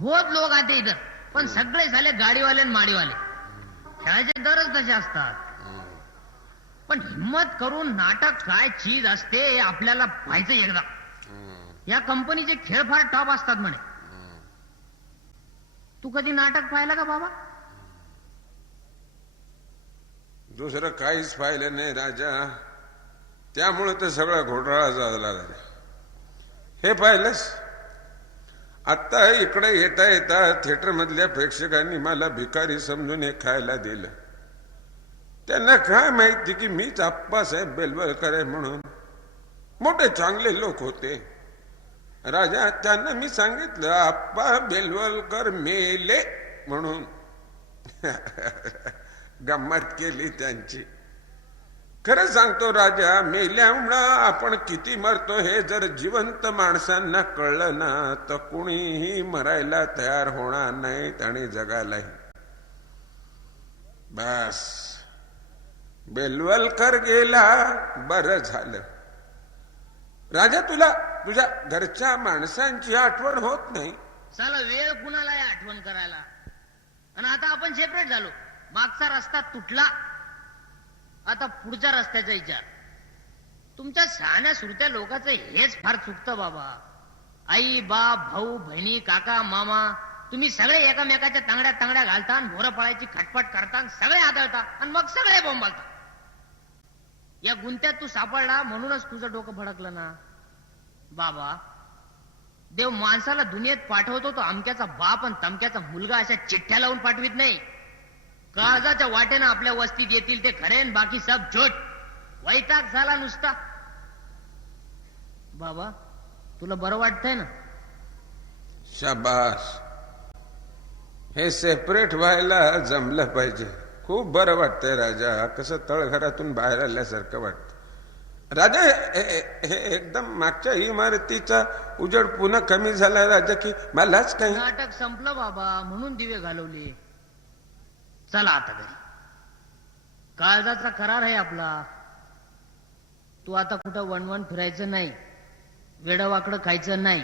बहुत लोक आते इथं, पण सगळे झाले गाडीवाले आणि माडीवाले. खेळाचे दरच तसे असतात. पण हिम्मत करून नाटक काय चीज असते हे आपल्याला पाहायचं एकदा. या कंपनीचे खेळ फार टॉप असतात म्हणे. तू कधी नाटक पाहिला का बाबा? दुसरं काहीच पाहिलं नाही राजा. त्यामुळे तर सगळा घोटाळा झाला. हे पाहिलंस, आता इकडे येता येता थिएटर मधल्या प्रेक्षकांनी मला भिकारी समजून हे खायला दिलं. त्यांना काय माहिती की मीच आप्पासाहेब बेलवलकर आहे म्हणून. मोठे चांगले लोक होते राजा. त्यांना मी सांगितलं आप्पा बेलवलकर मेले म्हणून. गंमत केली त्यांची. खरं सांगतो राजा, मेल्यामुळं आपण किती मरतो हे जर जिवंत माणसांना कळलं ना तर कुणीही मरायला तयार होणार नाहीत आणि जगालाही. बस बेलवलकर गेला, बरं झालं. राजा, तुला तुझ्या घरच्या माणसांची आठवण होत नाही? साला वेळ कुणाला आहे आठवण करायला. आणि आता आपण सेपरेट झालो. मागचा रस्ता तुटला, आता पुढच्या रस्त्याचा विचार. तुमच्या शहाण्या सुरत्या लोकांचं हेच फार चुकतं बाबा. आई बाप भाऊ बहिणी काका मामा तुम्ही सगळे एकामेकाच्या तांगड्या घालता, भोरं पळायची खटपट करता, सगळे आदळता आणि मग सगळे बोंबालता. या गुंत्यात तू सापडला म्हणूनच तुझं डोकं भडकलं ना बाबा. देव माणसाला दुनियेत पाठवतो तो अमक्याचा बाप आणि तमक्याचा मुलगा अशा चिठ्ठ्या लावून पाठवित नाही. काळजाच्या वाटेनं आपल्या वस्तीत येतील ते खरे, बाकी सब झोट. वैताग झाला नुसता. बाबा तुला बरं वाटतंय ना? शाबास. हे सेपरेट व्हायला जमलं पाहिजे. खूप बरं वाटतंय राजा. कसं तळघरातून बाहेर आल्यासारखं वाटतं. राजा, हे एकदम मागच्या इमारतीचा उजेड पुन्हा कमी झाला राजा की मलाच काही? नाटक संपलं बाबा, म्हणून दिवे घालवले. चला आता घरी. काळजाचा करार आहे आपला. तू आता कुठं वणवण फिरायचं नाही, वेडवाकडं खायचं नाही,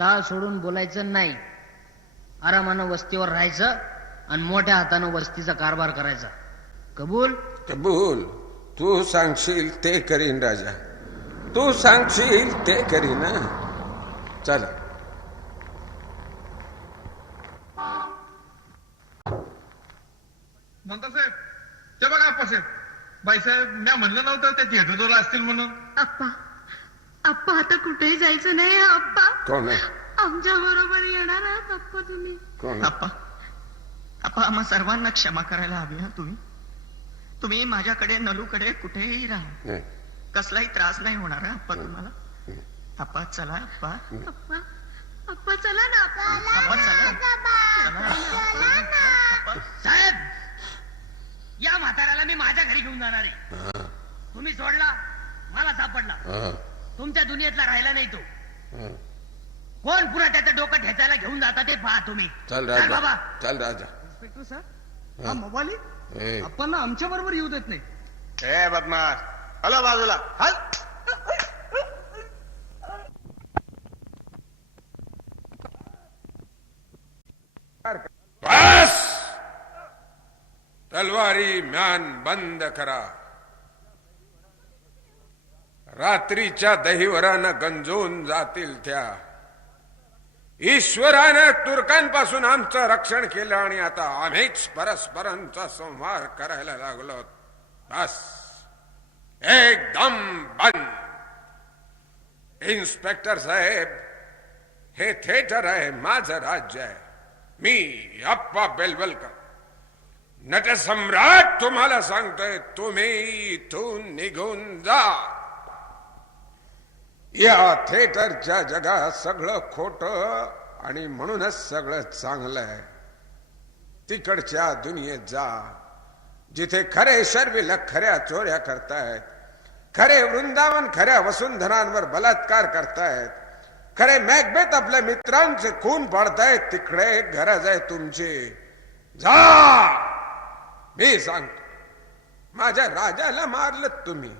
ताळ सोडून बोलायचं नाही. आरामानं वस्तीवर राहायचं आणि मोठ्या हातानं वस्तीचा कारभार करायचा. कबूल? कबूल. तू सांगशील ते करीन राजा. तू सांगशील ते करीन. चला. म्हणता साहेब, ते बघा आप्पासाहेब. बाईसाहेब, मी म्हणलं नव्हतं त्या थिएटरला असतील म्हणून. आप्पा आप्पा आता कुठेही जायचं नाही. आप्पा कोण आहे? आमच्या बरोबर येणार आहात आप्पा तुम्ही? कोण? आप्पा, आप्पा आम्हा सर्वांना क्षमा करायला हवी ना तुम्ही माझ्याकडे नलूकडे कुठेही राहा. कसलाही त्रास नाही होणार आप्पा तुम्हाला. आप्पा चला. आप्पा आप्पा आप्पा चला ना. आप्पा चला. साहेब, या म्हाताऱ्याला मी माझ्या घरी घेऊन जाणार आहे. तुम्ही सोडला, मला सापडला. तुमच्या दुनियेतला राहिला नाही तो. कोण पुरा त्याचं डोकं ठेचायला घेऊन जाता ते पहा तुम्ही. चल चल बाबा. राजा. चल राजा. इन्स्पेक्टर साहेब, हा मोबाईल आपण आमच्या बरोबर येऊ देत नाही. ए बदमाश, हॅलो बाजूला हल. बस. तलवारी म्यान बंद करा. रात्रीच्या दहिवरानं गंजून जातील त्या. ईश्वरानं तुर्कांपासून आमचं रक्षण केलं आणि आता आम्हीच परस्परांचा संहार करायला लागलो. बस एकदम बंद. इन्स्पेक्टर साहेब, हे थिएटर आहे, माझं राज्य आहे. मी अप्पा बेलवलकर नटसम्राट तुम्हाला सांगतोय, तुम्ही इथून निघून जा. या थिएटरच्या जगात सगळं खोटं आणि म्हणूनच सगळं चांगलं आहे. तिकडच्या दुनियेत जा, जिथे खरे शर्विल खऱ्या चोऱ्या करतायत, खरे वृंदावन खऱ्या वसुंधरांवर बलात्कार करतायत, खरे मॅकबेथ आपल्या मित्रांचे खून पाडतायत. तिकडे गरज आहे तुमची. जा. मी सांगतो, माझ्या राजाला मारलं तुम्ही.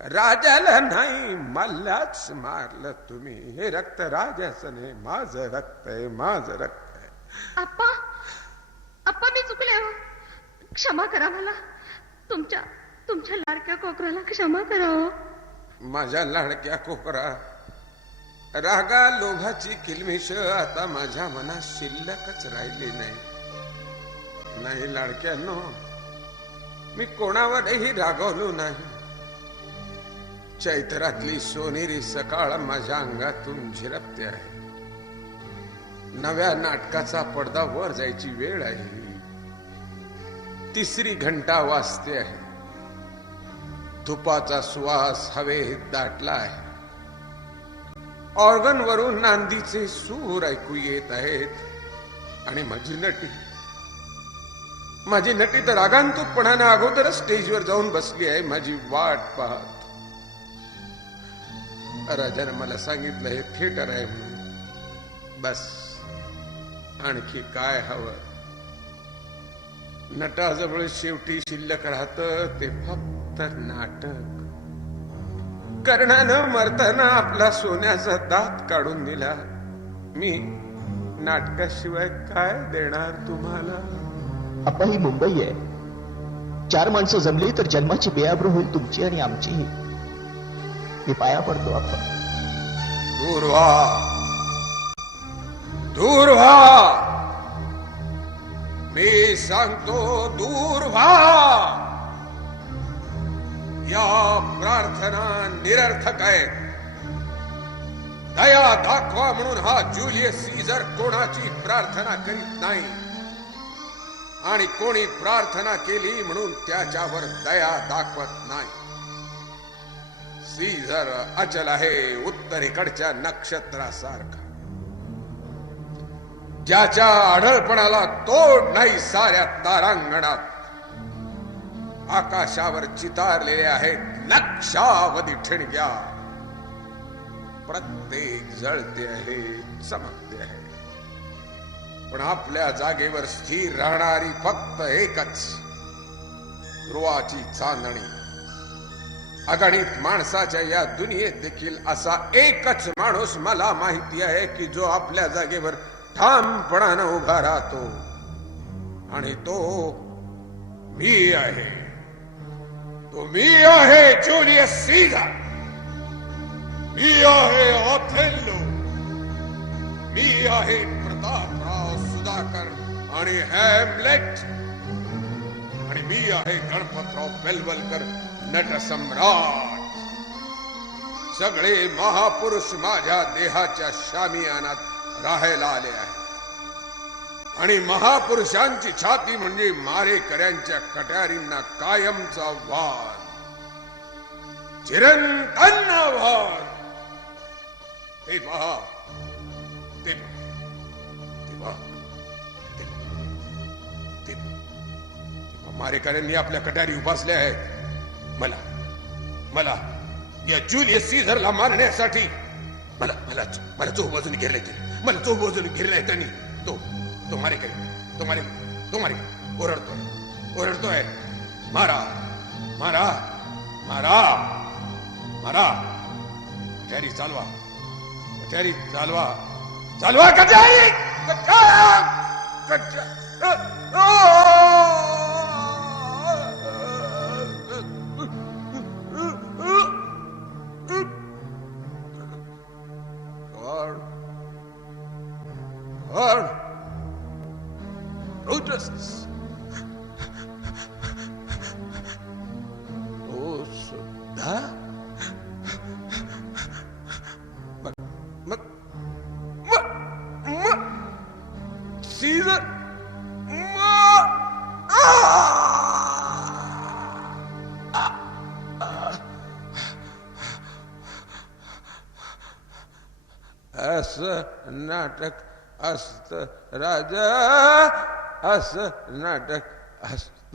राजाला नाही, मलाच मारलं तुम्ही. हे रक्त राजाचं नाही, माझं रक्त आहे, माझं रक्त आहे. आप्पा आप्पा मी चुकले हो. क्षमा करा मला. तुमच्या लाडक्या कोकराला क्षमा करा हो. माझ्या लाडक्या कोकरा, रागा लोभाची किलमिश आता माझ्या मनात शिल्लकच राहिली नाही. नाही लाडक्यानो, मी कोणावरही रागवलो नाही. चैत्रातली सोनेरी सकाळ माझ्या अंगातून झिरपते आहे. नव्या नाटकाचा पडदा वर जायची वेळ आहे. तिसरी घंटा वाजते आहे. धुपाचा सुवास हवेत दाटला आहे. ऑर्गन वरून नांदीचे सूर ऐकू येत आहेत आणि माझी नटी तर आगंतुकपणाने अगोदरच स्टेजवर जाऊन बसली आहे माझी वाट पाहत. राजाने मला सांगितलं हे थिएटर आहे म्हणून. बस आणखी काय हवं. नटाजवळ शेवटी शिल्लक राहतं ते फक्त नाटक. कर्णानं मरताना आपला सोन्याचा दात काढून दिला. मी नाटकाशिवाय काय देणार तुम्हाला. आपा ही मुंबई आहे. 4 माणसं जमली तर जन्माची बेआबरू होईल तुमची आणि आमचीही. मी पाया पडतो आपा. दूर व्हा, दूर व्हा. मी सांगतो दूर व्हा. या प्रार्थना निरर्थक आहेत. दया दाखवा म्हणून हा ज्युलियस सीझर कोणाची प्रार्थना करीत नाही आणि कोणी प्रार्थना केली म्हणून त्याच्यावर दया दाखवत नाही. सीझर अचल आहे उत्तरेकडच्या नक्षत्रासारखा. ज्याच्या आढळपणाला तोड नाही साऱ्या तारांगणात. आकाशावर चितारलेले आहेत लक्षावधी ठिणग्या. प्रत्येक जळते आहे, चमकते आहे. पण आपल्या जागेवर स्थिर राहणारी फक्त एकच ध्रुवाची चांदणी. अगणित माणसाच्या या दुनियेत देखील असा एकच माणूस मला माहिती आहे की जो आपल्या जागेवर ठामपणानं उभा राहतो आणि तो मी आहे. तो मी आहे ज्युलियस सीझर. मी आहे ऑथेल्लो. मी आहे प्रतापराव सुधाकर आणि हॅमलेट. आणि मी आहे गणपतराव बेलवलकर नटसम्राट. सगळे महापुरुष माझ्या देहाच्या शामियानात राहायला आले आहेत. आणि महापुरुषांची छाती म्हणजे मारेकऱ्यांच्या कट्यारींना कायमचा वाद, चिरंतन आव्हान. ते पहा, ते पहा, ते मारेकऱ्यांनी आपल्या कट्यारी उपासल्या आहेत. मला या ज्युलियस सीझरला मारण्यासाठी मला चोख बाजूने घेरले. मला चोख बाजूने घेरलाय त्यांनी. तो मारेकरी ओरडतोय. मारा मारा मारा मारा. कट्यारी चालवा, कट्यारी चालवा, चालवा कट्यारी. Brutus. Oh, सुद्धा Caesar. असं नाटक असत राजा. असं नाटक असत.